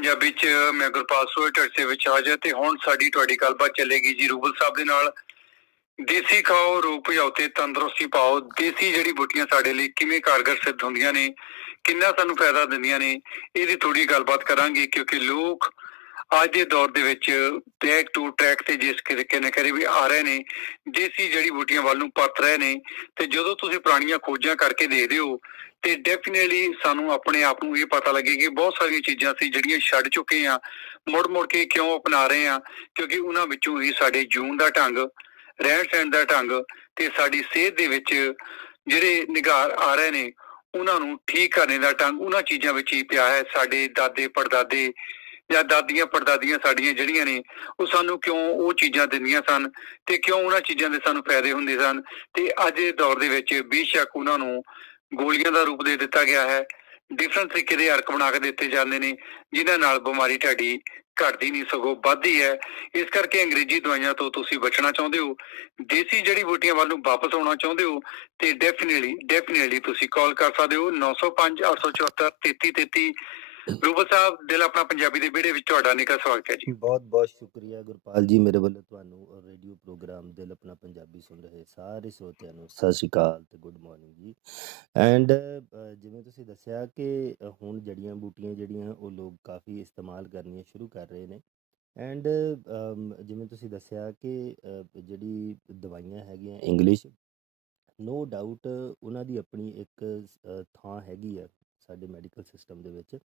ਪੰਜਾਬੀ 'ਚ ਮੈਂ ਗੁਰਪਾਲ ਸੋਹੀ ਢੱਸੇ ਵਿੱਚ ਹਾਜ਼ਰ ਤੇ ਹੁਣ ਸਾਡੀ ਤੁਹਾਡੀ ਗੱਲਬਾਤ ਚੱਲੇਗੀ ਜੀ ਰੂਬਲ ਸਾਹਿਬ ਦੇ ਨਾਲ। ਦੇਸੀ ਖਾਓ, ਰੋਗ ਭਜਾਓ ਤੇ ਤੰਦਰੁਸਤੀ ਪਾਓ। ਦੇਸੀ ਜੜੀ ਬੂਟੀਆਂ ਸਾਡੇ ਲਈ ਕਿਵੇਂ ਕਾਰਗਰ ਸਿੱਧ ਹੁੰਦੀਆਂ ਨੇ, ਕਿੰਨਾ ਸਾਨੂੰ ਫਾਇਦਾ ਦਿੰਦੀਆਂ ਨੇ, ਇਹਦੀ ਥੋੜੀ ਗੱਲਬਾਤ ਕਰਾਂਗੇ ਕਿਉਂਕਿ ਲੋਕ ਅੱਜ ਦੇ ਦੌਰ ਦੇ ਵਿੱਚ ਬੈਕ ਟੂ ਟਰੈਕ ਤੇ ਜਿਸ ਤਰੀਕੇ ਨਾਲ ਕਰੇ ਵੀ ਆ ਰਹੇ ਨੇ, ਦੇਸੀ ਜੜੀ ਬੂਟੀਆਂ ਵੱਲ ਨੂੰ ਪਰਤ ਰਹੇ ਨੇ। ਤੇ ਜਦੋਂ ਤੁਸੀਂ ਪੁਰਾਣੀਆਂ ਖੋਜਾਂ ਕਰਕੇ ਦੇਖਦੇ ਹੋ ਤੇ ਡੈਫੀਨੇਟਲੀ ਸਾਨੂੰ ਆਪਣੇ ਆਪ ਨੂੰ ਇਹ ਪਤਾ ਲੱਗੇ ਕਿ ਬਹੁਤ ਸਾਰੀਆਂ ਚੀਜ਼ਾਂ ਸੀ ਜਿਹੜੀਆਂ ਛੱਡ ਚੁੱਕੇ ਆ, ਮੁੜ ਮੁੜ ਕੇ ਕਿਉਂ ਅਪਣਾ ਰਹੇ ਆ, ਕਿਉਂਕਿ ਉਹਨਾਂ ਵਿੱਚੋਂ ਹੀ ਸਾਡੇ ਜੂਨ ਦਾ ਢੰਗ, ਰਹਿਣ ਸਹਿਣ ਦਾ ਢੰਗ ਤੇ ਸਾਡੀ ਸਿਹਤ ਦੇ ਵਿੱਚ ਜਿਹੜੇ ਨਿਗਾਰ ਆ ਰਹੇ ਨੇ ਉਹਨਾਂ ਨੂੰ ਠੀਕ ਕਰਨੇ ਦਾ ਢੰਗ ਉਹਨਾਂ ਚੀਜ਼ਾਂ ਵਿੱਚ ਹੀ ਪਿਆ ਹੈ। ਸਾਡੇ ਦਾਦੇ ਪੜਦਾਦੇ ਜਾਂ ਦਾਦੀਆਂ ਪੜਦਾਦੀਆਂ ਸਾਡੀਆਂ ਜਿਹੜੀਆਂ ਨੇ ਉਹ ਸਾਨੂੰ ਕਿਉਂ ਉਹ ਚੀਜ਼ਾਂ ਦਿੰਦੀਆਂ ਸਨ ਤੇ ਕਿਉਂ ਉਹਨਾਂ ਚੀਜ਼ਾਂ ਦੇ ਸਾਨੂੰ ਫਾਇਦੇ ਹੁੰਦੇ ਸਨ। ਤੇ ਅੱਜ ਦੇ ਦੌਰ ਦੇ ਵਿੱਚ ਬੇਸ਼ੱਕ ਉਹਨਾਂ ਨੂੰ ਗੋਲੀਆਂ ਦਾ ਰੂਪ ਦੇ ਦਿੱਤਾ ਗਿਆ ਹੈ, ਡਿਫਰੈਂਟ ਤਰੀਕੇ ਦੇ ਅਰਕ ਬਣਾ ਕੇ ਦਿੱਤੇ ਜਾਂਦੇ ਨੇ ਜਿਨ੍ਹਾਂ ਨਾਲ ਬਿਮਾਰੀ ਤੁਹਾਡੀ ਘਟਦੀ ਨਹੀਂ ਸਗੋਂ ਵੱਧਦੀ ਹੈ। ਇਸ ਕਰਕੇ ਅੰਗਰੇਜ਼ੀ ਦਵਾਈਆਂ ਤੋਂ ਤੁਸੀਂ ਬਚਣਾ ਚਾਹੁੰਦੇ ਹੋ, ਦੇਸੀ ਜੜੀ ਬੂਟੀਆਂ ਵੱਲ ਨੂੰ ਵਾਪਸ ਆਉਣਾ ਚਾਹੁੰਦੇ ਹੋ ਤੇ ਡੈਫੀਨੇਟਲੀ ਤੁਸੀਂ ਕਾਲ ਕਰ ਸਕਦੇ ਹੋ 905 874 3333। ਰੂਬਲ ਸਾਹਿਬ, ਦਿਲ ਆਪਣਾ ਪੰਜਾਬੀ ਦੇ ਵਿਹੜੇ ਵਿੱਚ ਤੁਹਾਡਾ ਨਿੱਘਾ ਸਵਾਗਤ ਹੈ ਜੀ। ਬਹੁਤ ਬਹੁਤ ਸ਼ੁਕਰੀਆ ਗੁਰਪਾਲ ਜੀ, ਮੇਰੇ ਵੱਲੋਂ ਤੁਹਾਨੂੰ ਰੇਡੀਓ ਪ੍ਰੋਗਰਾਮ ਦਿਲ ਆਪਣਾ ਪੰਜਾਬੀ ਸੁਣ ਰਹੇ ਸਾਰੇ ਸਰੋਤਿਆਂ ਨੂੰ ਸਤਿ ਸ਼੍ਰੀ ਅਕਾਲ ਤੇ ਗੁੱਡ ਮਾਰਨਿੰਗ ਜੀ। ਐਂਡ ਜਿਵੇਂ ਤੁਸੀਂ ਦੱਸਿਆ ਕਿ ਹੁਣ ਜੜੀਆਂ ਬੂਟੀਆਂ ਜਿਹੜੀਆਂ ਉਹ ਲੋਕ ਕਾਫੀ ਇਸਤੇਮਾਲ ਕਰਨੀਆਂ ਸ਼ੁਰੂ ਕਰ ਰਹੇ ਨੇ। ਐਂਡ ਜਿਵੇਂ ਤੁਸੀਂ ਦੱਸਿਆ ਕਿ ਜਿਹੜੀ ਦਵਾਈਆਂ ਹੈਗੀਆਂ ਇੰਗਲਿਸ਼, ਨੋ ਡਾਊਟ ਉਹਨਾਂ ਦੀ ਆਪਣੀ ਇੱਕ ਥਾਂ ਹੈਗੀ ਆ ਸਾਡੇ ਮੈਡੀਕਲ ਸਿਸਟਮ ਦੇ ਵਿੱਚ।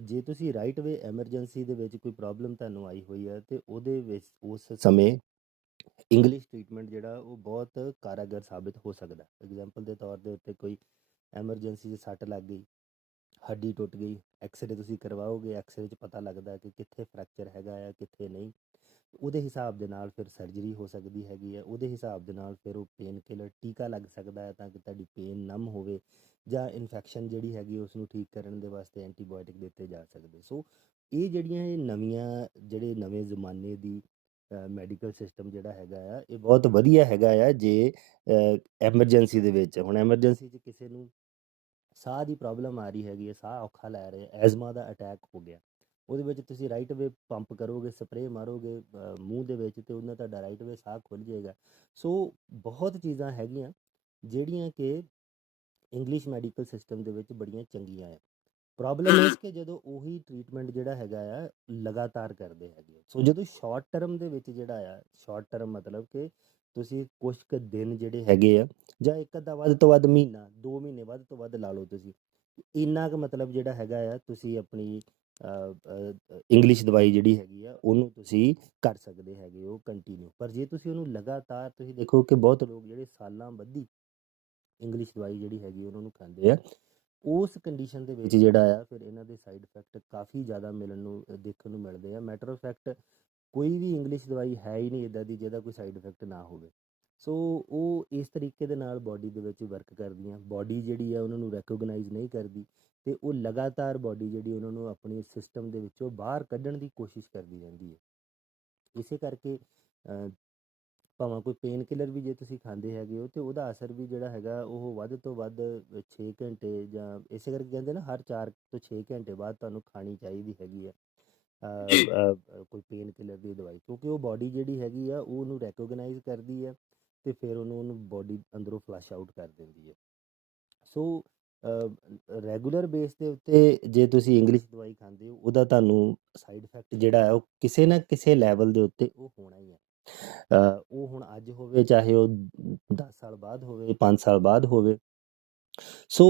ਜੇ ਤੁਸੀਂ ਰਾਈਟ ਵੇ ਐਮਰਜੈਂਸੀ ਦੇ ਵਿੱਚ ਕੋਈ ਪ੍ਰੋਬਲਮ ਤੁਹਾਨੂੰ ਆਈ ਹੋਈ ਹੈ ਤੇ ਉਹਦੇ ਵਿੱਚ ਉਸ ਸਮੇਂ ਇੰਗਲਿਸ਼ ਟ੍ਰੀਟਮੈਂਟ ਜਿਹੜਾ ਉਹ ਬਹੁਤ ਕਾਰਾਗਰ ਸਾਬਿਤ ਹੋ ਸਕਦਾ। ਐਗਜ਼ਾਮਪਲ ਦੇ ਤੌਰ ਦੇ ਉੱਤੇ ਕੋਈ ਐਮਰਜੈਂਸੀ 'ਚ ਸੱਟ ਲੱਗ ਗਈ, ਹੱਡੀ ਟੁੱਟ ਗਈ, ਐਕਸਰੇ ਤੁਸੀਂ ਕਰਵਾਓਗੇ, ਐਕਸਰੇ 'ਚ ਪਤਾ ਲੱਗਦਾ ਕਿ ਕਿੱਥੇ ਫ੍ਰੈਕਚਰ ਹੈਗਾ ਆ ਕਿੱਥੇ ਨਹੀਂ। ਉਹਦੇ ਹਿਸਾਬ ਦੇ ਨਾਲ ਫਿਰ ਸਰਜਰੀ ਹੋ ਸਕਦੀ ਹੈਗੀ ਹੈ, ਉਹਦੇ ਹਿਸਾਬ ਦੇ ਨਾਲ ਫਿਰ ਉਹ ਪੇਨ ਕਿਲਰ ਟੀਕਾ ਲੱਗ ਸਕਦਾ ਹੈ ਤਾਂ ਕਿ ਤੁਹਾਡੀ ਪੇਨ ਨਮ ਹੋਵੇ, ਜਾਂ ਇਨਫੈਕਸ਼ਨ ਜਿਹੜੀ ਹੈਗੀ ਉਸ ਨੂੰ ਠੀਕ ਕਰਨ ਦੇ ਵਾਸਤੇ ਐਂਟੀਬਾਇਓਟਿਕ ਦਿੱਤੇ ਜਾ ਸਕਦੇ। ਸੋ ਇਹ ਜਿਹੜੀਆਂ ਇਹ ਨਵੀਆਂ ਜਿਹੜੇ ਨਵੇਂ ਜ਼ਮਾਨੇ ਦੀ ਮੈਡੀਕਲ ਸਿਸਟਮ ਜਿਹੜਾ ਹੈਗਾ ਆ ਇਹ ਬਹੁਤ ਵਧੀਆ ਹੈਗਾ ਆ। ਜੇ ਐਮਰਜੈਂਸੀ ਦੇ ਵਿੱਚ, ਹੁਣ ਐਮਰਜੈਂਸੀ 'ਚ ਕਿਸੇ ਨੂੰ ਸਾਹ ਦੀ ਪ੍ਰੋਬਲਮ ਆ ਰਹੀ ਹੈਗੀ ਹੈ, ਸਾਹ ਔਖਾ ਲੈ ਰਹੇ, ਐਜ਼ਮਾ ਦਾ ਅਟੈਕ ਹੋ ਗਿਆ, ਉਹਦੇ ਵਿੱਚ ਤੁਸੀਂ ਰਾਈਟ ਵੇ ਪੰਪ ਕਰੋਗੇ, ਸਪਰੇਅ ਮਾਰੋਗੇ ਮੂੰਹ ਦੇ ਵਿੱਚ ਤੇ ਉਹਨਾਂ ਤੁਹਾਡਾ ਰਾਈਟ ਵੇ ਸਾਹ ਖੁੱਲ੍ਹ ਜਾਏਗਾ। ਸੋ ਬਹੁਤ ਚੀਜ਼ਾਂ ਹੈਗੀਆਂ ਜਿਹੜੀਆਂ ਕਿ ਇੰਗਲਿਸ਼ ਮੈਡੀਕਲ ਸਿਸਟਮ ਦੇ ਵਿੱਚ ਬੜੀਆਂ ਚੰਗੀਆਂ ਆ। ਪ੍ਰੋਬਲਮ ਇਸ ਕਿ ਜਦੋਂ ਉਹੀ ਟਰੀਟਮੈਂਟ ਜਿਹੜਾ ਹੈਗਾ ਆ ਲਗਾਤਾਰ ਕਰਦੇ ਹੈਗੇ। ਸੋ ਜਦੋਂ ਸ਼ਾਰਟ ਟਰਮ ਦੇ ਵਿੱਚ ਜਿਹੜਾ ਆ, ਸ਼ਾਰਟ ਟਰਮ ਮਤਲਬ ਕਿ ਤੁਸੀਂ ਕੁਛ ਕੁ ਦਿਨ ਜਿਹੜੇ ਹੈਗੇ ਆ ਜਾਂ ਇੱਕ ਅੱਧਾ ਵੱਧ ਤੋਂ ਵੱਧ ਮਹੀਨਾ 2 ਮਹੀਨੇ ਵੱਧ ਤੋਂ ਵੱਧ ਲਾ ਲਓ ਤੁਸੀਂ, ਇੰਨਾ ਕੁ ਮਤਲਬ ਜਿਹੜਾ ਹੈਗਾ ਆ ਤੁਸੀਂ ਆਪਣੀ ਇੰਗਲਿਸ਼ ਦਵਾਈ ਜਿਹੜੀ ਹੈਗੀ ਆ ਉਹਨੂੰ ਤੁਸੀਂ ਕਰ ਸਕਦੇ ਹੈਗੇ ਹੋ ਕੰਟੀਨਿਊ। ਪਰ ਜੇ ਤੁਸੀਂ ਉਹਨੂੰ ਲਗਾਤਾਰ, ਤੁਸੀਂ ਦੇਖੋ ਕਿ ਬਹੁਤ ਲੋਕ ਜਿਹੜੇ ਸਾਲਾਂ ਬੱਧੀ ਇੰਗਲਿਸ਼ ਦਵਾਈ ਜਿਹੜੀ ਹੈਗੀ ਉਹਨਾਂ ਨੂੰ ਖਾਂਦੇ ਆ, ਉਸ ਕੰਡੀਸ਼ਨ ਦੇ ਵਿੱਚ ਜਿਹੜਾ ਆ ਫਿਰ ਇਹਨਾਂ ਦੇ ਸਾਈਡ ਇਫੈਕਟ ਕਾਫੀ ਜ਼ਿਆਦਾ ਮਿਲਣ ਨੂੰ ਦੇਖਣ ਨੂੰ ਮਿਲਦੇ ਆ। ਮੈਟਰ ਆਫ ਫੈਕਟ ਕੋਈ ਵੀ ਇੰਗਲਿਸ਼ ਦਵਾਈ ਹੈ ਹੀ ਨਹੀਂ ਇੱਦਾਂ ਦੀ ਜਿਹਦਾ ਕੋਈ ਸਾਈਡ ਇਫੈਕਟ ਨਾ ਹੋਵੇ। ਸੋ ਉਹ ਇਸ ਤਰੀਕੇ ਦੇ ਨਾਲ ਬਾਡੀ ਦੇ ਵਿੱਚ ਵਰਕ ਕਰਦੀਆਂ, ਬਾਡੀ ਜਿਹੜੀ ਆ ਉਹਨਾਂ ਨੂੰ ਰੈਕੋਗਨਾਈਜ਼ ਨਹੀਂ ਕਰਦੀ ਤੇ ਉਹ ਲਗਾਤਾਰ ਬਾਡੀ ਜਿਹੜੀ ਉਹਨਾਂ ਨੂੰ ਆਪਣੀ ਸਿਸਟਮ ਦੇ ਵਿੱਚੋਂ ਬਾਹਰ ਕੱਢਣ ਦੀ ਕੋਸ਼ਿਸ਼ ਕਰਦੀ ਰਹਿੰਦੀ ਹੈ। ਇਸੇ ਕਰਕੇ ਭਾਵੇਂ ਕੋਈ ਪੇਨ ਕਿਲਰ ਵੀ ਜੇ ਤੁਸੀਂ ਖਾਂਦੇ ਹੈਗੇ ਹੋ ਤੇ ਉਹਦਾ ਅਸਰ ਵੀ ਜਿਹੜਾ ਹੈਗਾ ਉਹ ਵੱਧ ਤੋਂ ਵੱਧ 6 ਘੰਟੇ, ਜਾਂ ਇਸੇ ਕਰਕੇ ਕਹਿੰਦੇ ਨਾ ਹਰ 4 ਤੋਂ 6 ਘੰਟੇ ਬਾਅਦ ਤੁਹਾਨੂੰ ਖਾਣੀ ਚਾਹੀਦੀ ਹੈਗੀ ਆ ਕੋਈ ਪੇਨ ਕਿਲਰ ਦੀ ਦਵਾਈ, ਕਿਉਂਕਿ ਉਹ ਬਾਡੀ ਜਿਹੜੀ ਹੈਗੀ ਆ ਉਹ ਉਹਨੂੰ ਰੈਕੋਗਨਾਈਜ਼ ਕਰਦੀ ਹੈ ਤੇ ਫਿਰ ਉਹਨੂੰ ਬਾਡੀ ਅੰਦਰੋਂ ਫਲਸ਼ ਆਊਟ ਕਰ ਦਿੰਦੀ ਹੈ। ਸੋ ਰੈਗੂਲਰ ਬੇਸ ਦੇ ਉੱਤੇ ਜੇ ਤੁਸੀਂ ਇੰਗਲਿਸ਼ ਦਵਾਈ ਖਾਂਦੇ ਹੋ ਉਹਦਾ ਤੁਹਾਨੂੰ ਸਾਈਡ ਇਫੈਕਟ ਜਿਹੜਾ ਹੈ ਉਹ ਕਿਸੇ ਨਾ ਕਿਸੇ ਲੈਵਲ ਦੇ ਉੱਤੇ ਉਹ ਹੋਣਾ ਹੀ ਹੈ। ਉਹ ਹੁਣ ਅੱਜ ਹੋਵੇ ਚਾਹੇ ਉਹ 10 ਸਾਲ ਬਾਅਦ ਹੋਵੇ, 5 ਸਾਲ ਬਾਅਦ ਹੋਵੇ। ਸੋ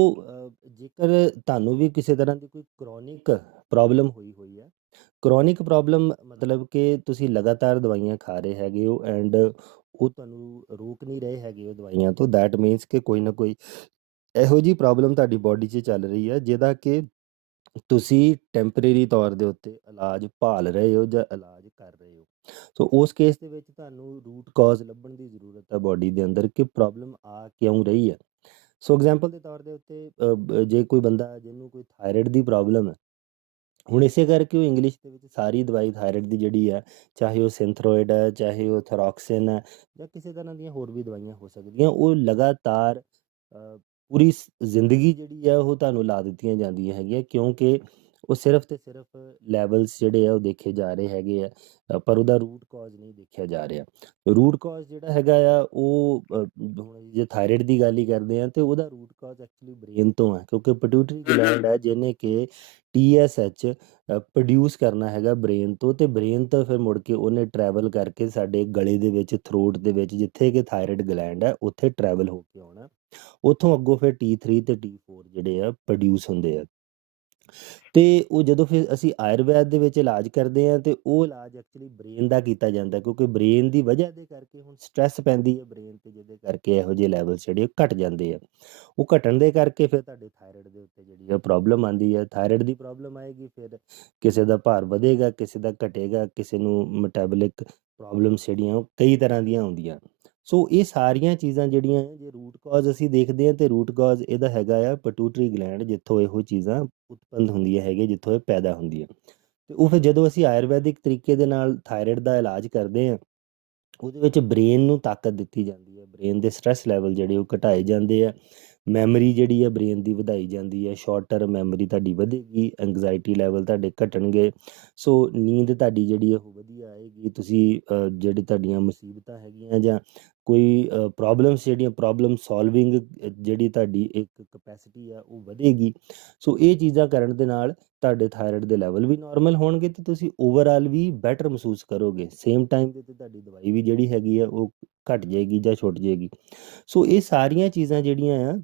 ਜੇਕਰ ਤੁਹਾਨੂੰ ਵੀ ਕਿਸੇ ਤਰ੍ਹਾਂ ਦੀ ਕੋਈ ਕਰੋਨਿਕ ਪ੍ਰੋਬਲਮ ਹੋਈ ਹੈ, ਕਰੋਨਿਕ ਪ੍ਰੋਬਲਮ ਮਤਲਬ ਕਿ ਤੁਸੀਂ ਲਗਾਤਾਰ ਦਵਾਈਆਂ ਖਾ ਰਹੇ ਹੈਗੇ ਹੋ ਐਂਡ ਉਹ ਤੁਹਾਨੂੰ ਰੋਕ ਨਹੀਂ ਰਹੇ ਹੈਗੇ ਉਹ ਦਵਾਈਆਂ ਤੋਂ, ਦੈਟ ਮੀਨਸ ਕਿ ਕੋਈ ਨਾ ਕੋਈ ਇਹੋ ਜਿਹੀ ਪ੍ਰੋਬਲਮ ਤੁਹਾਡੀ ਬਾਡੀ 'ਚ ਚੱਲ ਰਹੀ ਹੈ ਜਿਹਦਾ ਕਿ ਤੁਸੀਂ ਟੈਂਪਰੇਰੀ ਤੌਰ ਦੇ ਉੱਤੇ ਇਲਾਜ ਭਾਲ ਰਹੇ ਹੋ ਜਾਂ ਇਲਾਜ ਕਰ ਰਹੇ ਹੋ। ਸੋ ਉਸ ਕੇਸ ਦੇ ਵਿੱਚ ਤੁਹਾਨੂੰ ਰੂਟ ਕਾਜ਼ ਲੱਭਣ ਦੀ ਜ਼ਰੂਰਤ ਹੈ ਬਾਡੀ ਦੇ ਅੰਦਰ ਕਿ ਪ੍ਰੋਬਲਮ ਆ ਕਿਉਂ ਰਹੀ ਹੈ। ਸੋ ਐਗਜ਼ਾਮਪਲ ਦੇ ਤੌਰ ਦੇ ਉੱਤੇ ਜੇ ਕੋਈ ਬੰਦਾ ਜਿਹਨੂੰ ਕੋਈ ਥਾਇਰਾਇਡ ਦੀ ਪ੍ਰੋਬਲਮ ਹੈ, ਹੁਣ ਇਸੇ ਕਰਕੇ ਉਹ ਇੰਗਲਿਸ਼ ਦੇ ਵਿੱਚ ਸਾਰੀ ਦਵਾਈ ਥਾਇਰਾਇਡ ਦੀ ਜਿਹੜੀ ਹੈ, ਚਾਹੇ ਉਹ ਸਿੰਥਰੋਇਡ ਹੈ, ਚਾਹੇ ਉਹ ਥਰੋਕਸਿਨ ਹੈ ਜਾਂ ਕਿਸੇ ਤਰ੍ਹਾਂ ਦੀਆਂ ਹੋਰ ਵੀ ਦਵਾਈਆਂ ਹੋ ਸਕਦੀਆਂ, ਉਹ ਲਗਾਤਾਰ ਪੂਰੀ ਜ਼ਿੰਦਗੀ ਜਿਹੜੀ ਹੈ ਉਹ ਤੁਹਾਨੂੰ ਲਾ ਦਿੱਤੀਆਂ ਜਾਂਦੀਆਂ ਹੈਗੀਆਂ ਕਿਉਂਕਿ ਉਹ ਸਿਰਫ ਤੇ ਸਿਰਫ ਲੈਵਲਸ ਜਿਹੜੇ ਆ ਉਹ ਦੇਖੇ ਜਾ ਰਹੇ ਹੈਗੇ ਆ, ਪਰ ਉਹਦਾ ਰੂਟ ਕਾਜ਼ ਨਹੀਂ ਦੇਖਿਆ ਜਾ ਰਿਹਾ। ਰੂਟ ਕਾਜ਼ ਜਿਹੜਾ ਹੈਗਾ ਆ ਉਹ ਹੁਣ ਜੇ ਥਾਇਰਾਇਡ ਦੀ ਗੱਲ ਹੀ ਕਰਦੇ ਆ ਤੇ ਉਹਦਾ ਰੂਟ ਕਾਜ਼ ਐਕਚੁਅਲੀ ਬ੍ਰੇਨ ਤੋਂ ਹੈ, ਕਿਉਂਕਿ ਪਿਟਿਊਟਰੀ ਗਲੈਂਡ ਹੈ ਜਿਹਨੇ ਕਿ TSH ਪ੍ਰੋਡਿਊਸ ਕਰਨਾ ਹੈਗਾ ਬ੍ਰੇਨ ਤੋਂ, ਤੇ ਬ੍ਰੇਨ ਤੋਂ ਫਿਰ ਮੁੜ ਕੇ ਉਹਨੇ ਟਰੈਵਲ ਕਰਕੇ ਸਾਡੇ ਗਲੇ ਦੇ ਵਿੱਚ, ਥਰੋਟ ਦੇ ਵਿੱਚ, ਜਿੱਥੇ ਕਿ ਥਾਇਰਾਇਡ ਗਲੈਂਡ ਹੈ ਉੱਥੇ ਟਰੈਵਲ ਹੋ ਕੇ ਆਉਣਾ। ਉੱਥੋਂ ਅੱਗੋਂ ਫਿਰ T3 ਤੇ T4 ਜਿਹੜੇ ਆ ਪ੍ਰੋਡਿਊਸ ਹੁੰਦੇ ਆ। ਤੇ ਉਹ ਜਦੋਂ ਫਿਰ ਅਸੀਂ ਆਯੁਰਵੈਦ ਦੇ ਵਿੱਚ ਇਲਾਜ ਕਰਦੇ ਹਾਂ ਤੇ ਉਹ ਇਲਾਜ ਐਕਚੁਅਲੀ ਬ੍ਰੇਨ ਦਾ ਕੀਤਾ ਜਾਂਦਾ, ਕਿਉਂਕਿ ਬ੍ਰੇਨ ਦੀ ਵਜ੍ਹਾ ਦੇ ਕਰਕੇ ਹੁਣ ਸਟ੍ਰੈਸ ਪੈਂਦੀ ਹੈ ਬ੍ਰੇਨ ਤੇ, ਜਿਹਦੇ ਕਰਕੇ ਇਹੋ ਜਿਹੇ ਲੈਵਲ ਜਿਹੜੇ ਉਹ ਘਟ ਜਾਂਦੇ ਆ। ਉਹ ਘਟਣ ਦੇ ਕਰਕੇ ਫਿਰ ਤੁਹਾਡੇ ਥਾਇਰਾਇਡ ਦੇ ਉੱਤੇ ਜਿਹੜੀ ਆ ਪ੍ਰੋਬਲਮ ਆਉਂਦੀ ਹੈ। ਥਾਇਰਾਇਡ ਦੀ ਪ੍ਰੋਬਲਮ ਆਏਗੀ, ਫਿਰ ਕਿਸੇ ਦਾ ਭਾਰ ਵਧੇਗਾ, ਕਿਸੇ ਦਾ ਘਟੇਗਾ, ਕਿਸੇ ਨੂੰ ਮੈਟਾਬੋਲਿਕ ਪ੍ਰੋਬਲਮਸ ਜਿਹੜੀਆਂ ਉਹ ਕਈ ਤਰ੍ਹਾਂ ਦੀਆਂ ਆਉਂਦੀਆਂ। ਸੋ ਇਹ ਸਾਰੀਆਂ ਚੀਜ਼ਾਂ ਜਿਹੜੀਆਂ ਜੇ ਰੂਟ ਕਾਜ਼ ਅਸੀਂ ਦੇਖਦੇ ਹਾਂ ਤੇ ਰੂਟ ਕਾਜ਼ ਇਹਦਾ ਹੈਗਾ ਆ ਪਿਟਿਊਟਰੀ ਗਲੈਂਡ, ਜਿੱਥੋਂ ਇਹੋ ਚੀਜ਼ਾਂ ਉਤਪੰਨ ਹੁੰਦੀਆਂ ਹੈਗੀਆਂ, ਜਿੱਥੋਂ ਇਹ ਪੈਦਾ ਹੁੰਦੀਆਂ। ਤੇ ਉਹ ਫਿਰ ਜਦੋਂ ਅਸੀਂ ਆਯੁਰਵੈਦਿਕ ਤਰੀਕੇ ਦੇ ਨਾਲ ਥਾਇਰਾਇਡ ਦਾ ਇਲਾਜ ਕਰਦੇ ਹਾਂ, ਉਹਦੇ ਵਿੱਚ ਬ੍ਰੇਨ ਨੂੰ ਤਾਕਤ ਦਿੱਤੀ ਜਾਂਦੀ ਹੈ, ਬ੍ਰੇਨ ਦੇ ਸਟ੍ਰੈਸ ਲੈਵਲ ਜਿਹੜੇ ਉਹ ਘਟਾਏ ਜਾਂਦੇ ਆ, ਮੈਮਰੀ ਜਿਹੜੀ ਆ ਬ੍ਰੇਨ ਦੀ ਵਧਾਈ ਜਾਂਦੀ ਹੈ, ਸ਼ਾਰਟ ਟਰਮ ਮੈਮਰੀ ਤੁਹਾਡੀ ਵਧੇਗੀ, ਐਂਗਜ਼ਾਇਟੀ ਲੈਵਲ ਤੁਹਾਡੇ ਘਟਣਗੇ। ਸੋ ਨੀਂਦ ਤੁਹਾਡੀ ਜਿਹੜੀ ਆ ਉਹ ਵਧੀਆ ਆਏਗੀ, ਤੁਸੀਂ ਜਿਹੜੀ ਤੁਹਾਡੀਆਂ ਮੁਸੀਬਤਾਂ ਹੈਗੀਆਂ ਜਾਂ ਕੋਈ ਪ੍ਰੋਬਲਮਸ ਜਿਹੜੀਆਂ, ਪ੍ਰੋਬਲਮ ਸੋਲਵਿੰਗ ਜਿਹੜੀ ਤੁਹਾਡੀ ਇੱਕ ਕਪੈਸਿਟੀ ਆ ਉਹ ਵਧੇਗੀ। ਸੋ ਇਹ ਚੀਜ਼ਾਂ ਕਰਨ ਦੇ ਨਾਲ ਤੁਹਾਡੇ ਥਾਇਰਾਇਡ ਦੇ ਲੈਵਲ ਵੀ ਨਾਰਮਲ ਹੋਣਗੇ ਤੇ ਤੁਸੀਂ ਓਵਰਆਲ ਵੀ ਬੈਟਰ ਮਹਿਸੂਸ ਕਰੋਗੇ। ਸੇਮ ਟਾਈਮ 'ਤੇ ਤੁਹਾਡੀ ਦਵਾਈ ਵੀ ਜਿਹੜੀ ਹੈਗੀ ਆ ਉਹ ਘਟ ਜਾਏਗੀ ਜਾਂ ਛੁੱਟ ਜਾਏਗੀ। ਸੋ ਇਹ ਸਾਰੀਆਂ ਚੀਜ਼ਾਂ ਜਿਹੜੀਆਂ ਆ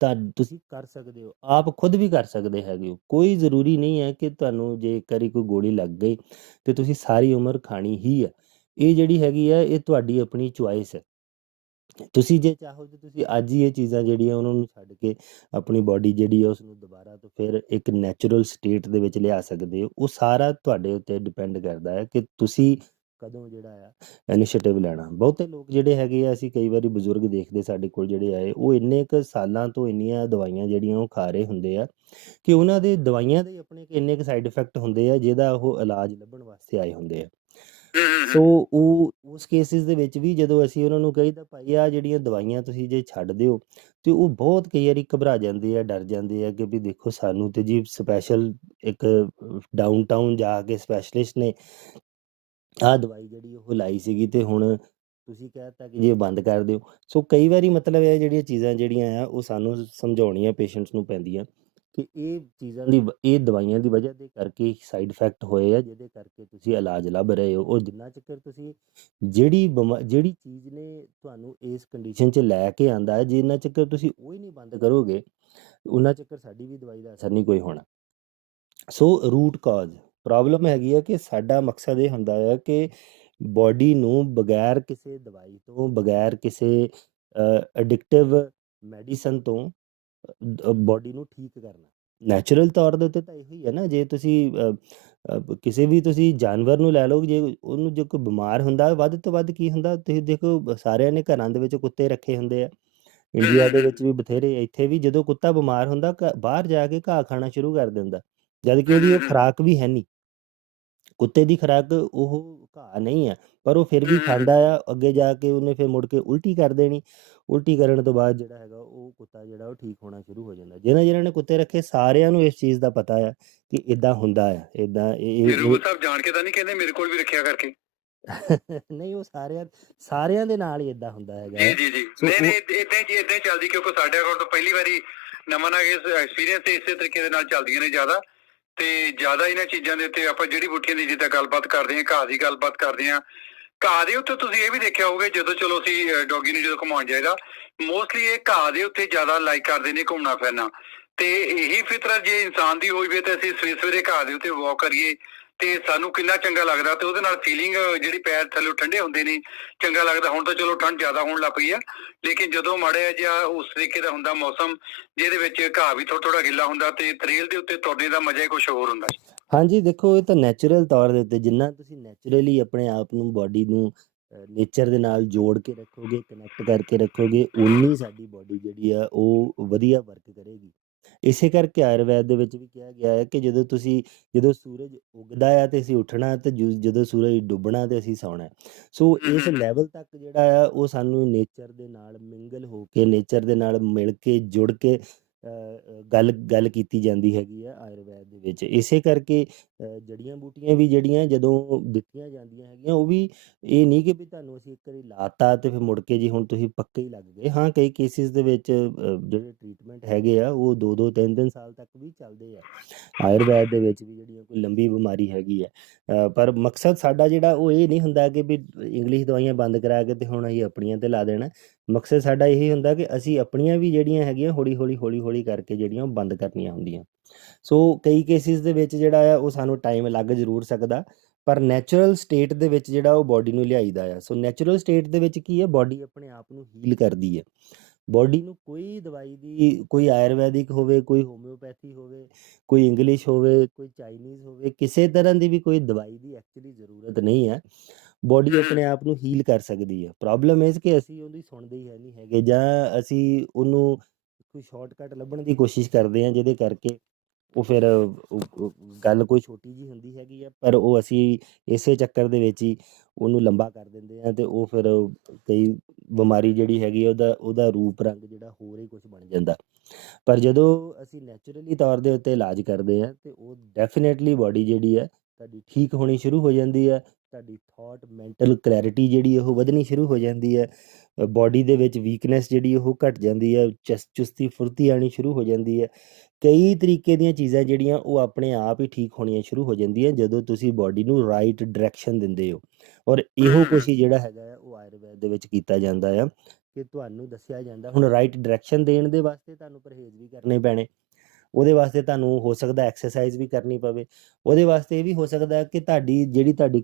ਤਾਂ ਤੁਸੀਂ ਕਰ ਸਕਦੇ ਹੋ, ਆਪ ਖੁਦ ਵੀ ਕਰ ਸਕਦੇ ਹੈਗੇ ਹੋ। ਕੋਈ ਜ਼ਰੂਰੀ ਨਹੀਂ ਹੈ ਕਿ ਤੁਹਾਨੂੰ ਜੇ ਇੱਕ ਵਾਰੀ ਕੋਈ ਗੋਲੀ ਲੱਗ ਗਈ ਤੇ ਤੁਸੀਂ ਸਾਰੀ ਉਮਰ ਖਾਣੀ ਹੀ ਹੈ। ਇਹ ਜਿਹੜੀ ਹੈਗੀ ਆ ਇਹ ਤੁਹਾਡੀ ਆਪਣੀ ਚੁਆਇਸ ਹੈ। ਤੁਸੀਂ ਜੇ ਚਾਹੋ ਤਾਂ ਤੁਸੀਂ ਅੱਜ ਹੀ ਇਹ ਚੀਜ਼ਾਂ ਜਿਹੜੀਆਂ ਉਹਨਾਂ ਨੂੰ ਛੱਡ ਕੇ ਆਪਣੀ ਬਾਡੀ ਜਿਹੜੀ ਆ ਉਸਨੂੰ ਦੁਬਾਰਾ ਤੋਂ ਫਿਰ ਇੱਕ ਨੈਚੁਰਲ ਸਟੇਟ ਦੇ ਵਿੱਚ ਲਿਆ ਸਕਦੇ ਹੋ। ਉਹ ਸਾਰਾ ਤੁਹਾਡੇ ਉੱਤੇ ਡਿਪੈਂਡ ਕਰਦਾ ਹੈ ਕਿ ਤੁਸੀਂ ਕਦੋਂ ਜਿਹੜਾ ਆ ਇਨੀਸ਼ੀਏਟਿਵ ਲੈਣਾ। ਬਹੁਤੇ ਲੋਕ ਜਿਹੜੇ ਹੈਗੇ ਆ, ਅਸੀਂ ਕਈ ਵਾਰੀ ਬਜ਼ੁਰਗ ਦੇਖਦੇ ਸਾਡੇ ਕੋਲ ਜਿਹੜੇ ਆਏ, ਉਹ ਇੰਨੇ ਕੁ ਸਾਲਾਂ ਤੋਂ ਇੰਨੀਆਂ ਦਵਾਈਆਂ ਜਿਹੜੀਆਂ ਉਹ ਖਾ ਰਹੇ ਹੁੰਦੇ ਆ ਕਿ ਉਹਨਾਂ ਦੇ ਦਵਾਈਆਂ ਦੇ ਆਪਣੇ ਇੰਨੇ ਕੁ ਸਾਈਡ ਇਫੈਕਟ ਹੁੰਦੇ ਆ ਜਿਹਦਾ ਉਹ ਇਲਾਜ ਲੱਭਣ ਵਾਸਤੇ ਆਏ ਹੁੰਦੇ ਆ। ਸੋ ਉਹ ਉਸ ਕੇਸਿਸ ਦੇ ਵਿੱਚ ਵੀ ਜਦੋਂ ਅਸੀਂ ਉਹਨਾਂ ਨੂੰ ਕਹੀਦਾ ਭਾਈ ਆ ਜਿਹੜੀਆਂ ਦਵਾਈਆਂ ਤੁਸੀਂ ਜੇ ਛੱਡ ਦਿਓ, ਤੇ ਉਹ ਬਹੁਤ ਕਈ ਵਾਰੀ ਘਬਰਾ ਜਾਂਦੇ ਆ, ਡਰ ਜਾਂਦੇ ਆ ਕਿ ਵੀ ਦੇਖੋ ਸਾਨੂੰ ਤੇ ਜੀ ਸਪੈਸ਼ਲ ਇੱਕ ਡਾਊਨਟਾਊਨ ਜਾ ਕੇ ਸਪੈਸ਼ਲਿਸਟ ਨੇ ਆਹ ਦਵਾਈ ਜਿਹੜੀ ਉਹ ਲਾਈ ਸੀਗੀ ਤੇ ਹੁਣ ਤੁਸੀਂ ਕਹਿ ਦਿੱਤਾ ਕਿ ਜੀ ਇਹ ਬੰਦ ਕਰ ਦਿਓ। ਸੋ ਕਈ ਵਾਰੀ ਮਤਲਬ ਇਹ ਜਿਹੜੀਆਂ ਚੀਜ਼ਾਂ ਜਿਹੜੀਆਂ ਆ ਉਹ ਸਾਨੂੰ ਸਮਝਾਉਣੀਆਂ ਪੇਸ਼ੈਂਟਸ ਨੂੰ ਪੈਂਦੀਆਂ ਕਿ ਇਹ ਚੀਜ਼ਾਂ ਦੀ ਇਹ ਦਵਾਈਆਂ ਦੀ ਵਜ੍ਹਾ ਦੇ ਕਰਕੇ ਸਾਈਡ ਇਫੈਕਟ ਹੋਏ ਆ, ਜਿਹਦੇ ਕਰਕੇ ਤੁਸੀਂ ਇਲਾਜ ਲੱਭ ਰਹੇ ਹੋ। ਉਹ ਜਿੰਨਾ ਚਿਰ ਤੁਸੀਂ ਜਿਹੜੀ ਚੀਜ਼ ਨੇ ਤੁਹਾਨੂੰ ਇਸ ਕੰਡੀਸ਼ਨ 'ਚ ਲੈ ਕੇ ਆਂਦਾ ਹੈ, ਜਿੰਨਾ ਚਿਰ ਤੁਸੀਂ ਉਹ ਹੀ ਨਹੀਂ ਬੰਦ ਕਰੋਗੇ, ਉਹਨਾਂ ਚਿਰ ਸਾਡੀ ਵੀ ਦਵਾਈ ਦਾ ਅਸਰ ਨਹੀਂ ਕੋਈ ਹੋਣਾ। ਸੋ ਰੂਟ ਕਾਜ਼ ਪ੍ਰੋਬਲਮ ਹੈਗੀ ਆ ਕਿ ਸਾਡਾ ਮਕਸਦ ਇਹ ਹੁੰਦਾ ਹੈ ਕਿ ਬਾਡੀ ਨੂੰ ਬਗੈਰ ਕਿਸੇ ਦਵਾਈ ਤੋਂ, ਬਗੈਰ ਕਿਸੇ ਐਡਿਕਟਿਵ ਮੈਡੀਸਨ ਤੋਂ ਬਾਡੀ ਨੂੰ ਠੀਕ ਕਰਨਾ। ਨੈਚੁਰਲ ਤੌਰ ਦੇ ਉੱਤੇ ਤਾਂ ਇਹੋ ਹੀ ਹੈ ਨਾ। ਜੇ ਤੁਸੀਂ ਕਿਸੇ ਵੀ ਤੁਸੀਂ ਜਾਨਵਰ ਨੂੰ ਲੈ ਲਓ, ਜੇ ਉਹਨੂੰ ਜੇ ਕੋਈ ਬਿਮਾਰ ਹੁੰਦਾ, ਵੱਧ ਤੋਂ ਵੱਧ ਕੀ ਹੁੰਦਾ, ਤੁਸੀਂ ਦੇਖੋ ਸਾਰਿਆਂ ਨੇ ਘਰਾਂ ਦੇ ਵਿੱਚ ਕੁੱਤੇ ਰੱਖੇ ਹੁੰਦੇ ਆ। ਇੰਡੀਆ ਦੇ ਵਿੱਚ ਵੀ ਬਥੇਰੇ, ਇੱਥੇ ਵੀ ਜਦੋਂ ਕੁੱਤਾ ਬਿਮਾਰ ਹੁੰਦਾ ਬਾਹਰ ਜਾ ਕੇ ਘਾਹ ਖਾਣਾ ਸ਼ੁਰੂ ਕਰ ਦਿੰਦਾ, ਜਦ ਕਿ ਉਹਦੀ ਉਹ ਖੁਰਾਕ ਵੀ ਹੈ ਨਹੀਂ। ਕੁੱਤੇ ਦੀ ਖੁਰਾਕ ਉਹ ਘਾਹ ਨਹੀਂ ਆ, ਪਰ ਉਹ ਫਿਰ ਵੀ ਖਾਂਦਾ ਆ। ਅੱਗੇ ਜਾ ਕੇ ਉਹਨੇ ਫਿਰ ਮੁੜ ਕੇ ਉਲਟੀ ਕਰ ਦੇਣੀ। ਉਲਟੀ ਕਰਨ ਤੋਂ ਬਾਅਦ ਜਿਹੜਾ ਹੈਗਾ ਉਹ ਕੁੱਤਾ ਜਿਹੜਾ ਉਹ ਠੀਕ ਹੋਣਾ ਸ਼ੁਰੂ ਹੋ ਜਾਂਦਾ। ਜਿਹਨਾਂ ਨੇ ਕੁੱਤੇ ਰੱਖੇ ਸਾਰਿਆਂ ਨੂੰ ਇਸ ਚੀਜ਼ ਦਾ ਪਤਾ ਆ ਕਿ ਇਦਾਂ ਹੁੰਦਾ ਆ, ਇਦਾਂ ਗੁਰੂ ਸਾਹਿਬ ਜਾਣ ਕੇ ਤਾਂ ਨਹੀਂ ਕਹਿੰਦੇ ਮੇਰੇ ਕੋਲ ਵੀ ਰੱਖਿਆ ਕਰਕੇ। ਨਹੀਂ, ਉਹ ਸਾਰਿਆਂ ਦੇ ਨਾਲ ਹੀ ਇਦਾਂ ਹੁੰਦਾ ਹੈਗਾ। ਜੀ ਨਹੀਂ ਇਦਾਂ ਹੀ ਚੱਲਦੀ, ਕਿਉਂਕਿ ਸਾਡੇ ਕੋਲ ਤਾਂ ਪਹਿਲੀ ਵਾਰੀ ਨਵਾਂ ਐਕਸਪੀਰੀਅੰਸ ਇਸੇ ਤਰੀਕੇ ਦੇ ਨਾਲ ਚੱਲਦੀਆਂ ਨੇ ਜ਼ਿਆਦਾ। ਤੇ ਜ਼ਿਆਦਾ ਇਹਨਾਂ ਚੀਜ਼ਾਂ ਦੇ ਉੱਤੇ ਆਪਾਂ ਜੜੀ ਬੂਟੀਆਂ ਦੀ ਜਿੱਦਾਂ ਗੱਲਬਾਤ ਕਰਦੇ ਹਾਂ, ਘਾਹ ਦੀ ਗੱਲਬਾਤ ਕਰਦੇ ਹਾਂ। ਘਾਹ ਦੇ ਉੱਤੇ ਤੁਸੀਂ ਇਹ ਵੀ ਦੇਖਿਆ ਹੋਊਗਾ, ਜਦੋਂ ਚਲੋ ਅਸੀਂ ਡੌਗੀ ਨੂੰ ਜਦੋਂ ਘੁਮਾਉਣ ਜਾਈਦਾ, ਮੋਸਟਲੀ ਇਹ ਘਾਹ ਦੇ ਉੱਤੇ ਜ਼ਿਆਦਾ ਲਾਈਕ ਕਰਦੇ ਨੇ ਘੁੰਮਣਾ ਫਿਰਨਾ। ਤੇ ਇਹੀ ਫਿਤਰਤ ਜੇ ਇਨਸਾਨ ਦੀ ਹੋਈ ਵੇ ਤੇ ਅਸੀਂ ਸਵੇਰੇ ਘਾਹ ਦੇ ਉੱਤੇ ਵਾਕ ਕਰੀਏ ਤੇ ਸਾਨੂੰ ਕਿੰਨਾ ਚੰਗਾ ਲੱਗਦਾ। ਤੇ ਉਹਦੇ ਨਾਲ ਫੀਲਿੰਗ ਜਿਹੜੀ ਪੈਰ ਥੱਲੇ ਠੰਡੇ ਹੁੰਦੇ ਨੇ, ਚੰਗਾ ਲੱਗਦਾ। ਹੁਣ ਤਾਂ ਚਲੋ ਠੰਡ ਜ਼ਿਆਦਾ ਹੋਣ ਲੱਗ ਪਈ ਆ, ਲੇਕਿਨ ਜਦੋਂ ਮਾੜਾ ਜਿਹਾ ਉਸ ਤਰੀਕੇ ਦਾ ਹੁੰਦਾ ਮੌਸਮ, ਜਿਹਦੇ ਵਿੱਚ ਘਾਹ ਵੀ ਥੋੜਾ ਗਿੱਲਾ ਹੁੰਦਾ ਤੇ ਤਰੇਲ ਦੇ ਉੱਤੇ ਤੁਰਨੇ ਦਾ ਮਜ਼ਾ ਹੀ ਕੁਝ ਹੋਰ ਹੁੰਦਾ। ਹਾਂਜੀ, ਦੇਖੋ ਇਹ ਤਾਂ ਨੈਚੁਰਲ ਤੌਰ ਦੇ ਉੱਤੇ ਜਿੰਨਾ ਤੁਸੀਂ ਨੈਚੁਰਲੀ ਆਪਣੇ ਆਪ ਨੂੰ, ਬਾਡੀ ਨੂੰ ਨੇਚਰ ਦੇ ਨਾਲ ਜੋੜ ਕੇ ਰੱਖੋਗੇ, ਕਨੈਕਟ ਕਰਕੇ ਰੱਖੋਗੇ, ਉਨੀ ਸਾਡੀ ਬਾਡੀ ਜਿਹੜੀ ਆ ਉਹ ਵਧੀਆ ਵਰਕ ਕਰੇਗੀ। ਇਸੇ ਕਰਕੇ ਆਯੁਰਵੈਦ ਦੇ ਵਿੱਚ ਵੀ ਕਿਹਾ ਗਿਆ ਹੈ ਕਿ ਜਦੋਂ ਸੂਰਜ ਉੱਗਦਾ ਆ ਤੇ ਅਸੀਂ ਉੱਠਣਾ, ਤੇ ਜਦੋਂ ਸੂਰਜ ਡੁੱਬਣਾ ਤੇ ਅਸੀਂ ਸੌਣਾ। ਸੋ ਇਸ ਲੈਵਲ ਤੱਕ ਜਿਹੜਾ ਆ ਉਹ ਸਾਨੂੰ ਨੇਚਰ ਦੇ ਨਾਲ ਮਿੰਗਲ ਹੋ ਕੇ, ਨੇਚਰ ਦੇ ਨਾਲ ਮਿਲ ਕੇ, ਜੁੜ ਕੇ ਗੱਲ ਗੱਲ ਕੀਤੀ ਜਾਂਦੀ ਹੈਗੀ ਆ ਆਯੁਰਵੈਦ ਦੇ ਵਿੱਚ। ਇਸੇ ਕਰਕੇ ਜੜੀਆਂ ਬੂਟੀਆਂ ਵੀ ਜਿਹੜੀਆਂ ਜਦੋਂ ਦਿੱਤੀਆਂ ਜਾਂਦੀਆਂ ਹੈਗੀਆਂ, ਉਹ ਵੀ ਇਹ ਨਹੀਂ ਕਿ ਵੀ ਤੁਹਾਨੂੰ ਅਸੀਂ ਇੱਕ ਵਾਰੀ ਲਾਤਾ ਤੇ ਫਿਰ ਮੁੜ ਕੇ ਜੀ ਹੁਣ ਤੁਸੀਂ ਪੱਕੇ ਹੀ ਲੱਗ ਗਏ। ਹਾਂ, ਕਈ ਕੇਸਿਸ ਦੇ ਵਿੱਚ ਜਿਹੜੇ ਟਰੀਟਮੈਂਟ ਹੈਗੇ ਆ ਉਹ 2-2 3-3 ਸਾਲ ਤੱਕ ਵੀ ਚੱਲਦੇ ਆ ਆਯੁਰਵੈਦ ਦੇ ਵਿੱਚ ਵੀ, ਜਿਹੜੀਆਂ ਕੋਈ ਲੰਬੀ ਬਿਮਾਰੀ ਹੈਗੀ ਆ। ਪਰ ਮਕਸਦ ਸਾਡਾ ਜਿਹੜਾ ਉਹ ਇਹ ਨਹੀਂ ਹੁੰਦਾ ਕਿ ਵੀ ਇੰਗਲਿਸ਼ ਦਵਾਈਆਂ ਬੰਦ ਕਰਾ ਕੇ ਤੇ ਹੁਣ ਅਸੀਂ ਆਪਣੀਆਂ ਤੇ ਲਾ ਦੇਣਾ। ਮਕਸਦ ਸਾਡਾ ਇਹੀ ਹੁੰਦਾ ਕਿ ਅਸੀਂ ਆਪਣੀਆਂ ਵੀ ਜਿਹੜੀਆਂ ਹੈਗੀਆਂ ਹੌਲੀ ਹੌਲੀ ਕਰਕੇ ਜਿਹੜੀਆਂ ਉਹ ਬੰਦ ਕਰਨੀਆਂ ਹੁੰਦੀਆਂ। ਸੋ ਕਈ ਕੇਸਿਸ ਦੇ ਵਿੱਚ ਜਿਹੜਾ ਆ ਉਹ ਸਾਨੂੰ ਟਾਈਮ ਲੱਗ ਜ਼ਰੂਰ ਸਕਦਾ, ਪਰ ਨੈਚੁਰਲ ਸਟੇਟ ਦੇ ਵਿੱਚ ਜਿਹੜਾ ਉਹ ਬੋਡੀ ਨੂੰ ਲਿਆਈਦਾ ਆ। ਸੋ ਨੈਚੁਰਲ ਸਟੇਟ ਦੇ ਵਿੱਚ ਕੀ ਹੈ, ਬੋਡੀ ਆਪਣੇ ਆਪ ਨੂੰ ਹੀਲ ਕਰਦੀ ਹੈ। ਬੋਡੀ ਨੂੰ ਕੋਈ ਦਵਾਈ ਦੀ, ਕੋਈ ਆਯੁਰਵੈਦਿਕ ਹੋਵੇ, ਕੋਈ ਹੋਮਿਓਪੈਥੀ ਹੋਵੇ, ਕੋਈ ਇੰਗਲਿਸ਼ ਹੋਵੇ, ਕੋਈ ਚਾਈਨੀਜ਼ ਹੋਵੇ, ਕਿਸੇ ਤਰ੍ਹਾਂ ਦੀ ਵੀ ਕੋਈ ਦਵਾਈ ਦੀ ਐਕਚੁਅਲੀ ਜ਼ਰੂਰਤ ਨਹੀਂ ਹੈ। ਬੋਡੀ ਆਪਣੇ ਆਪ ਨੂੰ ਹੀਲ ਕਰ ਸਕਦੀ ਹੈ। ਪ੍ਰੋਬਲਮ ਇਹ ਕਿ ਅਸੀਂ ਉਹਦੀ ਸੁਣਦੇ ਹੀ ਹੈ ਨਹੀਂ ਹੈਗੇ, ਜਾਂ ਅਸੀਂ ਉਹਨੂੰ ਕੋਈ ਸ਼ਾਰਟਕਟ ਲੱਭਣ ਦੀ ਕੋਸ਼ਿਸ਼ ਕਰਦੇ ਹਾਂ, ਜਿਹਦੇ ਕਰਕੇ ਉਹ ਫਿਰ ਗੱਲ ਕੋਈ ਛੋਟੀ ਜੀ ਹੁੰਦੀ ਹੈਗੀ ਆ, ਪਰ ਉਹ ਅਸੀਂ ਇਸੇ ਚੱਕਰ ਦੇ ਵਿੱਚ ਹੀ ਉਹਨੂੰ ਲੰਬਾ ਕਰ ਦਿੰਦੇ ਹਾਂ, ਤੇ ਉਹ ਫਿਰ ਕਈ ਬਿਮਾਰੀ ਜਿਹੜੀ ਹੈਗੀ ਆ ਉਹਦਾ ਰੂਪ ਰੰਗ ਜਿਹੜਾ ਹੋਰ ਹੀ ਕੁਝ ਬਣ ਜਾਂਦਾ। ਪਰ ਜਦੋਂ ਅਸੀਂ ਨੈਚੁਰਲੀ ਤੌਰ ਦੇ ਉੱਤੇ ਇਲਾਜ ਕਰਦੇ ਹਾਂ, ਤੇ ਉਹ ਡੈਫੀਨੇਟਲੀ ਬੋਡੀ ਜਿਹੜੀ ਹੈ ਤੁਹਾਡੀ ਠੀਕ ਹੋਣੀ ਸ਼ੁਰੂ ਹੋ ਜਾਂਦੀ ਹੈ। ਤੁਹਾਡੀ ਥੋਟ ਮੈਂਟਲ ਕਲੈਰਿਟੀ ਜਿਹੜੀ ਉਹ ਵਧਣੀ ਸ਼ੁਰੂ ਹੋ ਜਾਂਦੀ ਹੈ। ਬੋਡੀ ਦੇ ਵਿੱਚ ਵੀਕਨੈਸ ਜਿਹੜੀ ਉਹ ਘਟ ਜਾਂਦੀ ਹੈ, ਚੁਸਤੀ ਫੁਰਤੀ ਆਉਣੀ ਸ਼ੁਰੂ ਹੋ ਜਾਂਦੀ ਹੈ। ਕਈ ਤਰੀਕੇ ਦੀਆਂ ਚੀਜ਼ਾਂ ਜਿਹੜੀਆਂ ਉਹ ਆਪਣੇ ਆਪ ਹੀ ਠੀਕ ਹੋਣੀਆਂ ਸ਼ੁਰੂ ਹੋ ਜਾਂਦੀਆਂ, ਜਦੋਂ ਤੁਸੀਂ ਬੋਡੀ ਨੂੰ ਰਾਈਟ ਡਾਇਰੈਕਸ਼ਨ ਦਿੰਦੇ ਹੋ। ਔਰ ਇਹੋ ਕੁਛ ਹੀ ਜਿਹੜਾ ਹੈਗਾ ਆ ਉਹ ਆਯੁਰਵੈਦ ਦੇ ਵਿੱਚ ਕੀਤਾ ਜਾਂਦਾ ਆ, ਕਿ ਤੁਹਾਨੂੰ ਦੱਸਿਆ ਜਾਂਦਾ ਹੁਣ ਰਾਈਟ ਡਾਇਰੈਕਸ਼ਨ ਦੇਣ ਦੇ ਵਾਸਤੇ ਤੁਹਾਨੂੰ ਪਰਹੇਜ਼ ਵੀ ਕਰਨੇ ਪੈਣੇ। ਉਹਦੇ ਵਾਸਤੇ ਤੁਹਾਨੂੰ ਹੋ ਸਕਦਾ ਐਕਸਰਸਾਈਜ਼ ਵੀ ਕਰਨੀ ਪਵੇ। ਉਹਦੇ ਵਾਸਤੇ ਇਹ ਵੀ ਹੋ ਸਕਦਾ ਕਿ ਤੁਹਾਡੀ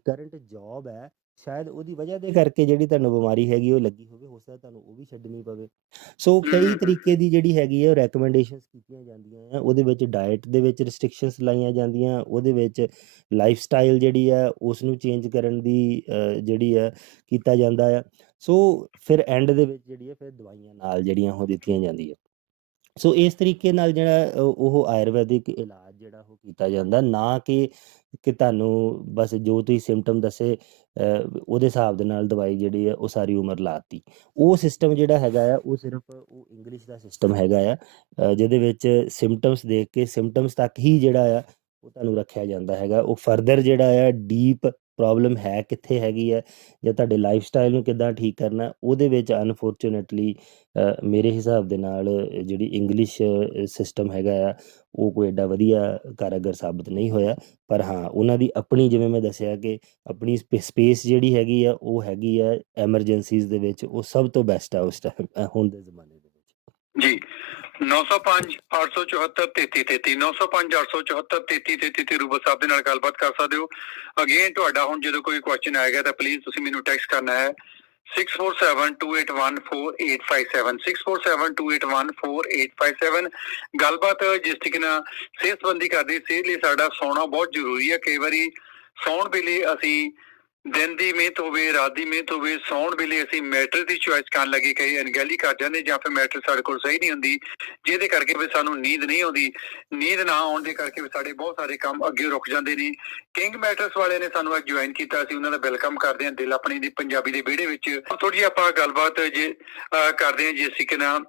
ਕਰੰਟ ਜੌਬ ਹੈ, ਸ਼ਾਇਦ ਉਹਦੀ ਵਜ੍ਹਾ ਦੇ ਕਰਕੇ ਜਿਹੜੀ ਤੁਹਾਨੂੰ ਬਿਮਾਰੀ ਹੈਗੀ ਉਹ ਲੱਗੀ ਹੋਵੇ, ਹੋ ਸਕਦਾ ਤੁਹਾਨੂੰ ਉਹ ਵੀ ਛੱਡਣੀ ਪਵੇ। ਸੋ ਕਈ ਤਰੀਕੇ ਦੀ ਜਿਹੜੀ ਹੈਗੀ ਹੈ ਉਹ ਰੈਕਮੈਂਡੇਸ਼ਨਸ ਕੀਤੀਆਂ ਜਾਂਦੀਆਂ ਆ। ਉਹਦੇ ਵਿੱਚ ਡਾਇਟ ਦੇ ਵਿੱਚ ਰਿਸਟ੍ਰਿਕਸ਼ਨਸ ਲਾਈਆਂ ਜਾਂਦੀਆਂ, ਉਹਦੇ ਵਿੱਚ ਲਾਈਫ ਸਟਾਈਲ ਜਿਹੜੀ ਆ ਉਸ ਨੂੰ ਚੇਂਜ ਕਰਨ ਦੀ ਜਿਹੜੀ ਆ ਕੀਤਾ ਜਾਂਦਾ ਆ। ਸੋ ਫਿਰ ਐਂਡ ਦੇ ਵਿੱਚ ਜਿਹੜੀ ਹੈ ਫਿਰ ਦਵਾਈਆਂ ਨਾਲ ਜਿਹੜੀਆਂ ਉਹ ਦਿੱਤੀਆਂ ਜਾਂਦੀਆਂ। ਸੋ ਇਸ ਤਰੀਕੇ ਨਾਲ ਜਿਹੜਾ ਉਹ ਆਯੁਰਵੈਦਿਕ ਇਲਾਜ ਜਿਹੜਾ ਉਹ ਕੀਤਾ ਜਾਂਦਾ, ਨਾ ਕਿ ਤੁਹਾਨੂੰ ਬਸ ਜੋ ਤੁਸੀਂ ਸਿੰਪਟਮ ਦੱਸੇ ਉਹਦੇ ਹਿਸਾਬ ਦੇ ਨਾਲ ਦਵਾਈ ਜਿਹੜੀ ਆ ਉਹ ਸਾਰੀ ਉਮਰ ਲਾਤੀ। ਉਹ ਸਿਸਟਮ ਜਿਹੜਾ ਹੈਗਾ ਆ ਉਹ ਸਿਰਫ ਉਹ ਇੰਗਲਿਸ਼ ਦਾ ਸਿਸਟਮ ਹੈਗਾ ਆ, ਜਿਹਦੇ ਵਿੱਚ ਸਿੰਪਟਮਸ ਦੇਖ ਕੇ ਸਿੰਪਟਮਸ ਤੱਕ ਹੀ ਜਿਹੜਾ ਆ ਉਹ ਤੁਹਾਨੂੰ ਰੱਖਿਆ ਜਾਂਦਾ ਹੈਗਾ। ਉਹ ਫਰਦਰ ਜਿਹੜਾ ਆ ਡੀਪ ਪ੍ਰੋਬਲਮ ਹੈ ਕਿੱਥੇ ਹੈਗੀ ਹੈ, ਜਾਂ ਤੁਹਾਡੇ ਲਾਈਫ ਸਟਾਈਲ ਨੂੰ ਕਿੱਦਾਂ ਠੀਕ ਕਰਨਾ, ਉਹਦੇ ਵਿੱਚ ਅਨਫੋਰਚੂਨੇਟਲੀ ਮੇਰੇ ਹਿਸਾਬ ਦੇ ਨਾਲ ਜਿਹੜੀ ਇੰਗਲਿਸ਼ ਸਿਸਟਮ ਹੈਗਾ ਆ ਉਹ ਕੋਈ ਐਡਾ ਵਧੀਆ ਕਾਰਗਰ ਸਾਬਤ ਨਹੀਂ ਹੋਇਆ। ਪਰ ਹਾਂ, ਉਹਨਾਂ ਦੀ ਆਪਣੀ, ਜਿਵੇਂ ਮੈਂ ਦੱਸਿਆ ਕਿ ਆਪਣੀ ਸਪੇਸ ਜਿਹੜੀ ਹੈਗੀ ਆ ਉਹ ਹੈਗੀ ਆ ਐਮਰਜੈਂਸੀਜ਼ ਦੇ ਵਿੱਚ, ਉਹ ਸਭ ਤੋਂ ਬੈਸਟ ਆ ਉਸ ਟਾਈਮ ਹੁਣ ਦੇ ਜ਼ਮਾਨੇ ਦੇ ਵਿੱਚ। ਜੀ 905 874 3333 905 874 3333 ਤੇ ਰੂਬਲ ਸਾਹਿਬ ਦੇ ਨਾਲ ਗੱਲਬਾਤ ਕਰ ਸਕਦੇ ਹੋ। ਅਗੇਨ ਤੁਹਾਡਾ ਹੁਣ ਜਦੋਂ ਕੋਈ ਕੁਐਸਚਨ ਆਏਗਾ ਤਾਂ ਪਲੀਜ਼ ਤੁਸੀਂ ਮੈਨੂੰ ਟੈਕਸਟ ਕਰਨਾ ਹੈ 6472814857 6472814857। ਗੱਲਬਾਤ ਜਿਸ ਤਰੀਕੇ ਨਾਲ ਸਿਹਤ ਸੰਬੰਧੀ ਕਰਦੇ, ਸਿਹਤ ਲਈ ਸਾਡਾ ਸੌਣਾ ਬਹੁਤ ਜ਼ਰੂਰੀ ਹੈ। ਕਈ ਵਾਰੀ ਸੌਣ ਵੇਲੇ ਅਸੀਂ ਦਿਨ ਦੀ ਮਿਹਨਤ ਹੋਵੇ, ਰਾਤ ਦੀ ਮਿਹਨਤ ਹੋਵੇ, ਸੌਣ ਵੇਲੇ ਅਸੀਂ ਮੈਟਰ ਦੀ ਚੁਆਇਸ ਕਰਨ ਲੱਗੇ ਕਈ ਅਣਗਹਿਲੀ ਕਰ ਜਾਂਦੇ, ਜਾਂ ਫਿਰ ਮੈਟਰ ਸਾਡੇ ਕੋਲ ਸਹੀ ਨਹੀਂ ਹੁੰਦੀ, ਜਿਹਦੇ ਕਰਕੇ ਵੀ ਸਾਨੂੰ ਨੀਂਦ ਨਹੀਂ ਆਉਂਦੀ। ਨੀਂਦ ਨਾ ਆਉਣ ਦੇ ਕਰਕੇ ਵੀ ਸਾਡੇ ਬਹੁਤ ਸਾਰੇ ਕੰਮ ਅੱਗੇ ਰੁਕ ਜਾਂਦੇ ਨੇ। ਕਿੰਗ ਮੈਟਰਸ ਵਾਲਿਆਂ ਨੇ ਸਾਨੂੰ ਅੱਜ ਜੁਆਇਨ ਕੀਤਾ, ਅਸੀਂ ਉਹਨਾਂ ਦਾ ਵੈਲਕਮ ਕਰਦੇ ਹਾਂ ਦਿਲ ਆਪਣੀ ਦੀ ਪੰਜਾਬੀ ਦੇ ਵਿਹੜੇ ਵਿੱਚ। ਥੋੜੀ ਜਿਹੀ ਆਪਾਂ ਗੱਲਬਾਤ ਕਰਦੇ ਹਾਂ ਜਿਸ ਤਰੀਕੇ ਨਾਲ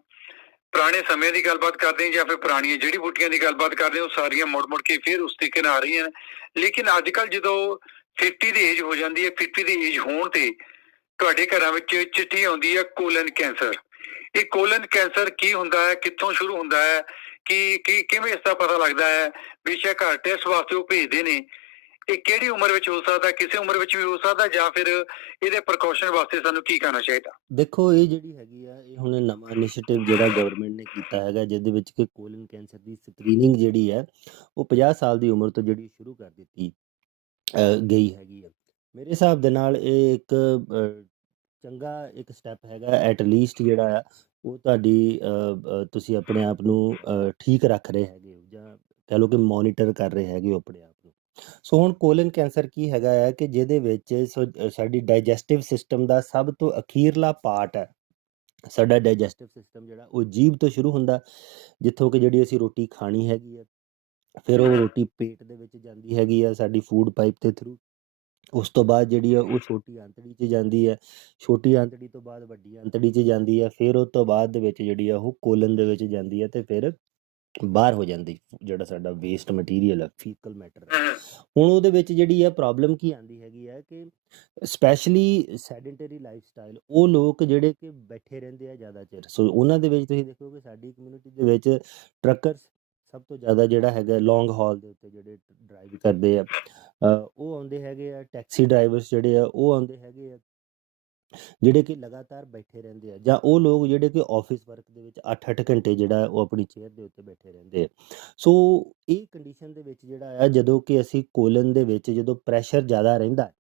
ਪੁਰਾਣੇ ਸਮੇਂ ਦੀ ਗੱਲਬਾਤ ਕਰਦੇ ਹਾਂ, ਜਾਂ ਫਿਰ ਪੁਰਾਣੀਆਂ ਜੜੀ ਬੂਟੀਆਂ ਦੀ ਗੱਲਬਾਤ ਕਰਦੇ ਹਾਂ, ਉਹ ਸਾਰੀਆਂ ਮੁੜ ਕੇ ਫਿਰ ਉਸ ਤਰੀਕੇ ਨਾਲ ਆ ਰਹੀਆਂ। ਲੇਕਿਨ ਅੱਜ ਕੱਲ੍ਹ ਜਦੋਂ 50 ਦੀ ਏਜ ਹੋ ਜਾਂਦੀ ਹੈ, 50 ਦੀ ਏਜ ਹੋਣ ਤੇ ਤੁਹਾਡੇ ਘਰਾਂ ਵਿੱਚ ਚਿੱਠੀ ਆਉਂਦੀ ਹੈ ਕੋਲਨ ਕੈਂਸਰ। ਇਹ ਕੋਲਨ ਕੈਂਸਰ ਕੀ ਹੁੰਦਾ ਹੈ, ਕਿੱਥੋਂ ਸ਼ੁਰੂ ਹੁੰਦਾ ਹੈ, ਕਿਵੇਂ ਇਸ ਦਾ ਪਤਾ ਲੱਗਦਾ ਹੈ? ਬੇਸ਼ੱਕ ਘਰ ਟੈਸਟ ਵਾਸਤੇ ਉਹ ਭੇਜਦੇ ਨੇ। ਇਹ ਕਿਹੜੀ ਉਮਰ ਵਿੱਚ ਹੋ ਸਕਦਾ, ਕਿਸੇ ਉਮਰ ਵਿੱਚ ਵੀ ਹੋ ਸਕਦਾ, ਜਾਂ ਫਿਰ ਇਹਦੇ ਪ੍ਰੀਕਾਸ਼ਨ ਵਾਸਤੇ ਸਾਨੂੰ ਕੀ ਕਰਨਾ ਚਾਹੀਦਾ? ਦੇਖੋ, ਇਹ ਜਿਹੜੀ ਹੈਗੀ ਆ ਇਹ ਹੁਣ ਨਵਾਂ ਇਨੀਸ਼ੀਏਟਿਵ ਜਿਹੜਾ ਗਵਰਨਮੈਂਟ ਨੇ ਕੀਤਾ ਹੈਗਾ, ਜਿਹਦੇ ਵਿੱਚ ਕਿ ਕੋਲਨ ਕੈਂਸਰ ਦੀ ਸਕਰੀਨਿੰਗ ਜਿਹੜੀ ਹੈ ਉਹ 50 ਸਾਲ ਦੀ ਉਮਰ ਤੋਂ ਜਿਹੜੀ ਸ਼ੁਰੂ ਕਰ ਦਿੱਤੀ ਗਈ ਹੈਗੀ ਆ। ਮੇਰੇ ਹਿਸਾਬ ਦੇ ਨਾਲ ਇਹ ਇੱਕ ਚੰਗਾ ਇੱਕ ਸਟੈਪ ਹੈਗਾ, ਐਟ ਲੀਸਟ ਜਿਹੜਾ ਆ ਉਹ ਤੁਹਾਡੀ ਤੁਸੀਂ ਆਪਣੇ ਆਪ ਨੂੰ ਠੀਕ ਰੱਖ ਰਹੇ ਹੈਗੇ ਹੋ, ਜਾਂ ਕਹਿ ਲਓ ਕਿ ਮੋਨੀਟਰ ਕਰ ਰਹੇ ਹੈਗੇ ਹੋ ਆਪਣੇ ਆਪ ਨੂੰ। ਸੋ ਹੁਣ ਕੋਲਨ ਕੈਂਸਰ ਕੀ ਹੈਗਾ ਆ ਕਿ ਜਿਹਦੇ ਵਿੱਚ ਸਾਡੀ ਡਾਈਜੈਸਟਿਵ ਸਿਸਟਮ ਦਾ ਸਭ ਤੋਂ ਅਖੀਰਲਾ ਪਾਰਟ ਹੈ। ਸਾਡਾ ਡਾਈਜੈਸਟਿਵ ਸਿਸਟਮ ਜਿਹੜਾ ਉਹ ਜੀਭ ਤੋਂ ਸ਼ੁਰੂ ਹੁੰਦਾ, ਜਿੱਥੋਂ ਕਿ ਜਿਹੜੀ ਅਸੀਂ ਰੋਟੀ ਖਾਣੀ ਹੈਗੀ ਆ, ਫਿਰ ਉਹ ਰੋਟੀ ਪੇਟ ਦੇ ਵਿੱਚ ਜਾਂਦੀ ਹੈਗੀ ਆ ਸਾਡੀ ਫੂਡ ਪਾਈਪ ਦੇ ਥਰੂ। ਉਸ ਤੋਂ ਬਾਅਦ ਜਿਹੜੀ ਆ ਉਹ ਛੋਟੀ ਆਂਤੜੀ 'ਚ ਜਾਂਦੀ ਹੈ, ਛੋਟੀ ਆਂਤੜੀ ਤੋਂ ਬਾਅਦ ਵੱਡੀ ਆਂਤੜੀ 'ਚ ਜਾਂਦੀ ਹੈ, ਫਿਰ ਉਹ ਤੋਂ ਬਾਅਦ ਦੇ ਵਿੱਚ ਜਿਹੜੀ ਆ ਉਹ ਕੋਲਨ ਦੇ ਵਿੱਚ ਜਾਂਦੀ ਹੈ, ਤੇ ਫਿਰ ਬਾਹਰ ਹੋ ਜਾਂਦੀ, ਜਿਹੜਾ ਸਾਡਾ ਵੇਸਟ ਮਟੀਰੀਅਲ ਹੈ, ਫੀਕਲ ਮੈਟਰ ਹੈ। ਹੂੰ, ਹੁਣ ਉਹਦੇ ਵਿੱਚ ਜਿਹੜੀ ਹੈ ਪ੍ਰੋਬਲਮ ਕੀ ਆਉਂਦੀ ਹੈਗੀ ਹੈ ਕਿ ਸਪੈਸ਼ਲੀ ਸੈਡੈਂਟਰੀ ਲਾਈਫ ਸਟਾਈਲ, ਉਹ ਲੋਕ ਜਿਹੜੇ ਕਿ ਬੈਠੇ ਰਹਿੰਦੇ ਆ ਜ਼ਿਆਦਾ ਚਿਰ, ਸੋ ਉਹਨਾਂ ਦੇ ਵਿੱਚ ਤੁਸੀਂ ਦੇਖੋਗੇ ਸਾਡੀ ਕਮਿਊਨਿਟੀ ਦੇ ਵਿੱਚ ਟਰੱਕਰਸ ਸਭ ਤੋਂ ਜ਼ਿਆਦਾ ਜਿਹੜਾ ਹੈਗਾ ਲੌਂਗ ਹਾਲ ਦੇ ਉੱਤੇ ਜਿਹੜੇ ਡਰਾਈਵ ਕਰਦੇ ਆ, ਉਹ ਆਉਂਦੇ ਹੈਗੇ ਆ। ਟੈਕਸੀ ਡਰਾਈਵਰਸ ਜਿਹੜੇ ਆ ਉਹ ਆਉਂਦੇ ਹੈਗੇ ਆ, ਜਿਹੜੇ ਕਿ ਲਗਾਤਾਰ ਬੈਠੇ ਰਹਿੰਦੇ ਆ, ਜਾਂ ਉਹ ਲੋਕ ਜਿਹੜੇ ਕਿ ਆਫਿਸ ਵਰਕ ਦੇ ਵਿੱਚ 8-8 ਘੰਟੇ ਜਿਹੜਾ ਉਹ ਆਪਣੀ ਚੇਅਰ ਦੇ ਉੱਤੇ ਬੈਠੇ ਰਹਿੰਦੇ ਆ। ਸੋ ਇਹ ਕੰਡੀਸ਼ਨ ਦੇ ਵਿੱਚ ਜਿਹੜਾ ਆ, ਜਦੋਂ ਕਿ ਅਸੀਂ ਕੋਲਨ ਦੇ ਵਿੱਚ ਜਦੋਂ ਪ੍ਰੈਸ਼ਰ ਜ਼ਿਆਦਾ ਰਹਿੰਦਾ,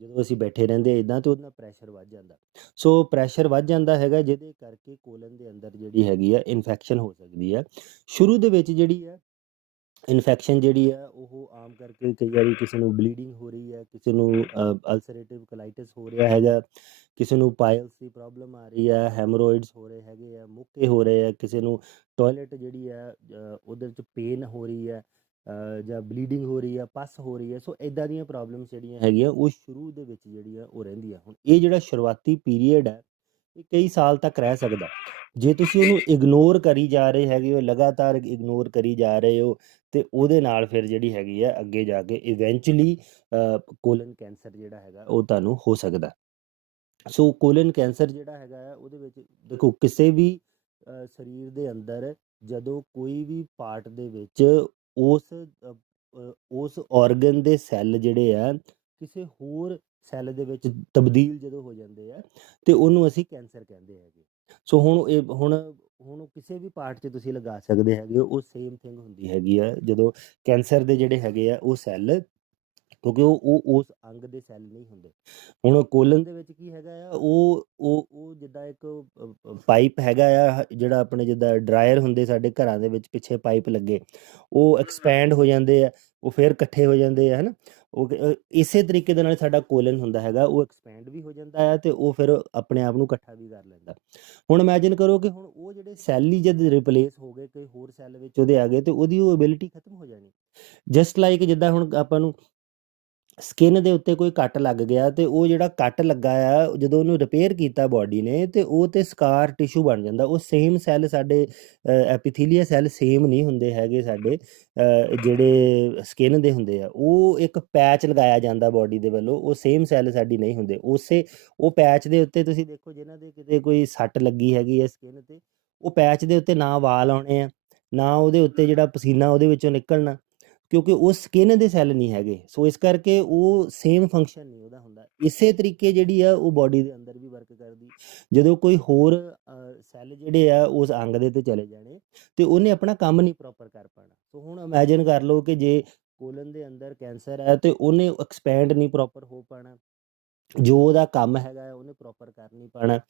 ਜਦੋਂ ਅਸੀਂ ਬੈਠੇ ਰਹਿੰਦੇ ਇੱਦਾਂ, ਤਾਂ ਉਹਦੇ ਨਾਲ ਪ੍ਰੈਸ਼ਰ ਵੱਧ ਜਾਂਦਾ। ਸੋ ਪ੍ਰੈਸ਼ਰ ਵੱਧ ਜਾਂਦਾ ਹੈਗਾ, ਜਿਹਦੇ ਕਰਕੇ ਕੋਲਨ ਦੇ ਅੰਦਰ ਜਿਹੜੀ ਹੈਗੀ ਆ ਇਨਫੈਕਸ਼ਨ ਹੋ ਸਕਦੀ ਆ। ਸ਼ੁਰੂ ਦੇ ਵਿੱਚ ਜਿਹੜੀ ਆ ਇਨਫੈਕਸ਼ਨ ਜਿਹੜੀ ਆ ਉਹ ਆਮ ਕਰਕੇ ਕਈ ਵਾਰੀ ਕਿਸੇ ਨੂੰ ਬਲੀਡਿੰਗ ਹੋ ਰਹੀ ਹੈ, ਕਿਸੇ ਨੂੰ ਅਲਸਰੇਟਿਵ ਕੋਲਾਈਟਿਸ ਹੋ ਰਿਹਾ ਹੈਗਾ, ਕਿਸੇ ਨੂੰ ਪਾਇਲਸ ਦੀ ਪ੍ਰੋਬਲਮ ਆ ਰਹੀ ਹੈ, ਹੈਮਰੋਇਡਸ ਹੋ ਰਹੇ ਹੈਗੇ ਆ, ਮੁੱਕੇ ਹੋ ਰਹੇ ਆ, ਕਿਸੇ ਨੂੰ ਟੋਇਲਟ ਜਿਹੜੀ ਹੈ ਉਹਦੇ ਵਿੱਚ ਪੇਨ ਹੋ ਰਹੀ ਹੈ, ਜਾਂ ਬਲੀਡਿੰਗ ਹੋ ਰਹੀ ਹੈ, ਪਸ ਹੋ ਰਹੀ ਹੈ। ਸੋ ਇੱਦਾਂ ਦੀਆਂ ਪ੍ਰੋਬਲਮਸ ਜਿਹੜੀਆਂ ਹੈਗੀਆਂ ਉਹ ਸ਼ੁਰੂ ਦੇ ਵਿੱਚ ਜਿਹੜੀਆਂ ਉਹ ਰਹਿੰਦੀਆਂ। ਹੁਣ ਇਹ ਜਿਹੜਾ ਸ਼ੁਰੂਆਤੀ ਪੀਰੀਅਡ ਹੈ, ਇਹ ਕਈ ਸਾਲ ਤੱਕ ਰਹਿ ਸਕਦਾ। ਜੇ ਤੁਸੀਂ ਉਹਨੂੰ ਇਗਨੋਰ ਕਰੀ ਜਾ ਰਹੇ ਹੈਗੇ ਹੋ, ਲਗਾਤਾਰ ਇਗਨੋਰ ਕਰੀ ਜਾ ਰਹੇ ਹੋ, ਤੇ ਉਹਦੇ ਨਾਲ ਫਿਰ ਜਿਹੜੀ ਹੈਗੀ ਆ ਅੱਗੇ ਜਾ ਕੇ ਇਵੈਂਚੁਅਲੀ ਕੋਲਨ ਕੈਂਸਰ ਜਿਹੜਾ ਹੈਗਾ ਉਹ ਤੁਹਾਨੂੰ ਹੋ ਸਕਦਾ। ਸੋ ਕੋਲਨ ਕੈਂਸਰ ਜਿਹੜਾ ਹੈਗਾ ਆ, ਉਹਦੇ ਵਿੱਚ ਦੇਖੋ ਕਿਸੇ ਵੀ ਸਰੀਰ ਦੇ ਅੰਦਰ ਜਦੋਂ ਕੋਈ ਵੀ ਪਾਰਟ ਦੇ ਵਿੱਚ ਉਸ ਔਰਗਨ ਦੇ ਸੈੱਲ ਜਿਹੜੇ ਆ ਕਿਸੇ ਹੋਰ ਸੈੱਲ ਦੇ ਵਿੱਚ ਤਬਦੀਲ ਜਦੋਂ ਹੋ ਜਾਂਦੇ ਆ, ਤੇ ਉਹਨੂੰ ਅਸੀਂ ਕੈਂਸਰ ਕਹਿੰਦੇ ਹੈਗੇ। ਸੋ ਹੁਣ ਕਿਸੇ ਵੀ ਪਾਰਟ 'ਚ ਤੁਸੀਂ ਲਗਾ ਸਕਦੇ ਹੈਗੇ ਹੋ, ਉਹ ਸੇਮ ਥਿੰਗ ਹੁੰਦੀ ਹੈਗੀ ਆ ਜਦੋਂ ਕੈਂਸਰ ਦੇ ਜਿਹੜੇ ਹੈਗੇ ਆ ਉਹ ਸੈੱਲ, ਕਿਉਂਕਿ ਉਹ ਉਸ ਅੰਗ ਦੇ ਸੈੱਲ ਨਹੀਂ ਹੁੰਦੇ। ਹੁਣ ਕੋਲਨ ਦੇ ਵਿੱਚ ਕੀ ਹੈਗਾ ਆ, ਉਹ ਜਿੱਦਾਂ ਇੱਕ ਪਾਈਪ ਹੈਗਾ ਆ, ਜਿਹੜਾ ਆਪਣੇ ਜਿੱਦਾਂ ਡਰਾਇਰ ਹੁੰਦੇ ਸਾਡੇ ਘਰਾਂ ਦੇ ਵਿੱਚ ਪਿੱਛੇ ਪਾਈਪ ਲੱਗੇ, ਉਹ ਐਕਸਪੈਂਡ ਹੋ ਜਾਂਦੇ ਆ, ਉਹ ਫਿਰ ਇਕੱਠੇ ਹੋ ਜਾਂਦੇ ਆ, ਹੈ ਨਾ। ਇਸੇ ਤਰੀਕੇ ਦੇ ਨਾਲ ਸਾਡਾ ਕੋਲਨ ਹੁੰਦਾ ਹੈਗਾ, ਉਹ ਐਕਸਪੈਂਡ ਵੀ ਹੋ ਜਾਂਦਾ ਆ, ਤੇ ਉਹ ਫਿਰ ਆਪਣੇ ਆਪ ਨੂੰ ਇਕੱਠਾ ਵੀ ਕਰ ਲੈਂਦਾ। ਹੁਣ ਇਮੈਜਿਨ ਕਰੋ ਕਿ ਹੁਣ ਉਹ ਜਿਹੜੇ ਸੈੱਲ ਹੀ ਜਦ ਰਿਪਲੇਸ ਹੋ ਗਏ, ਕੋਈ ਹੋਰ ਸੈੱਲ ਵਿੱਚ ਉਹਦੇ ਆ ਗਏ, ਤੇ ਉਹਦੀ ਉਹ ਐਬਿਲਿਟੀ ਖਤਮ ਹੋ ਜਾਣੀ। ਜਸਟ ਲਾਈਕ ਜਿੱਦਾਂ ਹੁਣ ਆਪਾਂ ਨੂੰ ਸਕਿਨ ਦੇ ਉੱਤੇ ਕੋਈ ਕੱਟ ਲੱਗ ਗਿਆ, ਤੇ ਉਹ ਜਿਹੜਾ ਕੱਟ ਲੱਗਾ ਆ, ਜਦੋਂ ਉਹਨੂੰ ਰਿਪੇਅਰ ਕੀਤਾ ਬਾਡੀ ਨੇ, ਤੇ ਉਹ ਤੇ ਸਕਾਰ ਟਿਸ਼ੂ ਬਣ ਜਾਂਦਾ। ਉਹ ਸੇਮ ਸੈੱਲ ਸਾਡੇ ਐਪੀਥੀਲੀਆ ਸੈੱਲ ਸੇਮ ਨਹੀਂ ਹੁੰਦੇ ਹੈਗੇ ਸਾਡੇ, ਜਿਹੜੇ ਸਕਿਨ ਦੇ ਹੁੰਦੇ ਆ। ਉਹ ਇੱਕ ਪੈਚ ਲਗਾਇਆ ਜਾਂਦਾ ਬਾਡੀ ਦੇ ਵੱਲੋਂ, ਉਹ ਸੇਮ ਸੈੱਲ ਸਾਡੀ ਨਹੀਂ ਹੁੰਦੇ। ਉਹ ਪੈਚ ਦੇ ਉੱਤੇ ਤੁਸੀਂ ਦੇਖੋ, ਜਿਨ੍ਹਾਂ ਦੇ ਕਿਤੇ ਕੋਈ ਸੱਟ ਲੱਗੀ ਹੈਗੀ ਹੈ ਸਕਿਨ ਤੇ, ਉਹ ਪੈਚ ਦੇ ਉੱਤੇ ਨਾ ਵਾਲ ਆਉਣੇ ਆ, ਨਾ ਉਹਦੇ ਉੱਤੇ ਜਿਹੜਾ ਪਸੀਨਾ ਉਹਦੇ ਵਿੱਚੋਂ ਨਿਕਲਣਾ, ਕਿਉਂਕਿ ਉਹ ਸਕਿਨ ਦੇ ਸੈੱਲ ਨਹੀਂ ਹੈਗੇ। ਸੋ ਇਸ ਕਰਕੇ ਉਹ ਸੇਮ ਫੰਕਸ਼ਨ ਨਹੀਂ ਉਹਦਾ ਹੁੰਦਾ। ਇਸੇ ਤਰੀਕੇ ਜਿਹੜੀ ਆ ਉਹ ਬਾਡੀ ਦੇ ਅੰਦਰ ਵੀ ਵਰਕ ਕਰਦੀ। ਜਦੋਂ ਕੋਈ ਹੋਰ ਸੈੱਲ ਜਿਹੜੇ ਆ ਉਸ ਅੰਗ ਦੇ ਤੇ ਚਲੇ ਜਾਣੇ, ਤੇ ਉਹਨੇ ਆਪਣਾ ਕੰਮ ਨਹੀਂ ਪ੍ਰੋਪਰ ਕਰ ਪਾਉਣਾ। ਸੋ ਹੁਣ ਇਮੈਜਿਨ ਕਰ ਲਓ ਕਿ ਜੇ ਕੋਲਨ ਦੇ ਅੰਦਰ ਕੈਂਸਰ ਹੈ, ਤੇ ਉਹਨੇ ਐਕਸਪੈਂਡ ਨਹੀਂ ਪ੍ਰੋਪਰ ਹੋ ਪਾਉਣਾ, ਜੋ ਉਹਦਾ ਕੰਮ ਹੈਗਾ ਉਹਨੇ ਪ੍ਰੋਪਰ ਕਰ ਨਹੀਂ ਪਾਉਣਾ,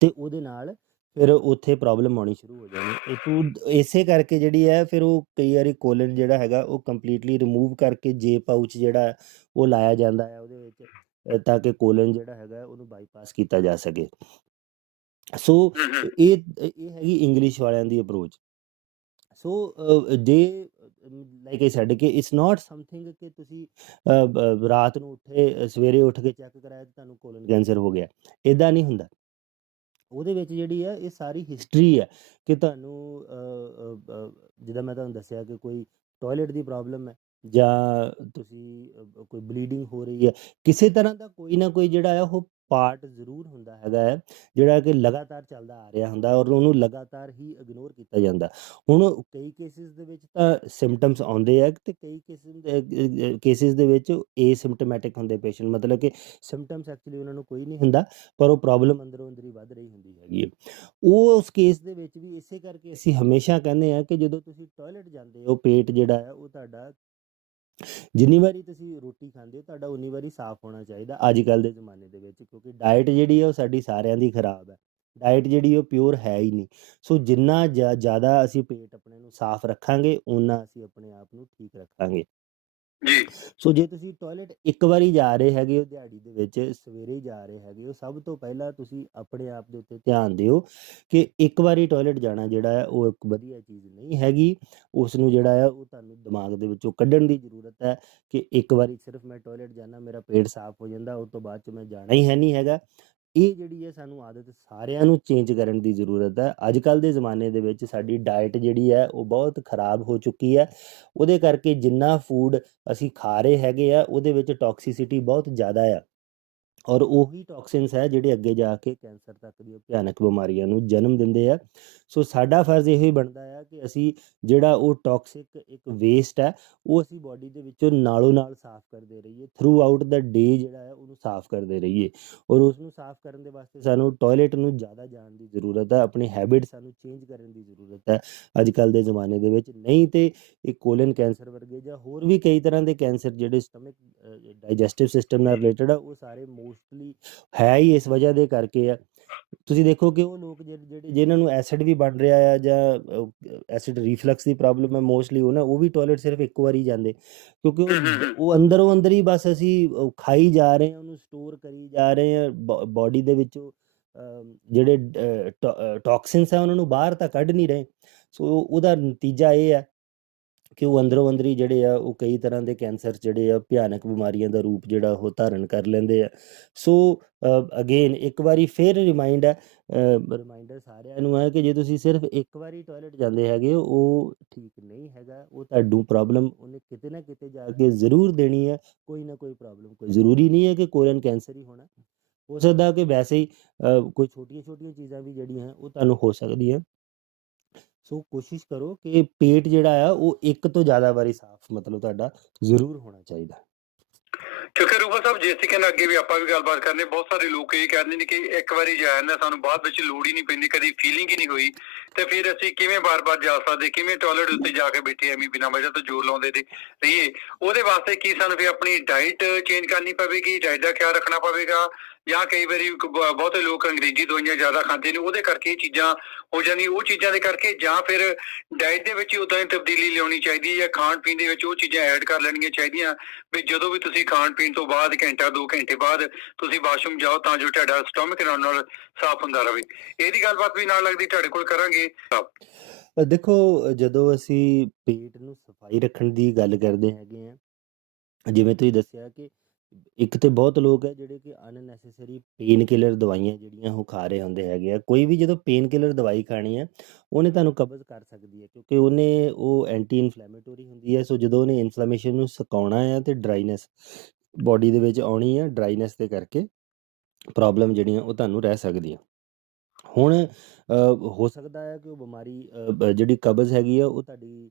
ਤੇ ਉਹਦੇ ਨਾਲ ਫਿਰ ਉੱਥੇ ਪ੍ਰੋਬਲਮ ਆਉਣੀ ਸ਼ੁਰੂ ਹੋ ਜਾਣੀ। ਇਹ ਤੂੰ ਇਸੇ ਕਰਕੇ ਜਿਹੜੀ ਹੈ, ਫਿਰ ਉਹ ਕਈ ਵਾਰੀ ਕੋਲਨ ਜਿਹੜਾ ਹੈਗਾ ਉਹ ਕੰਪਲੀਟਲੀ ਰਿਮੂਵ ਕਰਕੇ ਜੇ ਪਾਊਚ ਜਿਹੜਾ ਉਹ ਲਾਇਆ ਜਾਂਦਾ ਹੈ ਉਹਦੇ ਵਿੱਚ, ਤਾਂ ਕਿ ਕੋਲਨ ਜਿਹੜਾ ਹੈਗਾ ਉਹਨੂੰ ਬਾਈਪਾਸ ਕੀਤਾ ਜਾ ਸਕੇ। ਸੋ ਇਹ ਹੈਗੀ ਇੰਗਲਿਸ਼ ਵਾਲਿਆਂ ਦੀ ਅਪਰੋਚ। ਸੋ ਜੇ ਲਾਈਕ ਆਈ ਸੈਡ ਕਿ ਇਟਸ ਨਾਟ ਸਮਥਿੰਗ ਕਿ ਤੁਸੀਂ ਰਾਤ ਨੂੰ ਉੱਠੇ, ਸਵੇਰੇ ਉੱਠ ਕੇ ਚੈੱਕ ਕਰਾਇਆ ਤੇ ਤੁਹਾਨੂੰ ਕੋਲਨ ਕੈਂਸਰ ਹੋ ਗਿਆ, ਇੱਦਾਂ ਨਹੀਂ ਹੁੰਦਾ। ਉਹਦੇ ਵਿੱਚ ਜਿਹੜੀ ਆ ਇਹ ਸਾਰੀ ਹਿਸਟਰੀ ਹੈ ਕਿ ਤੁਹਾਨੂੰ ਜਿੱਦਾਂ ਮੈਂ ਤੁਹਾਨੂੰ ਦੱਸਿਆ ਕਿ ਕੋਈ ਟੋਇਲਟ ਦੀ ਪ੍ਰੋਬਲਮ ਹੈ, ਜਾਂ ਤੁਸੀਂ ਕੋਈ ਬਲੀਡਿੰਗ ਹੋ ਰਹੀ ਹੈ, ਕਿਸੇ ਤਰ੍ਹਾਂ ਦਾ ਕੋਈ ਨਾ ਕੋਈ ਜਿਹੜਾ ਆ ਉਹ ਪਾਰਟ ਜ਼ਰੂਰ ਹੁੰਦਾ ਹੈਗਾ ਹੈ, ਜਿਹੜਾ ਕਿ ਲਗਾਤਾਰ ਚੱਲਦਾ ਆ ਰਿਹਾ ਹੁੰਦਾ, ਔਰ ਉਹਨੂੰ ਲਗਾਤਾਰ ਹੀ ਇਗਨੋਰ ਕੀਤਾ ਜਾਂਦਾ। ਹੁਣ ਕਈ ਕੇਸਿਸ ਦੇ ਵਿੱਚ ਤਾਂ ਸਿੰਪਟਮਸ ਆਉਂਦੇ ਆ, ਤੇ ਕਈ ਕੇਸਿਸ ਦੇ ਵਿੱਚ ਏਸਿਮਟੋਮੈਟਿਕ ਹੁੰਦੇ ਪੇਸ਼ੈਂਟ, ਮਤਲਬ ਕਿ ਸਿੰਪਟਮਸ ਐਕਚੁਅਲੀ ਉਹਨਾਂ ਨੂੰ ਕੋਈ ਨਹੀਂ ਹੁੰਦਾ, ਪਰ ਉਹ ਪ੍ਰੋਬਲਮ ਅੰਦਰੋਂ ਅੰਦਰ ਹੀ ਵੱਧ ਰਹੀ ਹੁੰਦੀ ਹੈਗੀ ਹੈ। ਉਹ ਉਸ ਕੇਸ ਦੇ ਵਿੱਚ ਵੀ ਇਸੇ ਕਰਕੇ ਅਸੀਂ ਹਮੇਸ਼ਾ ਕਹਿੰਦੇ ਹਾਂ ਕਿ ਜਦੋਂ ਤੁਸੀਂ ਟੋਇਲਟ ਜਾਂਦੇ ਹੋ, ਪੇਟ ਜਿਹੜਾ ਹੈ ਉਹ ਤੁਹਾਡਾ ਜਿੰਨੀ ਵਾਰੀ ਤੁਸੀਂ ਰੋਟੀ ਖਾਂਦੇ ਹੋ, ਤੁਹਾਡਾ ਉਨੀ ਵਾਰੀ ਸਾਫ਼ ਹੋਣਾ ਚਾਹੀਦਾ ਅੱਜ ਕੱਲ੍ਹ ਦੇ ਜ਼ਮਾਨੇ ਦੇ ਵਿੱਚ, ਕਿਉਂਕਿ ਡਾਇਟ ਜਿਹੜੀ ਹੈ ਉਹ ਸਾਡੀ ਸਾਰਿਆਂ ਦੀ ਖਰਾਬ ਹੈ। ਡਾਇਟ ਜਿਹੜੀ ਉਹ ਪਿਓਰ ਹੈ ਹੀ ਨਹੀਂ। ਸੋ ਜਿੰਨਾ ਜ਼ਿਆਦਾ ਅਸੀਂ ਪੇਟ ਆਪਣੇ ਨੂੰ ਸਾਫ਼ ਰੱਖਾਂਗੇ, ਓਨਾ ਅਸੀਂ ਆਪਣੇ ਆਪ ਨੂੰ ਠੀਕ ਰੱਖਾਂਗੇ। ਜੀ ਸੋ ਜੇ ਤੁਸੀਂ ਟੋਇਲਟ ਇੱਕ ਵਾਰੀ ਜਾ ਰਹੇ ਹੈਗੇ ਹੋ ਦਿਹਾੜੀ ਦੇ ਵਿੱਚ, ਸਵੇਰੇ ਹੀ ਜਾ ਰਹੇ ਹੈਗੇ ਹੋ, ਸਭ ਤੋਂ ਪਹਿਲਾਂ ਤੁਸੀਂ ਆਪਣੇ ਆਪ ਦੇ ਉੱਤੇ ਧਿਆਨ ਦਿਓ ਕਿ ਇੱਕ ਵਾਰੀ ਟੋਇਲਟ ਜਾਣਾ ਜਿਹੜਾ ਹੈ ਉਹ ਇੱਕ ਵਧੀਆ ਚੀਜ਼ ਨਹੀਂ ਹੈਗੀ। ਉਸ ਨੂੰ ਜਿਹੜਾ ਹੈ ਉਹ ਤੁਹਾਨੂੰ ਦਿਮਾਗ ਦੇ ਵਿੱਚੋਂ ਕੱਢਣ ਦੀ ਜ਼ਰੂਰਤ ਹੈ ਕਿ ਇੱਕ ਵਾਰੀ ਸਿਰਫ ਮੈਂ ਟੋਇਲਟ ਜਾਣਾ, ਮੇਰਾ ਪੇਟ ਸਾਫ਼ ਹੋ ਜਾਂਦਾ, ਉਸ ਤੋਂ ਬਾਅਦ 'ਚ ਮੈਂ ਜਾਣਾ ਹੀ ਹੈ ਨਹੀਂ ਹੈਗਾ। ਇਹ ਜਿਹੜੀ ਹੈ ਸਾਨੂੰ ਆਦਤ ਸਾਰਿਆਂ ਨੂੰ ਚੇਂਜ ਕਰਨ ਦੀ ਜ਼ਰੂਰਤ ਹੈ। ਅੱਜ ਕੱਲ੍ਹ ਦੇ ਜ਼ਮਾਨੇ ਦੇ ਵਿੱਚ ਸਾਡੀ ਡਾਇਟ ਜਿਹੜੀ ਹੈ ਉਹ ਬਹੁਤ ਖਰਾਬ ਹੋ ਚੁੱਕੀ ਹੈ। ਉਹਦੇ ਕਰਕੇ ਜਿੰਨਾ ਫੂਡ ਅਸੀਂ ਖਾ ਰਹੇ ਹੈਗੇ ਆ ਉਹਦੇ ਵਿੱਚ ਟੌਕਸਿਸਿਟੀ ਬਹੁਤ ਜ਼ਿਆਦਾ ਆ। ਔਰ ਉਹੀ ਟੌਕਸਿਨਸ ਹੈ ਜਿਹੜੇ ਅੱਗੇ ਜਾ ਕੇ ਕੈਂਸਰ ਤੱਕ ਦੀਆਂ ਭਿਆਨਕ ਬਿਮਾਰੀਆਂ ਨੂੰ ਜਨਮ ਦਿੰਦੇ ਆ। ਸੋ ਸਾਡਾ ਫਰਜ਼ ਇਹੋ ਹੀ ਬਣਦਾ ਆ ਕਿ ਅਸੀਂ ਜਿਹੜਾ ਉਹ ਟੌਕਸਿਕ ਇੱਕ ਵੇਸਟ ਹੈ ਉਹ ਅਸੀਂ ਬਾਡੀ ਦੇ ਵਿੱਚੋਂ ਨਾਲੋਂ ਨਾਲ ਸਾਫ਼ ਕਰਦੇ ਰਹੀਏ। ਥਰੂ ਆਊਟ ਦਾ ਡੇ ਜਿਹੜਾ ਹੈ ਉਹਨੂੰ ਸਾਫ਼ ਕਰਦੇ ਰਹੀਏ। ਔਰ ਉਸਨੂੰ ਸਾਫ਼ ਕਰਨ ਦੇ ਵਾਸਤੇ ਸਾਨੂੰ ਟੋਇਲੇਟ ਨੂੰ ਜ਼ਿਆਦਾ ਜਾਣ ਦੀ ਜ਼ਰੂਰਤ ਹੈ। ਆਪਣੀ ਹੈਬਿਟ ਸਾਨੂੰ ਚੇਂਜ ਕਰਨ ਦੀ ਜ਼ਰੂਰਤ ਹੈ ਅੱਜ ਕੱਲ੍ਹ ਦੇ ਜ਼ਮਾਨੇ ਦੇ ਵਿੱਚ। ਨਹੀਂ ਤੇ ਇਹ ਕੋਲਨ ਕੈਂਸਰ ਵਰਗੇ ਜਾਂ ਹੋਰ ਵੀ ਕਈ ਤਰ੍ਹਾਂ ਦੇ ਕੈਂਸਰ ਜਿਹੜੇ ਸਟਮਕ ਡਾਈਜੈਸਟਿਵ ਸਿਸਟਮ ਨਾਲ ਰਿਲੇਟਡ ਆ ਉਹ ਸਾਰੇ ਮੋਸਟਲੀ ਹੈ ਹੀ ਇਸ ਵਜ੍ਹਾ ਦੇ ਕਰਕੇ ਆ। ਤੁਸੀਂ ਦੇਖੋ ਕਿ ਉਹ ਲੋਕ ਜਿਹੜੇ ਜਿਨ੍ਹਾਂ ਨੂੰ ਐਸਿਡ ਵੀ ਬਣ ਰਿਹਾ ਆ ਜਾਂ ਐਸਿਡ ਰੀਫਲਕਸ ਦੀ ਪ੍ਰੋਬਲਮ ਹੈ ਮੋਸਟਲੀ ਉਹ ਵੀ ਟੋਇਲੇਟ ਸਿਰਫ ਇੱਕ ਵਾਰੀ ਜਾਂਦੇ, ਕਿਉਂਕਿ ਉਹ ਅੰਦਰੋਂ ਅੰਦਰ ਹੀ ਬਸ ਅਸੀਂ ਖਾਈ ਜਾ ਰਹੇ ਹਾਂ, ਉਹਨੂੰ ਸਟੋਰ ਕਰੀ ਜਾ ਰਹੇ ਹਾਂ ਬਾਡੀ ਦੇ ਵਿੱਚੋਂ। ਜਿਹੜੇ ਟੌਕਸਿਨਸ ਆ ਉਹਨਾਂ ਨੂੰ ਬਾਹਰ ਤਾਂ ਕੱਢ ਨਹੀਂ ਰਹੇ। ਸੋ ਉਹਦਾ ਨਤੀਜਾ ਇਹ ਹੈ ਕਿ ਉਹ ਅੰਦਰੋਂ ਅੰਦਰ ਹੀ ਜਿਹੜੇ ਆ ਉਹ ਕਈ ਤਰ੍ਹਾਂ ਦੇ ਕੈਂਸਰ ਜਿਹੜੇ ਆ ਭਿਆਨਕ ਬਿਮਾਰੀਆਂ ਦਾ ਰੂਪ ਜਿਹੜਾ ਉਹ ਧਾਰਨ ਕਰ ਲੈਂਦੇ ਆ। ਸੋ ਅਗੇਨ ਇੱਕ ਵਾਰੀ ਫਿਰ ਰਿਮਾਈਂਡਰ ਸਾਰਿਆਂ ਨੂੰ ਹੈ ਕਿ ਜੇ ਤੁਸੀਂ ਸਿਰਫ ਇੱਕ ਵਾਰੀ ਟੋਇਲੇਟ ਜਾਂਦੇ ਹੈਗੇ ਹੋ ਉਹ ਠੀਕ ਨਹੀਂ ਹੈਗਾ। ਉਹ ਤੁਹਾਨੂੰ ਪ੍ਰੋਬਲਮ ਉਹਨੇ ਕਿਤੇ ਨਾ ਕਿਤੇ ਜਾ ਕੇ ਜ਼ਰੂਰ ਦੇਣੀ ਹੈ, ਕੋਈ ਨਾ ਕੋਈ ਪ੍ਰੋਬਲਮ। ਕੋਈ ਜ਼ਰੂਰੀ ਨਹੀਂ ਹੈ ਕਿ ਕੋਲਨ ਕੈਂਸਰ ਹੀ ਹੋਣਾ, ਹੋ ਸਕਦਾ ਕਿ ਵੈਸੇ ਹੀ ਕੋਈ ਛੋਟੀਆਂ ਛੋਟੀਆਂ ਚੀਜ਼ਾਂ ਵੀ ਜਿਹੜੀਆਂ ਉਹ ਤੁਹਾਨੂੰ ਹੋ ਸਕਦੀਆਂ। ਸੋ ਕੋਸ਼ਿਸ਼ ਕਰੋ ਕਿ ਪੇਟ ਜਿਹੜਾ ਆ ਉਹ ਇੱਕ ਤੋਂ ਜ਼ਿਆਦਾ ਵਾਰੀ ਸਾਫ਼ ਮਤਲਬ ਤੁਹਾਡਾ ਜ਼ਰੂਰ ਹੋਣਾ ਚਾਹੀਦਾ। ਕਿਉਂਕਿ ਰੂਬਲ ਸਾਹਿਬ ਜਿਸ ਤਰੀਕੇ ਨਾਲ ਅੱਗੇ ਵੀ ਆਪਾਂ ਵੀ ਗੱਲਬਾਤ ਕਰਨੇ, ਬਹੁਤ ਸਾਰੇ ਲੋਕ ਇਹ ਕਹਿੰਦੇ ਨੇ ਕਿ ਇੱਕ ਵਾਰੀ ਜਾ ਜਾਂਦਾ ਸਾਨੂੰ ਬਾਅਦ ਵਿੱਚ ਲੋੜ ਹੀ ਨਹੀਂ ਪੈਂਦੀ, ਕਦੀ ਫੀਲਿੰਗ ਹੀ ਨਹੀਂ ਹੋਈ, ਤੇ ਫਿਰ ਅਸੀਂ ਕਿਵੇਂ ਬਾਰ-ਬਾਰ ਜਾ ਸਕਦੇ, ਕਿਵੇਂ ਟਾਇਲਟ ਉੱਤੇ ਜਾ ਕੇ ਬੈਠੇ ਐਵੇਂ ਬਿਨਾਂ ਵਜ੍ਹਾ ਤੋਂ ਜ਼ੋਰ ਲਾਉਂਦੇ ਤੇ ਰਹੀਏ। ਉਹਦੇ ਵਾਸਤੇ ਕੀ ਸਾਨੂੰ ਫਿਰ ਆਪਣੀ ਡਾਈਟ ਚੇਂਜ ਕਰਨੀ ਪਵੇਗੀ, ਡਾਈਟ ਦਾ ਖਿਆਲ ਰੱਖਣਾ ਪਵੇਗਾ, ਜਾਂ ਕਈ ਵਾਰੀ ਬਹੁਤੇ ਲੋਕ ਅੰਗਰੇਜ਼ੀ ਦਵਾਈਆਂ ਜ਼ਿਆਦਾ ਖਾਂਦੇ ਨੇ ਉਹਦੇ ਕਰਕੇ ਇਹ ਚੀਜ਼ਾਂ ਹੋ ਜਾਂਦੀਆਂ, ਉਹ ਚੀਜ਼ਾਂ ਦੇ ਕਰਕੇ, ਜਾਂ ਫਿਰ ਡਾਈਟ ਦੇ ਵਿੱਚ ਹੀ ਉਦਾਂ ਹੀ ਤਬਦੀਲੀ ਲਿਆਉਣੀ ਚਾਹੀਦੀ ਹੈ ਜਾਂ ਖਾਣ ਪੀਣ ਦੇ ਵਿੱਚ ਉਹ ਚੀਜ਼ਾਂ ਐਡ ਕਰ ਲੈਣੀਆਂ ਚਾਹੀਦੀਆਂ ਵੀ ਜਦੋਂ ਵੀ ਤੁਸੀਂ ਖਾਣ ਪੀਣ ਤੋਂ ਬਾਅਦ ਘੰਟਾ 2 ਘੰਟੇ ਬਾਅਦ ਤੁਸੀਂ ਵਾਸ਼ਰੂਮ ਜਾਓ ਤਾਂ ਜੋ ਤੁਹਾਡਾ ਸਟਮਕ ਨਾਲ ਸਾਫ਼ ਹੁੰਦਾ ਰਹੇ। ਇਹਦੀ ਗੱਲਬਾਤ ਵੀ ਨਾਲ ਲੱਗਦੀ ਤੁਹਾਡੇ ਕੋਲ ਕਰਾਂਗੇ। ਦੇਖੋ ਜਦੋਂ ਅਸੀਂ ਪੇਟ ਨੂੰ ਸਫਾਈ ਰੱਖਣ ਦੀ ਗੱਲ ਕਰਦੇ ਹੈਗੇ ਆ, ਜਿਵੇਂ ਤੁਸੀਂ ਦੱਸਿਆ ਕਿ ਇੱਕ ਤੇ ਬਹੁਤ ਲੋਕ ਹੈ ਜਿਹੜੇ ਕਿ ਅਨਨੈਸੈਸਰੀ ਪੇਨ ਕਿਲਰ ਦਵਾਈਆਂ ਜਿਹੜੀਆਂ ਉਹ ਖਾ ਰਹੇ ਹੁੰਦੇ ਹੈਗੇ ਆ। ਕੋਈ ਵੀ ਜਦੋਂ ਪੇਨ ਕਿਲਰ ਦਵਾਈ ਖਾਣੀ ਹੈ ਉਹਨੇ ਤੁਹਾਨੂੰ ਕਬਜ਼ ਕਰ ਸਕਦੀ ਹੈ, ਕਿਉਂਕਿ ਉਹ ਐਂਟੀ ਇਨਫਲੈਮੇਟਰੀ ਹੁੰਦੀ ਹੈ। ਸੋ ਜਦੋਂ ਉਹਨੇ ਇਨਫਲੇਮੇਸ਼ਨ ਨੂੰ ਸੁਕਾਉਣਾ ਆ ਤੇ ਡਰਾਈਨੈਸ ਬਾਡੀ ਦੇ ਵਿੱਚ ਆਉਣੀ ਆ, ਡਰਾਈਨੈਸ ਦੇ ਕਰਕੇ ਪ੍ਰੋਬਲਮ ਜਿਹੜੀਆਂ ਉਹ ਤੁਹਾਨੂੰ ਰਹਿ ਸਕਦੀਆਂ। ਹੁਣ ਹੋ ਸਕਦਾ ਹੈ ਕਿ ਉਹ ਬਿਮਾਰੀ ਜਿਹੜੀ ਕਬਜ਼ ਹੈਗੀ ਆ ਉਹ ਤੁਹਾਡੀ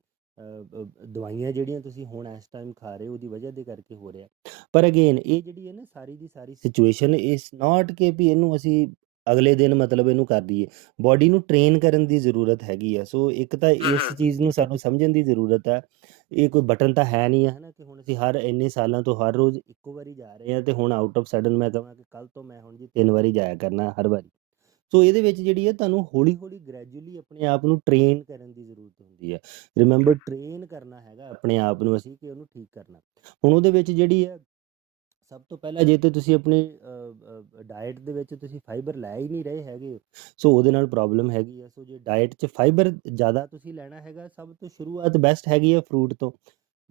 ਦਵਾਈਆਂ ਜਿਹੜੀਆਂ ਤੁਸੀਂ ਹੁਣ ਇਸ ਟਾਈਮ ਖਾ ਰਹੇ ਹੋ ਉਹਦੀ ਵਜ੍ਹਾ ਦੇ ਕਰਕੇ ਹੋ ਰਿਹਾ। ਪਰ ਅਗੇਨ ਇਹ ਜਿਹੜੀ ਹੈ ਨਾ ਸਾਰੀ ਦੀ ਸਾਰੀ ਸਿਚੁਏਸ਼ਨ ਇਸ ਨਾਟ ਕਿ ਵੀ ਇਹਨੂੰ ਅਸੀਂ ਅਗਲੇ ਦਿਨ ਮਤਲਬ ਇਹਨੂੰ ਕਰ ਦਈਏ। ਬਾਡੀ ਨੂੰ ਟ੍ਰੇਨ ਕਰਨ ਦੀ ਜ਼ਰੂਰਤ ਹੈਗੀ ਆ। ਸੋ ਇੱਕ ਤਾਂ ਇਸ ਚੀਜ਼ ਨੂੰ ਸਾਨੂੰ ਸਮਝਣ ਦੀ ਜ਼ਰੂਰਤ ਹੈ। ਇਹ ਕੋਈ ਬਟਨ ਤਾਂ ਹੈ ਨਹੀਂ ਹੈ ਨਾ ਕਿ ਹੁਣ ਅਸੀਂ ਹਰ ਇੰਨੇ ਸਾਲਾਂ ਤੋਂ ਹਰ ਰੋਜ਼ ਇੱਕੋ ਵਾਰੀ ਜਾ ਰਹੇ ਹਾਂ ਤੇ ਹੁਣ ਆਊਟ ਆਫ ਸਡਨ ਮੈਂ ਕਹਾਂ ਕਿ ਕੱਲ ਤੋਂ ਮੈਂ ਹੁਣ ਜੀ 3 ਵਾਰੀ ਜਾਇਆ ਕਰਨਾ ਹਰ ਵਾਰੀ। ਸੋ ਇਹਦੇ ਵਿੱਚ ਜਿਹੜੀ ਹੈ ਤੁਹਾਨੂੰ ਹੌਲੀ ਹੌਲੀ ਗ੍ਰੈਜੂਅਲੀ ਆਪਣੇ ਆਪ ਨੂੰ ਟ੍ਰੇਨ ਕਰਨ ਦੀ ਜ਼ਰੂਰਤ ਹੁੰਦੀ ਹੈ। ਰਿਮੈਂਬਰ ਟ੍ਰੇਨ ਕਰਨਾ ਹੈਗਾ ਆਪਣੇ ਆਪ ਨੂੰ ਅਸੀਂ ਕਿ ਉਹਨੂੰ ਠੀਕ ਕਰਨਾ। ਹੁਣ ਉਹਦੇ ਵਿੱਚ ਜਿਹੜੀ ਹੈ ਸਭ ਤੋਂ ਪਹਿਲਾਂ ਜੇ ਤੇ ਤੁਸੀਂ ਆਪਣੀ ਡਾਇਟ ਦੇ ਵਿੱਚ ਤੁਸੀਂ ਫਾਈਬਰ ਲੈ ਹੀ ਨਹੀਂ ਰਹੇ ਹੈਗੇ ਸੋ ਉਹਦੇ ਨਾਲ ਪ੍ਰੋਬਲਮ ਹੈਗੀ ਆ। ਸੋ ਜੇ ਡਾਇਟ 'ਚ ਫਾਈਬਰ ਜ਼ਿਆਦਾ ਤੁਸੀਂ ਲੈਣਾ ਹੈਗਾ ਸਭ ਤੋਂ ਸ਼ੁਰੂਆਤ ਬੈਸਟ ਹੈਗੀ ਆ ਫਰੂਟ ਤੋਂ।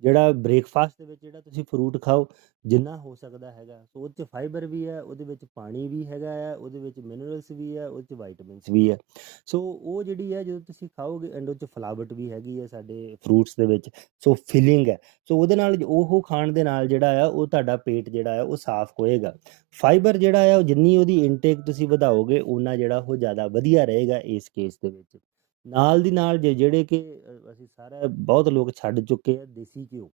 ਜਿਹੜਾ ਬ੍ਰੇਕਫਾਸਟ ਦੇ ਵਿੱਚ ਜਿਹੜਾ ਤੁਸੀਂ ਫਰੂਟ ਖਾਓ ਜਿੰਨਾ ਹੋ ਸਕਦਾ ਹੈਗਾ। ਸੋ ਉਹਦੇ 'ਚ ਫਾਈਬਰ ਵੀ ਹੈ, ਉਹਦੇ ਵਿੱਚ ਪਾਣੀ ਵੀ ਹੈਗਾ ਆ, ਉਹਦੇ ਵਿੱਚ ਮਿਨਰਲਸ ਵੀ ਹੈ, ਉਹਦੇ 'ਚ ਵਾਈਟਮਿਨਸ ਵੀ ਹੈ। ਸੋ ਉਹ ਜਿਹੜੀ ਹੈ ਜਦੋਂ ਤੁਸੀਂ ਖਾਓਗੇ ਐਂਡ ਉਹ 'ਚ ਫਲਾਵਟ ਵੀ ਹੈਗੀ ਹੈ ਸਾਡੇ ਫਰੂਟਸ ਦੇ ਵਿੱਚ। ਸੋ ਫਿਲਿੰਗ ਹੈ। ਸੋ ਉਹਦੇ ਨਾਲ ਉਹ ਖਾਣ ਦੇ ਨਾਲ ਜਿਹੜਾ ਆ ਉਹ ਤੁਹਾਡਾ ਪੇਟ ਜਿਹੜਾ ਆ ਉਹ ਸਾਫ਼ ਹੋਏਗਾ। ਫਾਈਬਰ ਜਿਹੜਾ ਆ ਉਹ ਜਿੰਨੀ ਉਹਦੀ ਇਨਟੇਕ ਤੁਸੀਂ ਵਧਾਓਗੇ ਓਨਾ ਜਿਹੜਾ ਉਹ ਜ਼ਿਆਦਾ ਵਧੀਆ ਰਹੇਗਾ ਇਸ ਕੇਸ ਦੇ ਵਿੱਚ। ਨਾਲ ਦੀ ਨਾਲ ਜਿਹੜੇ ਕਿ ਅਸੀਂ ਸਾਰਾ ਬਹੁਤ ਲੋਕ ਛੱਡ ਚੁੱਕੇ ਆ ਦੇਸੀ ਘਿਓ।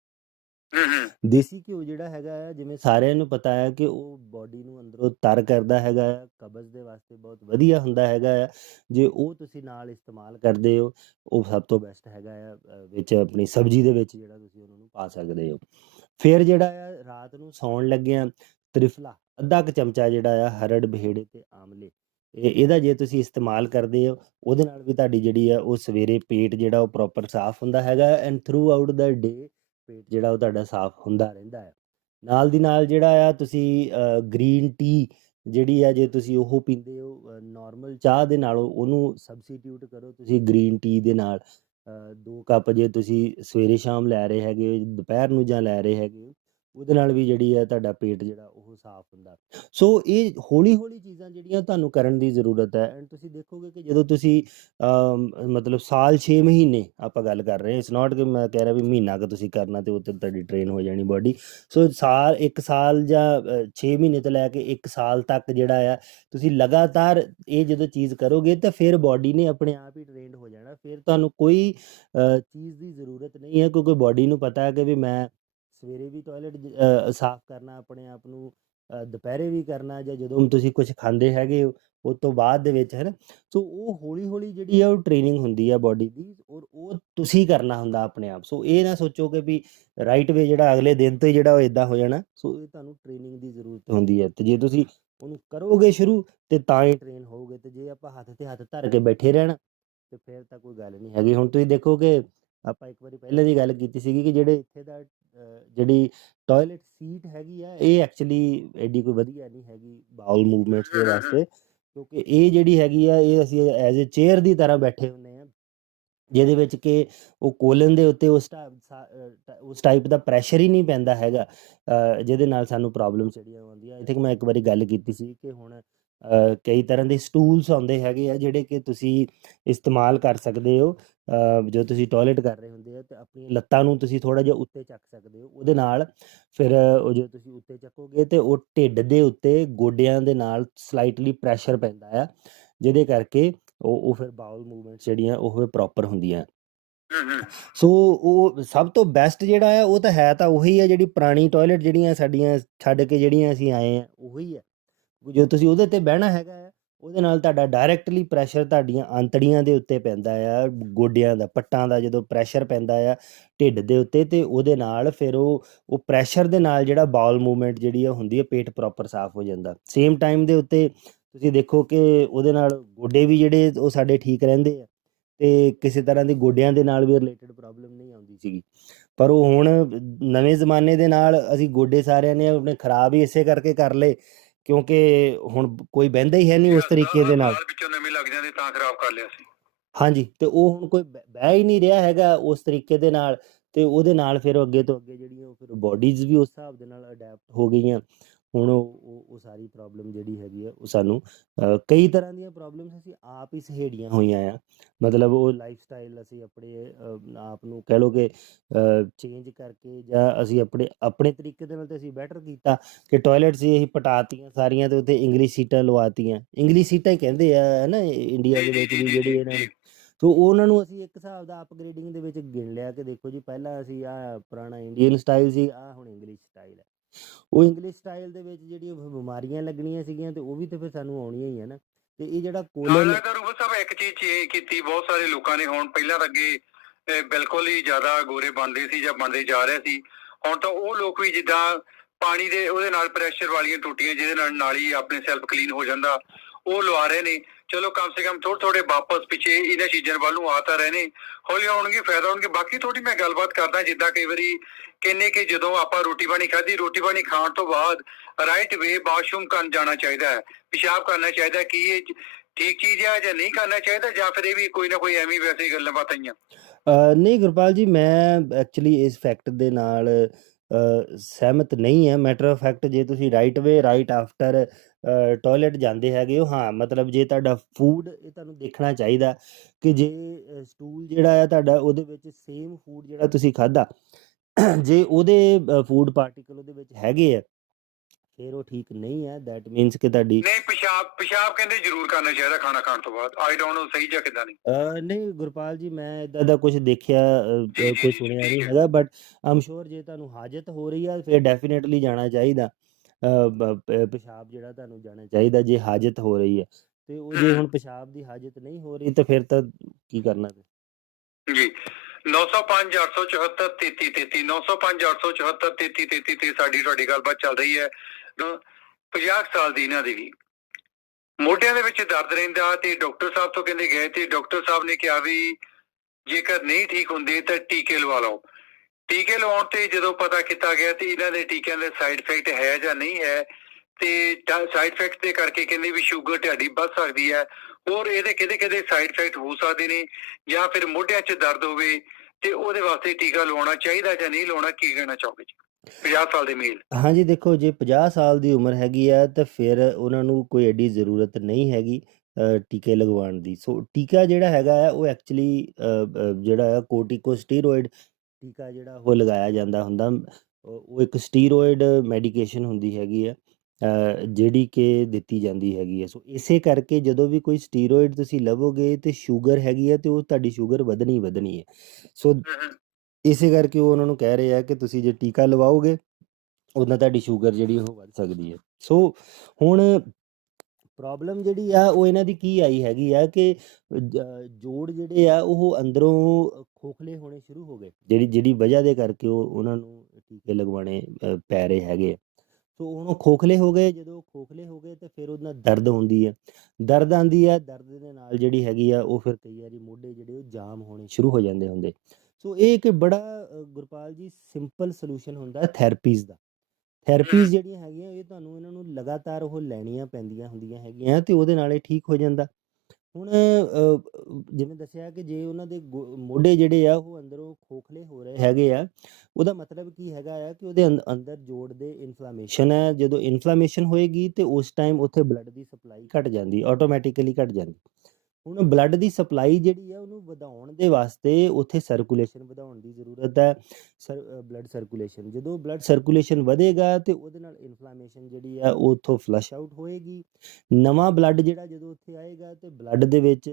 ਦੇਸੀ ਘਿਓ ਜਿਹੜਾ ਹੈਗਾ ਆ ਜਿਵੇਂ ਸਾਰਿਆਂ ਨੂੰ ਪਤਾ ਹੈ ਕਿ ਉਹ ਬਾਡੀ ਨੂੰ ਅੰਦਰੋਂ ਤਰ ਕਰਦਾ ਹੈਗਾ ਆ, ਕਬਜ਼ ਦੇ ਵਾਸਤੇ ਬਹੁਤ ਵਧੀਆ ਹੁੰਦਾ ਹੈਗਾ ਆ। ਜੇ ਉਹ ਤੁਸੀਂ ਨਾਲ ਇਸਤੇਮਾਲ ਕਰਦੇ ਹੋ ਉਹ ਸਭ ਤੋਂ ਬੈਸਟ ਹੈਗਾ ਆ। ਵਿੱਚ ਆਪਣੀ ਸਬਜ਼ੀ ਦੇ ਵਿੱਚ ਜਿਹੜਾ ਤੁਸੀਂ ਉਹਨਾਂ ਨੂੰ ਪਾ ਸਕਦੇ ਹੋ। ਫਿਰ ਜਿਹੜਾ ਆ ਰਾਤ ਨੂੰ ਸੌਣ ਲੱਗਿਆਂ ਤ੍ਰਿਫਲਾ ਅੱਧਾ ਕੁ ਚਮਚਾ ਜਿਹੜਾ ਆ ਹਰੜ ਬਹੇੜੇ ਤੇ ਆਮਲੇ ਇਹਦਾ ਜੇ ਤੁਸੀਂ ਇਸਤੇਮਾਲ ਕਰਦੇ ਹੋ ਉਹਦੇ ਨਾਲ ਵੀ ਤੁਹਾਡੀ ਜਿਹੜੀ ਆ ਉਹ ਸਵੇਰੇ ਪੇਟ ਜਿਹੜਾ ਉਹ ਪ੍ਰੋਪਰ ਸਾਫ਼ ਹੁੰਦਾ ਹੈਗਾ ਐਂਡ ਥਰੂ ਆਊਟ ਦਾ ਡੇ ਪੇਟ ਜਿਹੜਾ ਉਹ ਤੁਹਾਡਾ ਸਾਫ਼ ਹੁੰਦਾ ਰਹਿੰਦਾ ਹੈ। ਨਾਲ ਦੀ ਨਾਲ ਜਿਹੜਾ ਆ ਤੁਸੀਂ ਗ੍ਰੀਨ ਟੀ ਜਿਹੜੀ ਆ ਜੇ ਤੁਸੀਂ ਉਹ ਪੀਂਦੇ ਹੋ ਨੋਰਮਲ ਚਾਹ ਦੇ ਨਾਲੋਂ ਉਹਨੂੰ ਸਬਸਟੀਟਿਊਟ ਕਰੋ ਤੁਸੀਂ ਗ੍ਰੀਨ ਟੀ ਦੇ ਨਾਲ। 2 ਕੱਪ ਜੇ ਤੁਸੀਂ ਸਵੇਰੇ ਸ਼ਾਮ ਲੈ ਰਹੇ ਹੈਗੇ ਹੋ, ਦੁਪਹਿਰ ਨੂੰ ਜਾਂ ਲੈ ਰਹੇ ਹੈਗੇ ਹੋ ਉਹਦੇ ਨਾਲ ਵੀ ਜਿਹੜੀ ਹੈ ਤੁਹਾਡਾ ਪੇਟ ਜਿਹੜਾ ਉਹ ਸਾਫ਼ ਹੁੰਦਾ। ਸੋ ਇਹ ਹੌਲੀ-ਹੌਲੀ ਚੀਜ਼ਾਂ ਜਿਹੜੀਆਂ ਤੁਹਾਨੂੰ ਕਰਨ ਦੀ ਜ਼ਰੂਰਤ ਹੈ ਐਂਡ ਤੁਸੀਂ ਦੇਖੋਗੇ ਕਿ ਜਦੋਂ ਤੁਸੀਂ ਮਤਲਬ ਸਾਲ 6 ਮਹੀਨੇ ਆਪਾਂ ਗੱਲ ਕਰ ਰਹੇ ਹਾਂ, ਇਟਸ ਨੋਟ ਕਿ ਮੈਂ ਕਹਿ ਰਿਹਾ ਵੀ ਮਹੀਨਾ ਕੁ ਤੁਸੀਂ ਕਰਨਾ ਤੇ ਉੱਥੇ ਤੁਹਾਡੀ ਟ੍ਰੇਨ ਹੋ ਜਾਣੀ ਬੋਡੀ। ਸੋ 1 ਸਾਲ ਜਾਂ 6 ਮਹੀਨੇ ਤੋਂ ਲੈ ਕੇ 1 ਸਾਲ ਤੱਕ ਜਿਹੜਾ ਆ ਤੁਸੀਂ ਲਗਾਤਾਰ ਇਹ ਜਦੋਂ ਚੀਜ਼ ਕਰੋਗੇ ਤਾਂ ਫਿਰ ਬੋਡੀ ਨੇ ਆਪਣੇ ਆਪ ਹੀ ਟ੍ਰੇਨਡ ਹੋ ਜਾਣਾ। ਫਿਰ ਤੁਹਾਨੂੰ ਕੋਈ ਚੀਜ਼ ਦੀ ਜ਼ਰੂਰਤ ਨਹੀਂ ਹੈ, ਕਿਉਂਕਿ ਬੋਡੀ ਨੂੰ ਪਤਾ ਹੈ ਕਿ ਵੀ ਮੈਂ ਸਵੇਰੇ ਵੀ ਟੋਇਲਟ ਸਾਫ਼ ਕਰਨਾ ਆਪਣੇ ਆਪ ਨੂੰ, ਦੁਪਹਿਰੇ ਵੀ ਕਰਨਾ, ਜਾਂ ਜਦੋਂ ਤੁਸੀਂ ਕੁਛ ਖਾਂਦੇ ਹੈਗੇ ਹੋ ਉਹ ਤੋਂ ਬਾਅਦ ਦੇ ਵਿੱਚ, ਹੈ ਨਾ। ਸੋ ਉਹ ਹੌਲੀ-ਹੌਲੀ ਜਿਹੜੀ ਆ ਉਹ ਟ੍ਰੇਨਿੰਗ ਹੁੰਦੀ ਆ ਬੋਡੀ ਦੀ, ਔਰ ਉਹ ਤੁਸੀਂ ਕਰਨਾ ਹੁੰਦਾ ਆਪਣੇ ਆਪ। ਸੋ ਇਹ ਨਾ ਸੋਚੋ ਕਿ ਵੀ ਰਾਈਟ ਵੇ ਜਿਹੜਾ ਅਗਲੇ ਦਿਨ ਤੋਂ ਹੀ ਜਿਹੜਾ ਉਹ ਇੱਦਾਂ ਹੋ ਜਾਣਾ। ਸੋ ਇਹ ਤੁਹਾਨੂੰ ਟ੍ਰੇਨਿੰਗ ਦੀ ਜ਼ਰੂਰਤ ਹੁੰਦੀ ਹੈ, ਤੇ ਜੇ ਤੁਸੀਂ ਉਹਨੂੰ ਕਰੋਗੇ ਸ਼ੁਰੂ ਤੇ ਤਾਂ ਹੀ ਟ੍ਰੇਨ ਹੋਊਗੇ। ਤੇ ਜੇ ਆਪਾਂ ਹੱਥ ਤੇ ਹੱਥ ਧਰ ਕੇ ਬੈਠੇ ਰਹਿਣਾ ਤੇ ਫਿਰ ਤਾਂ ਕੋਈ ਗੱਲ ਨਹੀਂ ਹੈਗੀ। ਹੁਣ ਤੁਸੀਂ ਦੇਖੋ ਕਿ ਆਪਾਂ ਇੱਕ ਵਾਰੀ ਪਹਿਲਾਂ ਦੀ ਗੱਲ ਕੀਤੀ ਸੀਗੀ ਕਿ ਜਿਹੜੇ ਇੱਥੇ ਦਾ ਜਿਹੜੀ ਟੋਇਲਟ ਸੀਟ ਹੈਗੀ ਆ, ਇਹ ਐਕਚੁਅਲੀ ਐਡੀ ਕੋਈ ਵਧੀਆ ਨਹੀਂ ਹੈਗੀ ਬਾਊਲ ਮੂਵਮੈਂਟਸ ਦੇ ਵਾਸਤੇ, ਕਿਉਂਕਿ ਇਹ ਜਿਹੜੀ ਹੈਗੀ ਆ ਇਹ ਅਸੀਂ ਐਜ਼ ਏ ਚੇਅਰ ਦੀ ਤਰ੍ਹਾਂ ਬੈਠੇ ਹੁੰਦੇ ਹਾਂ, ਜਿਹਦੇ ਵਿੱਚ ਕਿ ਉਹ ਕੋਲਨ ਦੇ ਉੱਤੇ ਉਸ ਟਾਈਪ ਦਾ ਪ੍ਰੈਸ਼ਰ ਹੀ ਨਹੀਂ ਪੈਂਦਾ ਹੈਗਾ, ਜਿਹਦੇ ਨਾਲ ਸਾਨੂੰ ਪ੍ਰੋਬਲਮ ਜਿਹੜੀਆਂ ਆਉਂਦੀਆਂ। ਆਈ ਥਿੰਕ ਮੈਂ ਇੱਕ ਵਾਰੀ ਗੱਲ ਕੀਤੀ ਸੀ ਕਿ ਹੁਣ ਕਈ ਤਰ੍ਹਾਂ ਦੇ ਸਟੂਲਸ ਆਉਂਦੇ ਹੈਗੇ ਆ ਜਿਹੜੇ ਕਿ ਤੁਸੀਂ ਇਸਤੇਮਾਲ ਕਰ ਸਕਦੇ ਹੋ। ਜਦੋਂ ਤੁਸੀਂ ਟੋਇਲਟ ਕਰ ਰਹੇ ਹੁੰਦੇ ਆ ਤਾਂ ਆਪਣੀਆਂ ਲੱਤਾਂ ਨੂੰ ਤੁਸੀਂ ਥੋੜ੍ਹਾ ਜਿਹਾ ਉੱਤੇ ਚੱਕ ਸਕਦੇ ਹੋ, ਉਹਦੇ ਨਾਲ ਫਿਰ ਉਹ ਜਦੋਂ ਤੁਸੀਂ ਉੱਤੇ ਚੱਕੋਗੇ ਤੇ ਉਹ ਢਿੱਡ ਦੇ ਉੱਤੇ ਗੋਡਿਆਂ ਦੇ ਨਾਲ ਸਲਾਈਟਲੀ ਪ੍ਰੈਸ਼ਰ ਪੈਂਦਾ ਆ, ਜਿਹਦੇ ਕਰਕੇ ਉਹ ਫਿਰ ਬਾਊਲ ਮੂਵਮੈਂਟਸ ਜਿਹੜੀਆਂ ਉਹ ਪ੍ਰੋਪਰ ਹੁੰਦੀਆਂ। ਸੋ ਉਹ ਸਭ ਤੋਂ ਬੈਸਟ ਜਿਹੜਾ ਆ ਉਹ ਤਾਂ ਹੈ ਤਾਂ ਉਹੀ ਆ, ਜਿਹੜੀ ਪੁਰਾਣੀ ਟੋਇਲਟ ਜਿਹੜੀਆਂ ਸਾਡੀਆਂ ਛੱਡ ਕੇ ਜਿਹੜੀਆਂ ਅਸੀਂ ਆਏ ਆ ਉਹੀ ਆ। ਜਦੋਂ ਤੁਸੀਂ ਉਹਦੇ ਤੇ ਬਹਿਣਾ ਹੈਗਾ ਆ, ਉਹਦੇ ਨਾਲ ਤੁਹਾਡਾ ਡਾਇਰੈਕਟਲੀ ਪ੍ਰੈਸ਼ਰ ਤੁਹਾਡੀਆਂ ਆਂਤੜੀਆਂ ਦੇ ਉੱਤੇ ਪੈਂਦਾ ਆ, ਗੋਡਿਆਂ ਦਾ, ਪੱਟਾਂ ਦਾ ਜਦੋਂ ਪ੍ਰੈਸ਼ਰ ਪੈਂਦਾ ਆ ਢਿੱਡ ਦੇ ਉੱਤੇ, ਤੇ ਉਹਦੇ ਨਾਲ ਫਿਰ ਉਹ ਪ੍ਰੈਸ਼ਰ ਦੇ ਨਾਲ ਜਿਹੜਾ ਬਾਊਲ ਮੂਵਮੈਂਟ ਜਿਹੜੀ ਆ ਹੁੰਦੀ ਹੈ, ਪੇਟ ਪ੍ਰੋਪਰ ਸਾਫ਼ ਹੋ ਜਾਂਦਾ। ਸੇਮ ਟਾਈਮ ਦੇ ਉੱਤੇ ਤੁਸੀਂ ਦੇਖੋ ਕਿ ਉਹਦੇ ਨਾਲ ਗੋਡੇ ਵੀ ਜਿਹੜੇ ਉਹ ਸਾਡੇ ਠੀਕ ਰਹਿੰਦੇ ਆ, ਤੇ ਕਿਸੇ ਤਰ੍ਹਾਂ ਦੀ ਗੋਡਿਆਂ ਦੇ ਨਾਲ ਵੀ ਰਿਲੇਟਡ ਪ੍ਰੋਬਲਮ ਨਹੀਂ ਆਉਂਦੀ ਸੀਗੀ। ਪਰ ਉਹ ਹੁਣ ਨਵੇਂ ਜ਼ਮਾਨੇ ਦੇ ਨਾਲ ਅਸੀਂ ਗੋਡੇ ਸਾਰਿਆਂ ਨੇ ਆਪਣੇ ਖਰਾਬ ਹੀ ਇਸੇ ਕਰਕੇ ਕਰ ਲਏ, ਕਿਉਂਕਿ ਹੁਣ ਕੋਈ ਬਹਿੰਦਾ ਹੀ ਹੈ ਨਹੀਂ ਉਸ ਤਰੀਕੇ ਦੇ ਨਾਲ। ਵਿੱਚੋਂ ਨਵੇਂ ਲੱਗ ਜਾਂਦੇ ਤਾਂ ਖਰਾਬ ਕਰ ਲਿਆ ਸੀ। ਹਾਂਜੀ, ਤੇ ਉਹ ਹੁਣ ਕੋਈ ਬਹਿ ਹੀ ਨਹੀਂ ਰਿਹਾ ਹੈਗਾ ਉਸ ਤਰੀਕੇ ਦੇ ਨਾਲ, ਤੇ ਉਹਦੇ ਨਾਲ ਫਿਰ ਅੱਗੇ ਤੋਂ ਅੱਗੇ ਜਿਹੜੀਆਂ ਉਹ ਫਿਰ ਬੋਡੀਜ਼ ਵੀ ਉਸ ਹਿਸਾਬ ਦੇ ਨਾਲ ਅਡੈਪਟ ਹੋ ਗਈਆਂ। ਹੁਣ ਉਹ ਸਾਰੀ ਪ੍ਰੋਬਲਮ ਜਿਹੜੀ ਹੈਗੀ ਆ ਉਹ ਸਾਨੂੰ ਕਈ ਤਰ੍ਹਾਂ ਦੀਆਂ ਪ੍ਰੋਬਲਮਸ ਅਸੀਂ ਆਪ ਹੀ ਸਹੇੜੀਆਂ ਹੋਈਆਂ ਆ। ਮਤਲਬ ਉਹ ਲਾਈਫ ਸਟਾਈਲ ਅਸੀਂ ਆਪਣੇ ਆਪ ਨੂੰ ਕਹਿ ਲਓ ਕਿ ਚੇਂਜ ਕਰਕੇ, ਜਾਂ ਅਸੀਂ ਆਪਣੇ ਆਪਣੇ ਤਰੀਕੇ ਦੇ ਨਾਲ ਤੇ ਅਸੀਂ ਬੈਟਰ ਕੀਤਾ ਕਿ ਟੋਇਲਟ ਸੀ ਅਸੀਂ ਪਟਾਤੀਆਂ ਸਾਰੀਆਂ, ਤੇ ਉੱਥੇ ਇੰਗਲਿਸ਼ ਸੀਟਾਂ ਲਵਾਤੀਆਂ। ਇੰਗਲਿਸ਼ ਸੀਟਾਂ ਹੀ ਕਹਿੰਦੇ ਆ ਹੈ ਨਾ ਇੰਡੀਆ ਦੇ ਵਿੱਚ ਵੀ ਜਿਹੜੀ ਇਹਨਾਂ ਨੂੰ। ਸੋ ਉਹਨਾਂ ਨੂੰ ਅਸੀਂ ਇੱਕ ਹਿਸਾਬ ਦਾ ਅਪਗ੍ਰੇਡਿੰਗ ਦੇ ਵਿੱਚ ਗਿਣ ਲਿਆ ਕਿ ਦੇਖੋ ਜੀ ਪਹਿਲਾਂ ਅਸੀਂ ਆਹ ਪੁਰਾਣਾ ਇੰਡੀਅਨ ਸਟਾਈਲ ਸੀ, ਆਹ ਹੁਣ ਇੰਗਲਿਸ਼ ਸਟਾਈਲ ਹੈ। ਉਹ ਇੰਗਲਿਸ਼ ਸਟਾਈਲ ਦੇ ਵਿੱਚ ਜਿਹੜੀਆਂ ਬਿਮਾਰੀਆਂ ਲੱਗਣੀਆਂ ਸੀਗੀਆਂ ਤੇ ਉਹ ਵੀ ਤੇ ਫਿਰ ਸਾਨੂੰ ਆਉਣੀਆਂ ਹੀ ਆ ਨਾ। ਤੇ ਇਹ ਜਿਹੜਾ ਕੋਲਨ ਰੂਬਲ ਸਾਹਿਬ ਇੱਕ ਚੀਜ਼ ਚੇਂਜ ਕੀਤੀ ਬਹੁਤ ਸਾਰੇ ਲੋਕਾਂ ਨੇ। ਹੁਣ ਪਹਿਲਾਂ ਤਾਂ ਅੱਗੇ ਬਿਲਕੁਲ ਹੀ ਜ਼ਿਆਦਾ ਗੋਰੇ ਬਣਦੇ ਸੀ ਜਾਂ ਬਣਦੇ ਜਾ ਰਹੇ ਸੀ, ਹੁਣ ਤਾਂ ਉਹ ਲੋਕ ਵੀ ਜਿੱਦਾਂ ਪਾਣੀ ਦੇ ਉਹਦੇ ਨਾਲ ਪ੍ਰੈਸ਼ਰ ਵਾਲੀਆਂ ਟੂਟੀਆਂ ਜਿਹਦੇ ਨਾਲ ਨਾਲੀ ਆਪਣੇ ਸੈਲਫ ਕਲੀਨ ਹੋ ਜਾਂਦਾ, ਉਹ ਲਵਾ ਰਹੇ ਨੇ। ਚਲੋ ਕਮ ਸੇ ਕਮ ਥੋੜੇ ਵਾਪਸ ਪਿੱਛੇ ਇਹਨਾਂ ਚੀਜ਼ਾਂ ਵੱਲ ਨੂੰ ਆ ਤਾਂ ਰਹੇ ਨੇ, ਹੌਲੀ ਆਉਣਗੇ, ਫਾਇਦਾ ਹੋਣਗੇ। ਬਾਕੀ ਥੋੜੀ ਮੈਂ ਗੱਲਬਾਤ ਕਰਦਾ, ਜਿੱਦਾਂ ਕਈ ਵਾਰੀ ਕਹਿੰਦੇ ਕਿ ਜਦੋਂ ਆਪਾਂ ਰੋਟੀ ਪਾਣੀ ਖਾਧੀ, ਰੋਟੀ ਪਾਣੀ ਖਾਣ ਤੋਂ ਬਾਅਦ ਰਾਈਟ ਵੇ ਵਾਸ਼ਰੂਮ ਕਰਨ ਜਾਣਾ ਚਾਹੀਦਾ ਹੈ, ਪਿਸ਼ਾਬ ਕਰਨਾ ਚਾਹੀਦਾ। ਕੀ ਇਹ ਠੀਕ ਚੀਜ਼ ਆ ਜਾਂ ਨਹੀਂ ਕਰਨਾ ਚਾਹੀਦਾ, ਜਾਂ ਫਿਰ ਇਹ ਵੀ ਕੋਈ ਨਾ ਕੋਈ ਐਵੇਂ ਵੈਸੇ ਗੱਲਾਂ ਬਾਤਾਂ ਹੀ ਆ? ਨਹੀਂ ਗੁਰਪਾਲ ਜੀ, ਮੈਂ ਐਕਚੁਅਲੀ ਇਸ ਫੈਕਟ ਦੇ ਨਾਲ ਸਹਿਮਤ ਨਹੀਂ ਹੈ। ਮੈਟਰ ਆਫ ਫੈਕਟ, ਜੇ ਤੁਸੀਂ ਰਾਈਟ ਵੇ ਰਾਈਟ ਆਫਟਰ ਟੋਇਲਟ ਜਾਂਦੇ ਹੈਗੇ ਹੋ, ਹਾਂ ਮਤਲਬ ਜੇ ਤੁਹਾਡਾ ਫੂਡ, ਇਹ ਤੁਹਾਨੂੰ ਦੇਖਣਾ ਚਾਹੀਦਾ ਕਿ ਜੇ ਸਟੂਲ ਜਿਹੜਾ ਆ ਤੁਹਾਡਾ ਉਹਦੇ ਵਿੱਚ ਸੇਮ ਫੂਡ ਜਿਹੜਾ ਤੁਸੀਂ ਖਾਧਾ, ਜੇ ਉਹਦੇ ਫੂਡ ਪਾਰਟੀਕਲ ਉਹਦੇ ਵਿੱਚ ਹੈਗੇ ਆ, ਫਿਰ ਉਹ ਠੀਕ ਨਹੀਂ ਹੈ। ਦੈਟ ਮੀਨਸ ਕਿ ਤੁਹਾਡੀ ਨਹੀਂ, ਪਿਸ਼ਾਬ ਕਹਿੰਦੇ ਜ਼ਰੂਰ ਕਰਨਾ ਚਾਹੀਦਾ ਖਾਣਾ ਖਾਣ ਤੋਂ ਬਾਅਦ। ਆਈ ਡੋਨਟ ਨੋ ਸਹੀ ਜਾਂ ਕਿੱਦਾਂ ਨਹੀਂ। ਨਹੀਂ ਗੁਰਪਾਲ ਜੀ, ਮੈਂ ਇਦਾਂ ਦਾ ਕੁਝ ਦੇਖਿਆ ਕੋਈ ਸੁਣਿਆ ਨਹੀਂ ਹੈਗਾ, ਬਟ ਆਮ ਸ਼ੋਰ ਜੇ ਤੁਹਾਨੂੰ ਹਾਜਤ ਹੋ ਰਹੀ ਆ ਫਿਰ ਡੈਫੀਨੇਟਲੀ ਜਾਣਾ ਚਾਹੀਦਾ। ਪਿਸ਼ਾਬ ਜਿਹੜਾ ਤੁਹਾਨੂੰ ਜਾਣਾ ਚਾਹੀਦਾ ਜੇ ਹਾਜਤ ਹੋ ਰਹੀ ਹੈ। ਤੇ ਉਹ ਜੇ ਹੁਣ ਪਿਸ਼ਾਬ ਦੀ ਹਾਜਤ ਨਹੀਂ ਹੋ ਰਹੀ ਤਾਂ ਫਿਰ ਤਾਂ ਕੀ ਕਰਨਾ ਜੀ। 905 874 3333 905 874 3333 ਤੇ ਸਾਡੀ ਤੁਹਾਡੀ ਗੱਲਬਾਤ ਚੱਲ ਰਹੀ ਹੈ। 50 ਸਾਲ ਦੀ ਇਹਨਾਂ ਦੀ ਵੀ ਮੋਢਿਆਂ ਦੇ ਵਿੱਚ ਦਰਦ ਰਹਿੰਦਾ, ਤੇ ਡਾਕਟਰ ਸਾਹਿਬ ਤੋਂ ਕਹਿੰਦੇ ਗਏ, ਤੇ ਡਾਕਟਰ ਸਾਹਿਬ ਨੇ ਕਿਹਾ ਵੀ ਜੇਕਰ ਨਹੀਂ ਠੀਕ ਹੁੰਦੇ ਤਾਂ ਟੀਕੇ ਲਵਾ ਲਓ। ਟੀਕੇ ਲਵਾਉਣ ਤੇ ਜਦੋਂ ਪਤਾ ਕੀਤਾ ਗਿਆ ਤੇ ਇਹਨਾਂ ਦੇ ਟੀਕਿਆਂ ਦੇ ਸਾਈਡ ਇਫੈਕਟ ਹੈ ਜਾਂ ਨਹੀਂ ਹੈ, ਤੇ ਸਾਈਡ ਇਫੈਕਟ ਦੇ ਕਰਕੇ ਕਹਿੰਦੇ ਵੀ ਸ਼ੂਗਰ ਤੁਹਾਡੀ ਵੱਧ ਸਕਦੀ ਹੈ, ਔਰ ਇਹਦੇ ਕਿਹਦੇ ਸਾਈਡ ਇਫੈਕਟ ਹੋ ਸਕਦੇ ਨੇ, ਜਾਂ ਫਿਰ ਮੋਢਿਆਂ 'ਚ ਦਰਦ ਹੋਵੇ ਤੇ ਉਹਦੇ ਵਾਸਤੇ ਟੀਕਾ ਲਵਾਉਣਾ ਚਾਹੀਦਾ ਜਾਂ ਨਹੀਂ ਲਵਾਉਣਾ, ਕੀ ਕਹਿਣਾ ਚਾਹੋਗੇ ਜੀ? 50 ਸਾਲ ਦੇ ਮੇਲ? ਹਾਂਜੀ ਦੇਖੋ, ਜੇ 50 ਸਾਲ ਦੀ ਉਮਰ ਹੈਗੀ ਆ ਤਾਂ ਫਿਰ ਉਹਨਾਂ ਨੂੰ ਕੋਈ ਐਡੀ ਜ਼ਰੂਰਤ ਨਹੀਂ ਹੈਗੀ ਟੀਕੇ ਲਗਵਾਉਣ ਦੀ। ਸੋ ਟੀਕਾ ਜਿਹੜਾ ਹੈਗਾ ਆ ਉਹ ਐਕਚੁਅਲੀ ਜਿਹੜਾ ਆ ਕੋਰਟੀਕੋਸਟੀਰੋਇਡ ਟੀਕਾ ਜਿਹੜਾ ਉਹ ਲਗਾਇਆ ਜਾਂਦਾ ਹੁੰਦਾ। ਉਹ ਇੱਕ ਸਟੀਰੋਇਡ ਮੈਡੀਕੇਸ਼ਨ ਹੁੰਦੀ ਹੈਗੀ ਆ, ਜਿਹੜੀ ਕਿ ਦਿੱਤੀ ਜਾਂਦੀ ਹੈਗੀ ਹੈ। ਸੋ ਇਸੇ ਕਰਕੇ ਜਦੋਂ ਵੀ ਕੋਈ ਸਟੀਰੋਇਡ ਤੁਸੀਂ ਲਵੋਗੇ ਤੇ ਸ਼ੂਗਰ ਹੈਗੀ ਹੈ ਤੇ ਉਹ ਤੁਹਾਡੀ ਸ਼ੂਗਰ ਵਧਣੀ ਵਧਣੀ ਹੈ। ਸੋ ਇਸੇ ਕਰਕੇ ਉਹ ਉਹਨਾਂ ਨੂੰ ਕਹਿ ਰਹੇ ਆ ਕਿ ਤੁਸੀਂ ਜੇ ਟੀਕਾ ਲਵਾਓਗੇ ਉਦਾਂ ਤੁਹਾਡੀ ਸ਼ੂਗਰ ਜਿਹੜੀ ਉਹ ਵੱਧ ਸਕਦੀ ਹੈ। ਸੋ ਹੁਣ ਪ੍ਰੋਬਲਮ ਜਿਹੜੀ ਆ ਉਹ ਇਹਨਾਂ ਦੀ ਕੀ ਆਈ ਹੈਗੀ ਆ ਕਿ ਜੋੜ ਜਿਹੜੇ ਆ ਉਹ ਅੰਦਰੋਂ ਖੋਖਲੇ ਹੋਣੇ ਸ਼ੁਰੂ ਹੋ ਗਏ, ਜਿਹੜੀ ਵਜ੍ਹਾ ਦੇ ਕਰਕੇ ਉਹਨਾਂ ਨੂੰ ਟੀਕੇ ਲਗਵਾਉਣੇ ਪੈ ਰਹੇ ਹੈਗੇ ਆ। ਸੋ ਹੁਣ ਉਹ ਖੋਖਲੇ ਹੋ ਗਏ, ਜਦੋਂ ਖੋਖਲੇ ਹੋ ਗਏ ਤੇ ਫਿਰ ਉਹਦੇ ਨਾਲ ਦਰਦ ਹੁੰਦੀ ਹੈ, ਦਰਦ ਆਉਂਦੀ ਹੈ, ਦਰਦ ਦੇ ਨਾਲ ਜਿਹੜੀ ਹੈਗੀ ਆ ਉਹ ਫਿਰ ਕਈ ਵਾਰੀ ਮੋਢੇ ਜਿਹੜੇ ਉਹ ਜਾਮ ਹੋਣੇ ਸ਼ੁਰੂ ਹੋ ਜਾਂਦੇ ਹੁੰਦੇ। ਸੋ ਇਹ ਇੱਕ ਬੜਾ ਗੁਰਪਾਲ ਜੀ ਸਿੰਪਲ ਸੋਲੂਸ਼ਨ ਹੁੰਦਾ ਥੈਰੇਪੀਜ਼ ਦਾ। ਥੈਰੇਪੀਜ਼ ਜਿਹੜੀਆਂ ਹੈਗੀਆਂ ਇਹ ਤੁਹਾਨੂੰ ਇਹਨਾਂ ਨੂੰ ਲਗਾਤਾਰ ਉਹ ਲੈਣੀਆਂ ਪੈਂਦੀਆਂ ਹੁੰਦੀਆਂ ਹੈਗੀਆਂ ਤੇ ਉਹਦੇ ਨਾਲ ਇਹ ਠੀਕ ਹੋ ਜਾਂਦਾ। ਹੁਣ ਜਿਵੇਂ ਦੱਸਿਆ ਕਿ ਜੇ ਉਹਨਾਂ ਦੇ ਮੋਢੇ ਜਿਹੜੇ ਆ ਉਹ ਅੰਦਰੋਂ ਖੋਖਲੇ ਹੋ ਰਹੇ ਹੈਗੇ ਆ, ਉਹਦਾ ਮਤਲਬ ਕੀ ਹੈਗਾ ਆ ਕਿ ਉਹਦੇ ਅੰਦਰ ਜੋੜ ਦੇ ਇਨਫਲਾਮੇਸ਼ਨ ਹੈ। ਜਦੋਂ ਇਨਫਲਾਮੇਸ਼ਨ ਹੋਏਗੀ ਤੇ ਉਸ ਟਾਈਮ ਉੱਥੇ ਬਲੱਡ ਦੀ ਸਪਲਾਈ ਘਟ ਜਾਂਦੀ, ਆਟੋਮੈਟਿਕਲੀ ਘਟ ਜਾਂਦੀ। ਹੁਣ ਬਲੱਡ ਦੀ ਸਪਲਾਈ ਜਿਹੜੀ ਆ ਉਹਨੂੰ ਵਧਾਉਣ ਦੇ ਵਾਸਤੇ ਉੱਥੇ ਸਰਕੂਲੇਸ਼ਨ ਵਧਾਉਣ ਦੀ ਜ਼ਰੂਰਤ ਹੈ। ਬਲੱਡ ਸਰਕੂਲੇਸ਼ਨ, ਜਦੋਂ ਬਲੱਡ ਸਰਕੂਲੇਸ਼ਨ ਵਧੇਗਾ ਤੇ ਉਹਦੇ ਨਾਲ ਇਨਫਲਾਮੇਸ਼ਨ ਜਿਹੜੀ ਆ ਉਹ ਉੱਥੋਂ ਫਲਸ਼ ਆਊਟ ਹੋਏਗੀ। ਨਵਾਂ ਬਲੱਡ ਜਿਹੜਾ ਜਦੋਂ ਉੱਥੇ ਆਏਗਾ ਤੇ ਬਲੱਡ ਦੇ ਵਿੱਚ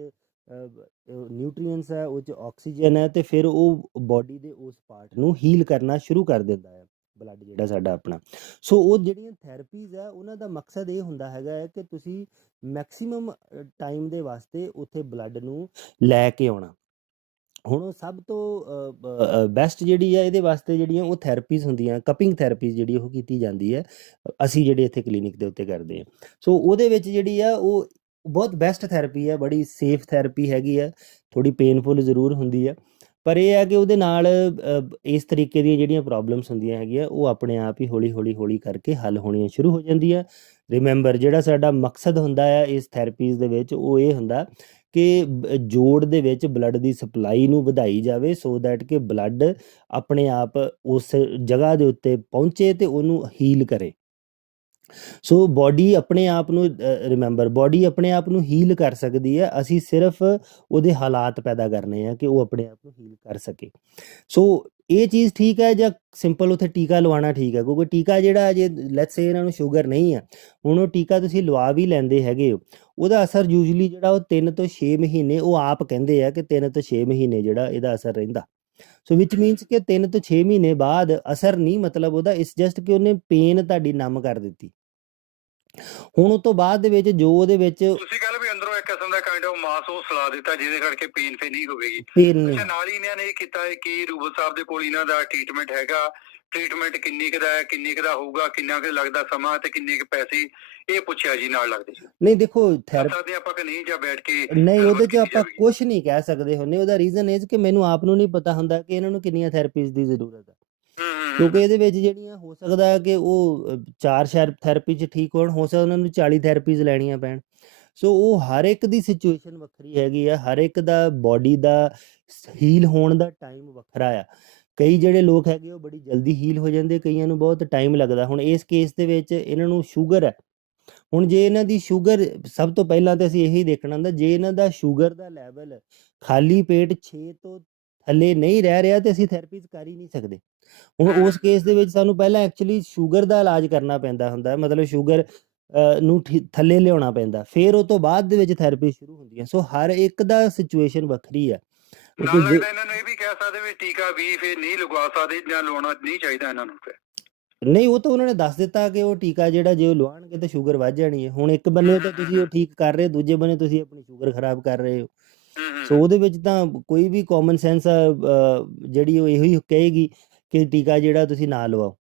ਨਿਊਟਰੀਐਂਟਸ ਹੈ, ਉਹ 'ਚ ਆਕਸੀਜਨ ਹੈ ਤੇ ਫਿਰ ਉਹ ਬਾਡੀ ਦੇ ਉਸ ਪਾਰਟ ਨੂੰ ਹੀਲ ਕਰਨਾ ਸ਼ੁਰੂ ਕਰ ਦਿੰਦਾ ਹੈ ਬਲੱਡ ਜਿਹੜਾ ਸਾਡਾ ਆਪਣਾ। ਸੋ ਉਹ ਜਿਹੜੀਆਂ ਥੈਰੇਪੀਜ਼ ਆ ਉਹਨਾਂ ਦਾ ਮਕਸਦ ਇਹ ਹੁੰਦਾ ਹੈਗਾ ਹੈ ਕਿ ਤੁਸੀਂ ਮੈਕਸੀਮਮ ਟਾਈਮ ਦੇ ਵਾਸਤੇ ਉੱਥੇ ਬਲੱਡ ਨੂੰ ਲੈ ਕੇ ਆਉਣਾ। ਹੁਣ ਉਹ ਸਭ ਤੋਂ ਬੈਸਟ ਜਿਹੜੀ ਆ ਇਹਦੇ ਵਾਸਤੇ ਜਿਹੜੀਆਂ ਉਹ ਥੈਰੇਪੀਜ਼ ਹੁੰਦੀਆਂ, ਕਪਿੰਗ ਥੈਰੇਪੀਜ਼ ਜਿਹੜੀ ਉਹ ਕੀਤੀ ਜਾਂਦੀ ਹੈ, ਅਸੀਂ ਜਿਹੜੇ ਇੱਥੇ ਕਲੀਨਿਕ ਦੇ ਉੱਤੇ ਕਰਦੇ ਹਾਂ। ਸੋ ਉਹਦੇ ਵਿੱਚ ਜਿਹੜੀ ਆ ਉਹ ਬਹੁਤ ਬੈਸਟ ਥੈਰੇਪੀ ਹੈ, ਬੜੀ ਸੇਫ ਥੈਰੇਪੀ ਹੈਗੀ ਆ। ਥੋੜ੍ਹੀ ਪੇਨਫੁਲ ਜ਼ਰੂਰ ਹੁੰਦੀ ਆ, ਪਰ ਇਹ ਹੈ ਕਿ ਉਹਦੇ ਨਾਲ ਇਸ ਤਰੀਕੇ ਦੀਆਂ ਜਿਹੜੀਆਂ ਪ੍ਰੋਬਲਮਸ ਹੁੰਦੀਆਂ ਹੈਗੀਆਂ ਉਹ ਆਪਣੇ ਆਪ ਹੀ ਹੌਲੀ ਹੌਲੀ ਹੌਲੀ ਕਰਕੇ ਹੱਲ ਹੋਣੀਆਂ ਸ਼ੁਰੂ ਹੋ ਜਾਂਦੀਆਂ। ਰਿਮੈਂਬਰ, ਜਿਹੜਾ ਸਾਡਾ ਮਕਸਦ ਹੁੰਦਾ ਆ ਇਸ ਥੈਰੇਪੀਜ਼ ਦੇ ਵਿੱਚ ਉਹ ਇਹ ਹੁੰਦਾ ਕਿ ਜੋੜ ਦੇ ਵਿੱਚ ਬਲੱਡ ਦੀ ਸਪਲਾਈ ਨੂੰ ਵਧਾਈ ਜਾਵੇ, ਸੋ ਦੈਟ ਕਿ ਬਲੱਡ ਆਪਣੇ ਆਪ ਉਸ ਜਗ੍ਹਾ ਦੇ ਉੱਤੇ ਪਹੁੰਚੇ ਤੇ ਉਹਨੂੰ ਹੀਲ ਕਰੇ। ਸੋ ਬਾਡੀ ਆਪਣੇ ਆਪ ਨੂੰ ਰਿਮੈਂਬਰ, ਬਾਡੀ ਆਪਣੇ ਆਪ ਨੂੰ ਹੀਲ ਕਰ ਸਕਦੀ ਹੈ, ਅਸੀਂ ਸਿਰਫ ਉਹਦੇ ਹਾਲਾਤ ਪੈਦਾ ਕਰਨੇ ਆ ਕਿ ਉਹ ਆਪਣੇ ਆਪ ਨੂੰ ਹੀਲ ਕਰ ਸਕੇ। ਸੋ ਇਹ ਚੀਜ਼ ਠੀਕ ਹੈ ਜਾਂ ਸਿੰਪਲ ਉੱਥੇ ਟੀਕਾ ਲਵਾਉਣਾ ਠੀਕ ਹੈ? ਕਿਉਂਕਿ ਟੀਕਾ ਜਿਹੜਾ ਜੇ ਲੈਟਸ ਸੇ ਇਹਨਾਂ ਨੂੰ ਸ਼ੂਗਰ ਨਹੀਂ ਆ, ਹੁਣ ਉਹ ਟੀਕਾ ਤੁਸੀਂ ਲਵਾ ਵੀ ਲੈਂਦੇ ਹੈਗੇ ਹੋ, ਉਹਦਾ ਅਸਰ ਯੂਜੂਲੀ ਜਿਹੜਾ ਉਹ 3 ਤੋਂ 6 ਮਹੀਨੇ, ਉਹ ਆਪ ਕਹਿੰਦੇ ਆ ਕਿ 3 ਤੋਂ 6 ਮਹੀਨੇ ਜਿਹੜਾ ਇਹਦਾ ਅਸਰ ਰਹਿੰਦਾ। ਸੋ ਵਿਚ ਮੀਨਸ ਕਿ 3 ਤੋਂ 6 ਮਹੀਨੇ ਬਾਅਦ ਅਸਰ ਨਹੀਂ, ਮਤਲਬ ਉਹਦਾ ਇਸ ਜਸਟ ਕਿ ਉਹਨੇ ਪੇਨ ਤੁਹਾਡੀ ਨਮ ਕਰ ਦਿੱਤੀ। ਹੁਣ ਉਹ ਤੋਂ ਬਾਅਦ ਦੇ ਵਿੱਚ ਜੋ ਉਹਦੇ ਵਿੱਚ ਤੁਸੀਂ ਕਹ ਲਓ ਵੀ ਅੰਦਰੋਂ ਇੱਕ ਕਿਸਮ ਦਾ ਕਾਈਂਡ ਆਫ ਮਾਸ ਉਹ ਸਲਾ ਦਿੱਤਾ ਜਿਹਦੇ ਕਰਕੇ ਪੇਨ ਫੇ ਨਹੀਂ ਹੋਵੇਗੀ। ਪੇਨ ਅੱਛਾ, ਨਾਲ ਹੀ ਇਹਨਾਂ ਨੇ ਇਹ ਕੀਤਾ ਹੈ ਕਿ ਰੂਬਲ ਸਾਹਿਬ ਦੇ ਕੋਲ ਇਹਨਾਂ ਦਾ ਟ੍ਰੀਟਮੈਂਟ ਹੈਗਾ, ਟ੍ਰੀਟਮੈਂਟ ਕਿੰਨੀ ਕੁ ਦਾ ਹੈ, ਕਿੰਨੀ ਕੁ ਦਾ ਹੋਊਗਾ, ਕਿੰਨਾ ਕੁ ਲੱਗਦਾ ਸਮਾਂ ਤੇ ਕਿੰਨੇ ਕੁ ਪੈਸੇ, ਇਹ ਪੁੱਛਿਆ ਜੀ ਨਾਲ ਲੱਗਦੇ ਜੀ। ਨਹੀਂ ਦੇਖੋ ਸਕਦੇ ਆਪਾਂ ਕਿ ਨਹੀਂ, ਜਾਂ ਬੈਠ ਕੇ ਨਹੀਂ, ਉਹਦੇ 'ਚ ਆਪਾਂ ਕੁਝ ਨਹੀਂ ਕਹਿ ਸਕਦੇ ਹੁੰਦੇ। ਉਹਦਾ ਰੀਜ਼ਨ ਇਹ ਕਿ ਮੈਨੂੰ ਆਪ ਨੂੰ ਨਹੀਂ ਪਤਾ ਹੁੰਦਾ ਕਿ ਇਹਨਾਂ ਨੂੰ ਕਿੰਨੀਆਂ ਥੈਰੇਪੀਜ਼ ਦੀ ਜ਼ਰੂਰਤ ਹੈ, ਕਿਉਂਕਿ ਇਹਦੇ ਵਿੱਚ ਜਿਹੜੀਆਂ ਹੋ ਸਕਦਾ ਹੈ ਕਿ ਉਹ 4 ਸ਼ਾਇਦ ਥੈਰੇਪੀ 'ਚ ਠੀਕ ਹੋਣ, ਹੋ ਸਕਦਾ ਉਹਨਾਂ ਨੂੰ 40 ਥੈਰੇਪੀਜ਼ ਲੈਣੀਆਂ ਪੈਣ। ਸੋ ਉਹ ਹਰ ਇੱਕ ਦੀ ਸਿਚੁਏਸ਼ਨ ਵੱਖਰੀ ਹੈਗੀ ਆ, ਹਰ ਇੱਕ ਦਾ ਬਾਡੀ ਦਾ ਹੀਲ ਹੋਣ ਦਾ ਟਾਈਮ ਵੱਖਰਾ ਆ। ਕਈ ਜਿਹੜੇ ਲੋਕ ਹੈਗੇ ਉਹ ਬੜੀ ਜਲਦੀ ਹੀਲ ਹੋ ਜਾਂਦੇ, ਕਈਆਂ ਨੂੰ ਬਹੁਤ ਟਾਈਮ ਲੱਗਦਾ। ਹੁਣ ਇਸ ਕੇਸ ਦੇ ਵਿੱਚ ਇਹਨਾਂ ਨੂੰ ਸ਼ੂਗਰ ਹੈ। ਹੁਣ ਜੇ ਇਹਨਾਂ ਦੀ ਸ਼ੂਗਰ, ਸਭ ਤੋਂ ਪਹਿਲਾਂ ਤਾਂ ਅਸੀਂ ਇਹੀ ਦੇਖਣਾ ਹੁੰਦਾ, ਜੇ ਇਹਨਾਂ ਦਾ ਸ਼ੂਗਰ ਦਾ ਲੈਵਲ ਖਾਲੀ ਪੇਟ 6 ਤੋਂ ਥੱਲੇ ਨਹੀਂ ਰਹਿ ਰਿਹਾ ਤੇ ਅਸੀਂ ਥੈਰੇਪੀਜ਼ ਕਰ ਹੀ ਨਹੀਂ ਸਕਦੇ। ਹੁਣ ਉਸ ਕੇਸ ਦੇ ਵਿੱਚ ਸਾਨੂੰ ਪਹਿਲਾਂ ਐਕਚੁਅਲੀ ਸ਼ੂਗਰ ਦਾ ਇਲਾਜ ਕਰਨਾ ਪੈਂਦਾ ਹੁੰਦਾ, ਮਤਲਬ ਸ਼ੂਗਰ ਨੂੰ ਥੱਲੇ ਲਿਆਉਣਾ ਪੈਂਦਾ, ਫਿਰ ਉਹ ਤੋਂ ਬਾਅਦ ਦੇ ਵਿੱਚ ਥੈਰੇਪੀ ਸ਼ੁਰੂ ਹੁੰਦੀ ਹੈ। ਸੋ ਹਰ ਇੱਕ ਦਾ ਸਿਚੁਏਸ਼ਨ ਵੱਖਰੀ ਆ। ਨਾਲ ਲੱਗਦਾ ਇਹਨਾਂ ਨੂੰ ਇਹ ਵੀ ਕਹਿ ਸਕਦੇ ਵੀ ਟੀਕਾ ਵੀ ਫਿਰ ਨਹੀਂ ਲਗਵਾ ਸਕਦੇ ਜਾਂ ਲਵਾਉਣਾ ਨਹੀਂ ਚਾਹੀਦਾ ਇਹਨਾਂ ਨੂੰ? ਨਹੀਂ, ਉਹ ਤਾਂ ਉਹਨਾਂ ਨੇ ਦੱਸ ਦਿੱਤਾ ਕਿ ਉਹ ਟੀਕਾ ਜਿਹੜਾ ਜੇ ਉਹ ਲਵਾਉਣਗੇ ਤਾਂ ਸ਼ੂਗਰ ਵੱਧ ਜਾਣੀ ਹੈ। ਹੁਣ ਇੱਕ ਬੰਨੇ ਤਾਂ ਤੁਸੀਂ ਉਹ ਠੀਕ ਕਰ ਰਹੇ, ਦੂਜੇ ਬੰਨੇ ਤੁਸੀਂ ਆਪਣੀ ਸ਼ੂਗਰ ਖਰਾਬ ਕਰ ਰਹੇ ਹੋ। ਸੋ ਉਹਦੇ ਵਿੱਚ ਤਾਂ ਕੋਈ ਵੀ ਕਾਮਨ ਸੈਂਸ ਜਿਹੜੀ ਉਹ ਇਹੋ ਹੀ ਕਹੇਗੀ ਕਿ ਟੀਕਾ ਜਿਹੜਾ ਤੁਸੀਂ ਨਾ ਲਵਾਓ।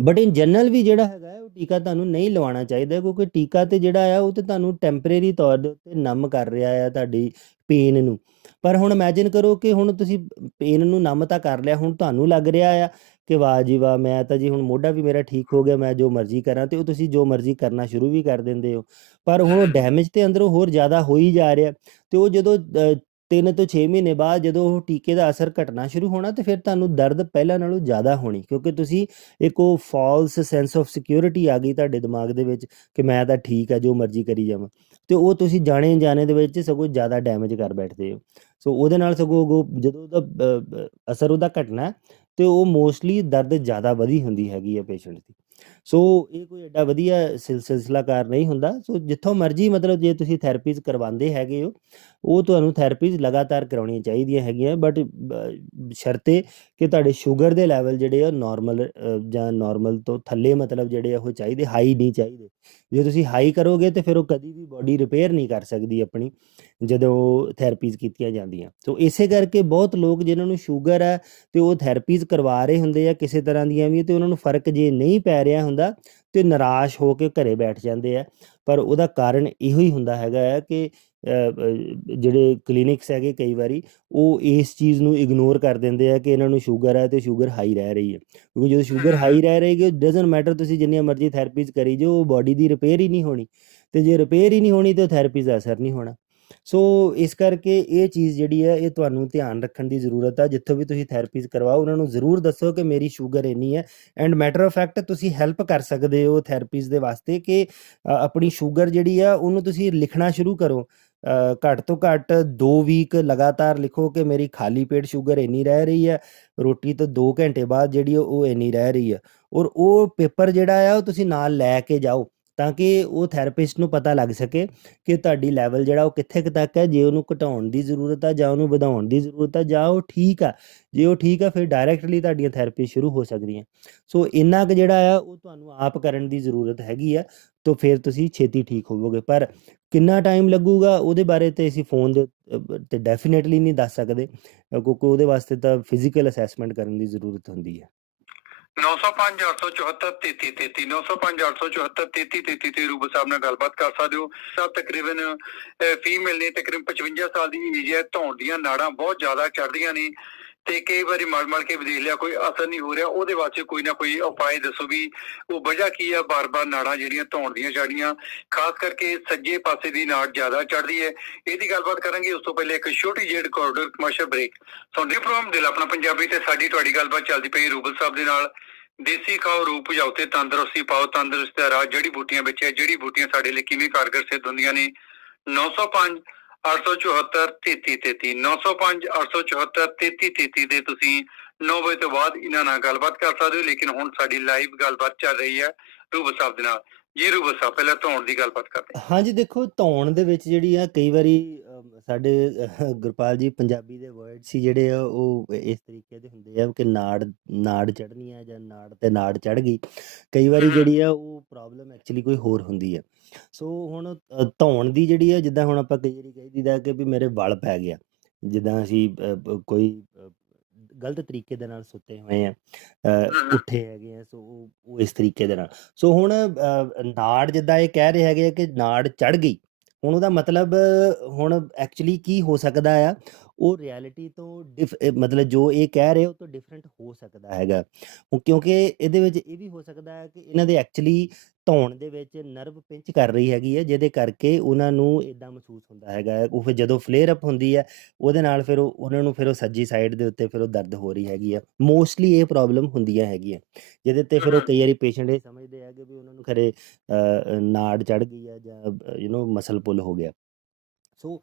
ਬਟ ਇਨ ਜਨਰਲ ਵੀ ਜਿਹੜਾ ਹੈਗਾ ਉਹ ਟੀਕਾ ਤੁਹਾਨੂੰ ਨਹੀਂ ਲਵਾਉਣਾ ਚਾਹੀਦਾ, ਕਿਉਂਕਿ ਟੀਕਾ ਤੇ ਜਿਹੜਾ ਆ ਉਹ ਤੇ ਤੁਹਾਨੂੰ ਟੈਂਪਰੇਰੀ ਤੌਰ ਦੇ ਉੱਤੇ ਨਮ ਕਰ ਰਿਹਾ ਆ ਤੁਹਾਡੀ ਪੇਨ ਨੂੰ। ਪਰ ਹੁਣ ਇਮੈਜਿਨ ਕਰੋ ਕਿ ਹੁਣ ਤੁਸੀਂ ਪੇਨ ਨੂੰ ਨਮ ਤਾਂ ਕਰ ਲਿਆ, ਹੁਣ ਤੁਹਾਨੂੰ ਲੱਗ ਰਿਹਾ ਆ ਕਿ ਵਾਹ ਜੀ ਵਾਹ, ਮੈਂ ਤਾਂ ਜੀ ਹੁਣ ਮੋਢਾ ਵੀ ਮੇਰਾ ਠੀਕ ਹੋ ਗਿਆ, ਮੈਂ ਜੋ ਮਰਜ਼ੀ ਕਰਾਂ, ਤੇ ਉਹ ਤੁਸੀਂ ਜੋ ਮਰਜ਼ੀ ਕਰਨਾ ਸ਼ੁਰੂ ਵੀ ਕਰ ਦਿੰਦੇ ਹੋ। ਪਰ ਹੁਣ ਉਹ ਡੈਮੇਜ ਤੇ ਅੰਦਰੋਂ ਹੋਰ ਜ਼ਿਆਦਾ ਹੋ ਹੀ ਜਾ ਰਿਹਾ, ਤੇ ਉਹ ਜਦੋਂ 3 ਤੋਂ 6 ਮਹੀਨੇ ਬਾਅਦ ਜਦੋਂ ਉਹ ਟੀਕੇ ਦਾ ਅਸਰ ਘਟਣਾ ਸ਼ੁਰੂ ਹੋਣਾ ਤੇ ਫਿਰ ਤੁਹਾਨੂੰ ਦਰਦ ਪਹਿਲਾਂ ਨਾਲੋਂ ਜ਼ਿਆਦਾ ਹੋਣੀ, ਕਿਉਂਕਿ ਤੁਸੀਂ ਇੱਕ ਉਹ ਫਾਲਸ ਸੈਂਸ ਆਫ ਸਿਕਿਉਰਿਟੀ ਆ ਗਈ ਤੁਹਾਡੇ ਦਿਮਾਗ ਦੇ ਵਿੱਚ ਕਿ ਮੈਂ ਤਾਂ ਠੀਕ ਆ, ਜੋ ਮਰਜ਼ੀ ਕਰੀ ਜਾਵਾਂ, ਤੇ ਉਹ ਤੁਸੀਂ ਜਾਣੇ ਅਣਜਾਣੇ ਦੇ ਵਿੱਚ ਸਗੋਂ ਜ਼ਿਆਦਾ ਡੈਮੇਜ ਕਰ ਬੈਠਦੇ ਹੋ। ਸੋ ਉਹਦੇ ਨਾਲ ਸਗੋਂ ਜਦੋਂ ਉਹਦਾ ਅਸਰ ਉਹਦਾ ਘਟਣਾ ਹੈ, ਤੇ ਉਹ ਮੋਸਟਲੀ ਦਰਦ ਜ਼ਿਆਦਾ ਵਧੀ ਹੁੰਦੀ ਹੈਗੀ ਹੈ ਪੇਸ਼ੈਂਟ ਦੀ। ਸੋ ਇਹ ਕੋਈ ਐਡਾ ਵਧੀਆ ਸਿਲਸਿਲਾਕਾਰ ਨਹੀਂ ਹੁੰਦਾ। ਸੋ ਜਿੱਥੋਂ ਮਰਜ਼ੀ ਮਤਲਬ ਜੇ ਤੁਸੀਂ ਥੈਰੇਪੀਜ਼ ਕਰਵਾਉਂਦੇ ਹੈਗੇ ਹੋ, ਉਹ ਤੁਹਾਨੂੰ ਥੈਰੇਪੀਜ਼ ਲਗਾਤਾਰ ਕਰਾਉਣੀਆਂ ਚਾਹੀਦੀਆਂ ਹੈਗੀਆਂ, ਬਟ ਸ਼ਰਤੇ ਕਿ ਤੁਹਾਡੇ ਸ਼ੂਗਰ ਦੇ ਲੈਵਲ ਜਿਹੜੇ ਆ ਨੋਰਮਲ ਜਾਂ ਨੋਰਮਲ ਤੋਂ ਥੱਲੇ ਮਤਲਬ ਜਿਹੜੇ ਆ ਉਹ ਚਾਹੀਦੇ, ਹਾਈ ਨਹੀਂ ਚਾਹੀਦੇ। ਜੇ ਤੁਸੀਂ ਹਾਈ ਕਰੋਗੇ ਤੇ ਫਿਰ ਉਹ ਕਦੀ ਵੀ ਬੋਡੀ ਰਿਪੇਅਰ ਨਹੀਂ ਕਰ ਸਕਦੀ ਆਪਣੀ, ਜਦੋਂ ਥੈਰੇਪੀਜ਼ ਕੀਤੀਆਂ ਜਾਂਦੀਆਂ। ਸੋ ਇਸੇ ਕਰਕੇ ਬਹੁਤ ਲੋਕ ਜਿਨ੍ਹਾਂ ਨੂੰ ਸ਼ੂਗਰ ਹੈ ਤੇ ਉਹ ਥੈਰੇਪੀਜ਼ ਕਰਵਾ ਰਹੇ ਹੁੰਦੇ ਆ ਕਿਸੇ ਤਰ੍ਹਾਂ ਦੀਆਂ ਵੀ, ਤੇ ਉਹਨਾਂ ਨੂੰ ਫਰਕ ਜੇ ਨਹੀਂ ਪੈ ਰਿਹਾ ਹੁੰਦਾ ਤੇ ਨਿਰਾਸ਼ ਹੋ ਕੇ ਘਰੇ ਬੈਠ ਜਾਂਦੇ ਆ। ਪਰ ਉਹਦਾ ਕਾਰਨ ਇਹੋ ਹੀ ਹੁੰਦਾ ਹੈਗਾ ਹੈ ਕਿ ਜਿਹੜੇ ਕਲੀਨਿਕਸ ਹੈਗੇ ਕਈ ਵਾਰੀ ਉਹ ਇਸ ਚੀਜ਼ ਨੂੰ ਇਗਨੋਰ ਕਰ ਦਿੰਦੇ ਆ ਕਿ ਇਹਨਾਂ ਨੂੰ ਸ਼ੂਗਰ ਹੈ ਤੇ ਸ਼ੂਗਰ ਹਾਈ ਰਹਿ ਰਹੀ ਹੈ, ਕਿਉਂਕਿ ਜਦੋਂ ਸ਼ੂਗਰ ਹਾਈ ਰਹਿ ਰਹੀ ਹੈ ਡਜ਼ਨਟ ਮੈਟਰ ਤੁਸੀਂ ਜਿੰਨੀਆਂ ਮਰਜ਼ੀ ਥੈਰੇਪੀਜ਼ ਕਰੀ ਜੋ, ਉਹ ਬੋਡੀ ਦੀ ਰਿਪੇਅਰ ਹੀ ਨਹੀਂ ਹੋਣੀ, ਤੇ ਜੇ ਰਿਪੇਅਰ ਹੀ ਨਹੀਂ ਹੋਣੀ ਤੇ ਥੈਰੇਪੀਜ਼ ਦਾ ਅਸਰ ਨਹੀਂ ਹੋਣਾ। ਸੋ ਇਸ ਕਰਕੇ ਇਹ ਚੀਜ਼ ਜਿਹੜੀ ਹੈ ਇਹ ਤੁਹਾਨੂੰ ਧਿਆਨ ਰੱਖਣ ਦੀ ਜ਼ਰੂਰਤ ਹੈ। ਜਿੱਥੋਂ ਵੀ ਤੁਸੀਂ ਥੈਰੇਪੀਜ਼ ਕਰਵਾਓ ਉਹਨਾਂ ਨੂੰ ਜ਼ਰੂਰ ਦੱਸੋ ਕਿ ਮੇਰੀ ਸ਼ੂਗਰ ਇੰਨੀ ਹੈ, ਐਂਡ ਮੈਟਰ ਆਫ ਫੈਕਟ ਤੁਸੀਂ ਹੈਲਪ ਕਰ ਸਕਦੇ ਹੋ ਥੈਰੇਪੀਜ਼ ਦੇ ਵਾਸਤੇ ਕਿ ਆਪਣੀ ਸ਼ੂਗਰ ਜਿਹੜੀ ਆ ਉਹਨੂੰ ਤੁਸੀਂ ਲਿਖਣਾ ਸ਼ੁਰੂ ਕਰੋ। ਘੱਟ ਤੋਂ ਘੱਟ 2 ਵੀਕ ਲਗਾਤਾਰ ਲਿਖੋ ਕਿ ਮੇਰੀ ਖਾਲੀ ਪੇਟ ਸ਼ੂਗਰ ਇੰਨੀ ਰਹਿ ਰਹੀ ਹੈ, ਰੋਟੀ ਤੋਂ 2 ਘੰਟੇ ਬਾਅਦ ਜਿਹੜੀ ਉਹ ਇੰਨੀ ਰਹਿ ਰਹੀ ਹੈ, ਔਰ ਉਹ ਪੇਪਰ ਜਿਹੜਾ ਆ ਉਹ ਤੁਸੀਂ ਨਾਲ ਲੈ ਕੇ ਜਾਓ ਤਾਂ ਕਿ ਉਹ ਥੈਰੇਪਿਸਟ ਨੂੰ ਪਤਾ ਲੱਗ ਸਕੇ ਕਿ ਤੁਹਾਡੀ ਲੈਵਲ ਜਿਹੜਾ ਉਹ ਕਿੱਥੇ ਕੁ ਤੱਕ ਹੈ, ਜੇ ਉਹਨੂੰ ਘਟਾਉਣ ਦੀ ਜ਼ਰੂਰਤ ਆ ਜਾਂ ਉਹਨੂੰ ਵਧਾਉਣ ਦੀ ਜ਼ਰੂਰਤ ਆ, ਜਾਂ ਉਹ ਠੀਕ ਆ। ਜੇ ਉਹ ਠੀਕ ਆ ਫਿਰ ਡਾਇਰੈਕਟਲੀ ਤੁਹਾਡੀਆਂ ਥੈਰੇਪੀ ਸ਼ੁਰੂ ਹੋ ਸਕਦੀਆਂ। ਸੋ ਇੰਨਾ ਕੁ ਜਿਹੜਾ ਆ ਉਹ ਤੁਹਾਨੂੰ ਆਪ ਕਰਨ ਦੀ ਜ਼ਰੂਰਤ ਹੈਗੀ ਆ, ਤਾਂ ਫਿਰ ਤੁਸੀਂ ਛੇਤੀ ਠੀਕ ਹੋਵੋਗੇ। ਪਰ ਕਿੰਨਾ ਟਾਈਮ ਲੱਗੂਗਾ ਉਹਦੇ ਬਾਰੇ ਤੇ ਅਸੀਂ ਫੋਨ ਦੇ ਤੇ ਡੈਫੀਨੇਟਲੀ ਨਹੀਂ ਦੱਸ ਸਕਦੇ, ਕਿਉਂਕਿ ਉਹਦੇ ਵਾਸਤੇ ਤਾਂ ਫਿਜ਼ੀਕਲ ਅਸੈਸਮੈਂਟ ਕਰਨ ਦੀ ਜ਼ਰੂਰਤ ਹੁੰਦੀ ਹੈ। 905 874 3333 905 874 3333 ਤੇ ਰੂਬਲ ਸਾਹਿਬ ਨਾਲ ਗੱਲਬਾਤ ਕਰ ਸਕਦੇ ਹੋ। ਸਾਹਿਬ ਤਕਰੀਬਨ ਫੀਮੇਲ ਨੇ, ਤਕਰੀਬਨ 55 ਸਾਲ ਦੀ ਏਜ ਹੈ, ਧੌਣ ਦੀਆਂ ਨਾੜਾਂ ਬਹੁਤ ਜ਼ਿਆਦਾ ਚੜ੍ਹਦੀਆਂ ਨੇ ਤੇ ਕਈ ਵਾਰੀ ਮਲ ਕੇ ਵੀ ਦੇਖ ਲਿਆ ਕੋਈ ਅਸਰ ਨਹੀਂ ਹੋ ਰਿਹਾ। ਉਹਦੇ ਵਾਸਤੇ ਕੋਈ ਨਾ ਕੋਈ ਉਪਾਅ ਦੱਸੋ ਵੀ ਉਹ ਵਜ੍ਹਾ ਕੀ ਆ ਬਾਰ-ਬਾਰ ਨਾੜਾਂ ਜਿਹੜੀਆਂ ਧੌਣ ਦੀਆਂ ਚੜ੍ਹਦੀਆਂ, ਖਾਸ ਕਰਕੇ ਸੱਜੇ ਪਾਸੇ ਦੀ ਨਾੜ ਜ਼ਿਆਦਾ ਚੜ੍ਹਦੀ ਹੈ। ਇਹਦੀ ਗੱਲਬਾਤ ਕਰਾਂਗੇ, ਉਸ ਤੋਂ ਪਹਿਲੇ ਇੱਕ ਛੋਟੀ ਜਿਹੀ ਰਿਕਾਰਡਰ ਕਮਰਸ਼ੀਅਲ ਬ੍ਰੇਕ। ਸੁਣਦੇ ਪ੍ਰੋਗਰਾਮ ਦਿਲ ਆਪਣਾ ਪੰਜਾਬੀ ਤੇ ਸਾਡੀ ਤੁਹਾਡੀ ਗੱਲਬਾਤ ਚੱਲਦੀ ਪਈ ਰੂਬਲ ਸਾਹਿਬ ਦੇ ਨਾਲ। ਦੇਸੀ ਖਾਓ, ਰੂਪ ਭੁਜਾਓ ਤੇ ਤੰਦਰੁਸਤੀ ਪਾਓ, ਤੰਦਰੁਸਤੀ ਦਾ ਰਾਜ ਜੜੀ ਬੂਟੀਆਂ ਵਿੱਚ ਹੈ। ਜੜੀ ਬੂਟੀਆਂ ਸਾਡੇ ਲਈ ਕਿਵੇਂ ਕਾਰਗਰ ਸਿੱਧ ਹੁੰਦੀਆਂ ਨੇ। 905 874 3333 905 874 3333 ਤੇ ਤੁਸੀਂ 9 ਵਜੇ ਤੋਂ ਬਾਅਦ ਇਹਨਾਂ ਨਾਲ ਗੱਲਬਾਤ ਕਰ ਸਕਦੇ ਹੋ। ਲੇਕਿਨ ਹੁਣ ਸਾਡੀ ਲਾਈਵ ਗੱਲਬਾਤ ਚੱਲ ਰਹੀ ਹੈ ਰੂਬਲ ਸਾਹਿਬ ਦੇ ਨਾਲ। ਜੀ ਰੂਬਲ ਸਾਹਿਬ, ਪਹਿਲਾਂ ਧੌਣ ਦੀ ਗੱਲਬਾਤ ਕਰਦੇ ਹਾਂ। ਹਾਂਜੀ, ਦੇਖੋ ਧੌਣ ਦੇ ਵਿੱਚ ਜਿਹੜੀ ਆ ਕਈ ਵਾਰੀ ਸਾਡੇ ਗੁਰਪਾਲ ਜੀ ਪੰਜਾਬੀ ਦੇ ਵਰਡ ਸੀ ਜਿਹੜੇ ਆ ਉਹ ਇਸ ਤਰੀਕੇ ਦੇ ਹੁੰਦੇ ਆ ਕਿ ਨਾੜ ਚੜ੍ਹਨੀ ਆ ਜਾਂ ਨਾੜ ਤੇ ਨਾੜ ਚੜ੍ਹ ਗਈ। ਕਈ ਵਾਰੀ ਜਿਹੜੀ ਆ ਉਹ ਪ੍ਰੋਬਲਮ ਐਕਚੁਅਲੀ ਕੋਈ ਹੋਰ ਹੁੰਦੀ ਆ। ਸੋ ਹੁਣ ਧੌਣ ਦੀ ਜਿਹੜੀ ਆ, ਜਿੱਦਾਂ ਹੁਣ ਆਪਾਂ ਕਈ ਵਾਰੀ ਕਹਿ ਦਈਦਾ ਕਿ ਵੀ ਮੇਰੇ ਵਲ ਪੈ ਗਿਆ, ਜਿੱਦਾਂ ਅਸੀਂ ਕੋਈ ਗਲਤ ਤਰੀਕੇ ਦੇ ਨਾਲ ਸੁੱਤੇ ਹੋਏ ਆ, ਉੱਠੇ ਹੈਗੇ ਆ, ਸੋ ਉਹ ਇਸ ਤਰੀਕੇ ਦੇ ਨਾਲ। ਸੋ ਹੁਣ ਨਾੜ ਜਿੱਦਾਂ ਇਹ ਕਹਿ ਰਹੇ ਹੈਗੇ ਆ ਕਿ ਨਾੜ ਚੜ੍ਹ ਗਈ, ਹੁਣ ਉਹਦਾ ਮਤਲਬ ਹੁਣ ਐਕਚੁਅਲੀ ਕੀ ਹੋ ਸਕਦਾ ਆ, ਉਹ ਰਿਐਲਿਟੀ ਤੋਂ ਮਤਲਬ ਜੋ ਇਹ ਕਹਿ ਰਹੇ ਉਹ ਤੋਂ ਡਿਫਰੈਂਟ ਹੋ ਸਕਦਾ ਹੈਗਾ। ਕਿਉਂਕਿ ਇਹਦੇ ਵਿੱਚ ਇਹ ਵੀ ਹੋ ਸਕਦਾ ਹੈ ਕਿ ਇਹਨਾਂ ਦੇ ਐਕਚੁਅਲੀ ਧੌਣ ਦੇ ਵਿੱਚ ਨਰਵ ਪਿੰਚ ਕਰ ਰਹੀ ਹੈਗੀ ਹੈ, ਜਿਹਦੇ ਕਰਕੇ ਉਹਨਾਂ ਨੂੰ ਇੱਦਾਂ ਮਹਿਸੂਸ ਹੁੰਦਾ ਹੈਗਾ ਹੈ। ਉਹ ਫਿਰ ਜਦੋਂ ਫਲੇਅਰ ਅਪ ਹੁੰਦੀ ਹੈ ਉਹਦੇ ਨਾਲ ਫਿਰ ਉਹਨਾਂ ਨੂੰ ਫਿਰ ਉਹ ਸੱਜੀ ਸਾਈਡ ਦੇ ਉੱਤੇ ਫਿਰ ਉਹ ਦਰਦ ਹੋ ਰਹੀ ਹੈਗੀ ਆ। ਮੋਸਟਲੀ ਇਹ ਪ੍ਰੋਬਲਮ ਹੁੰਦੀਆਂ ਹੈਗੀਆਂ, ਜਿਹਦੇ ਤੇ ਫਿਰ ਉਹ ਕਈ ਵਾਰੀ ਪੇਸ਼ੈਂਟ ਇਹ ਸਮਝਦੇ ਆ ਕਿ ਵੀ ਉਹਨਾਂ ਨੂੰ ਖਰੇ ਨਾੜ ਚੜ੍ਹ ਗਈ ਆ ਜਾਂ ਮਸਲ ਪੁੱਲ ਹੋ ਗਿਆ। ਸੋ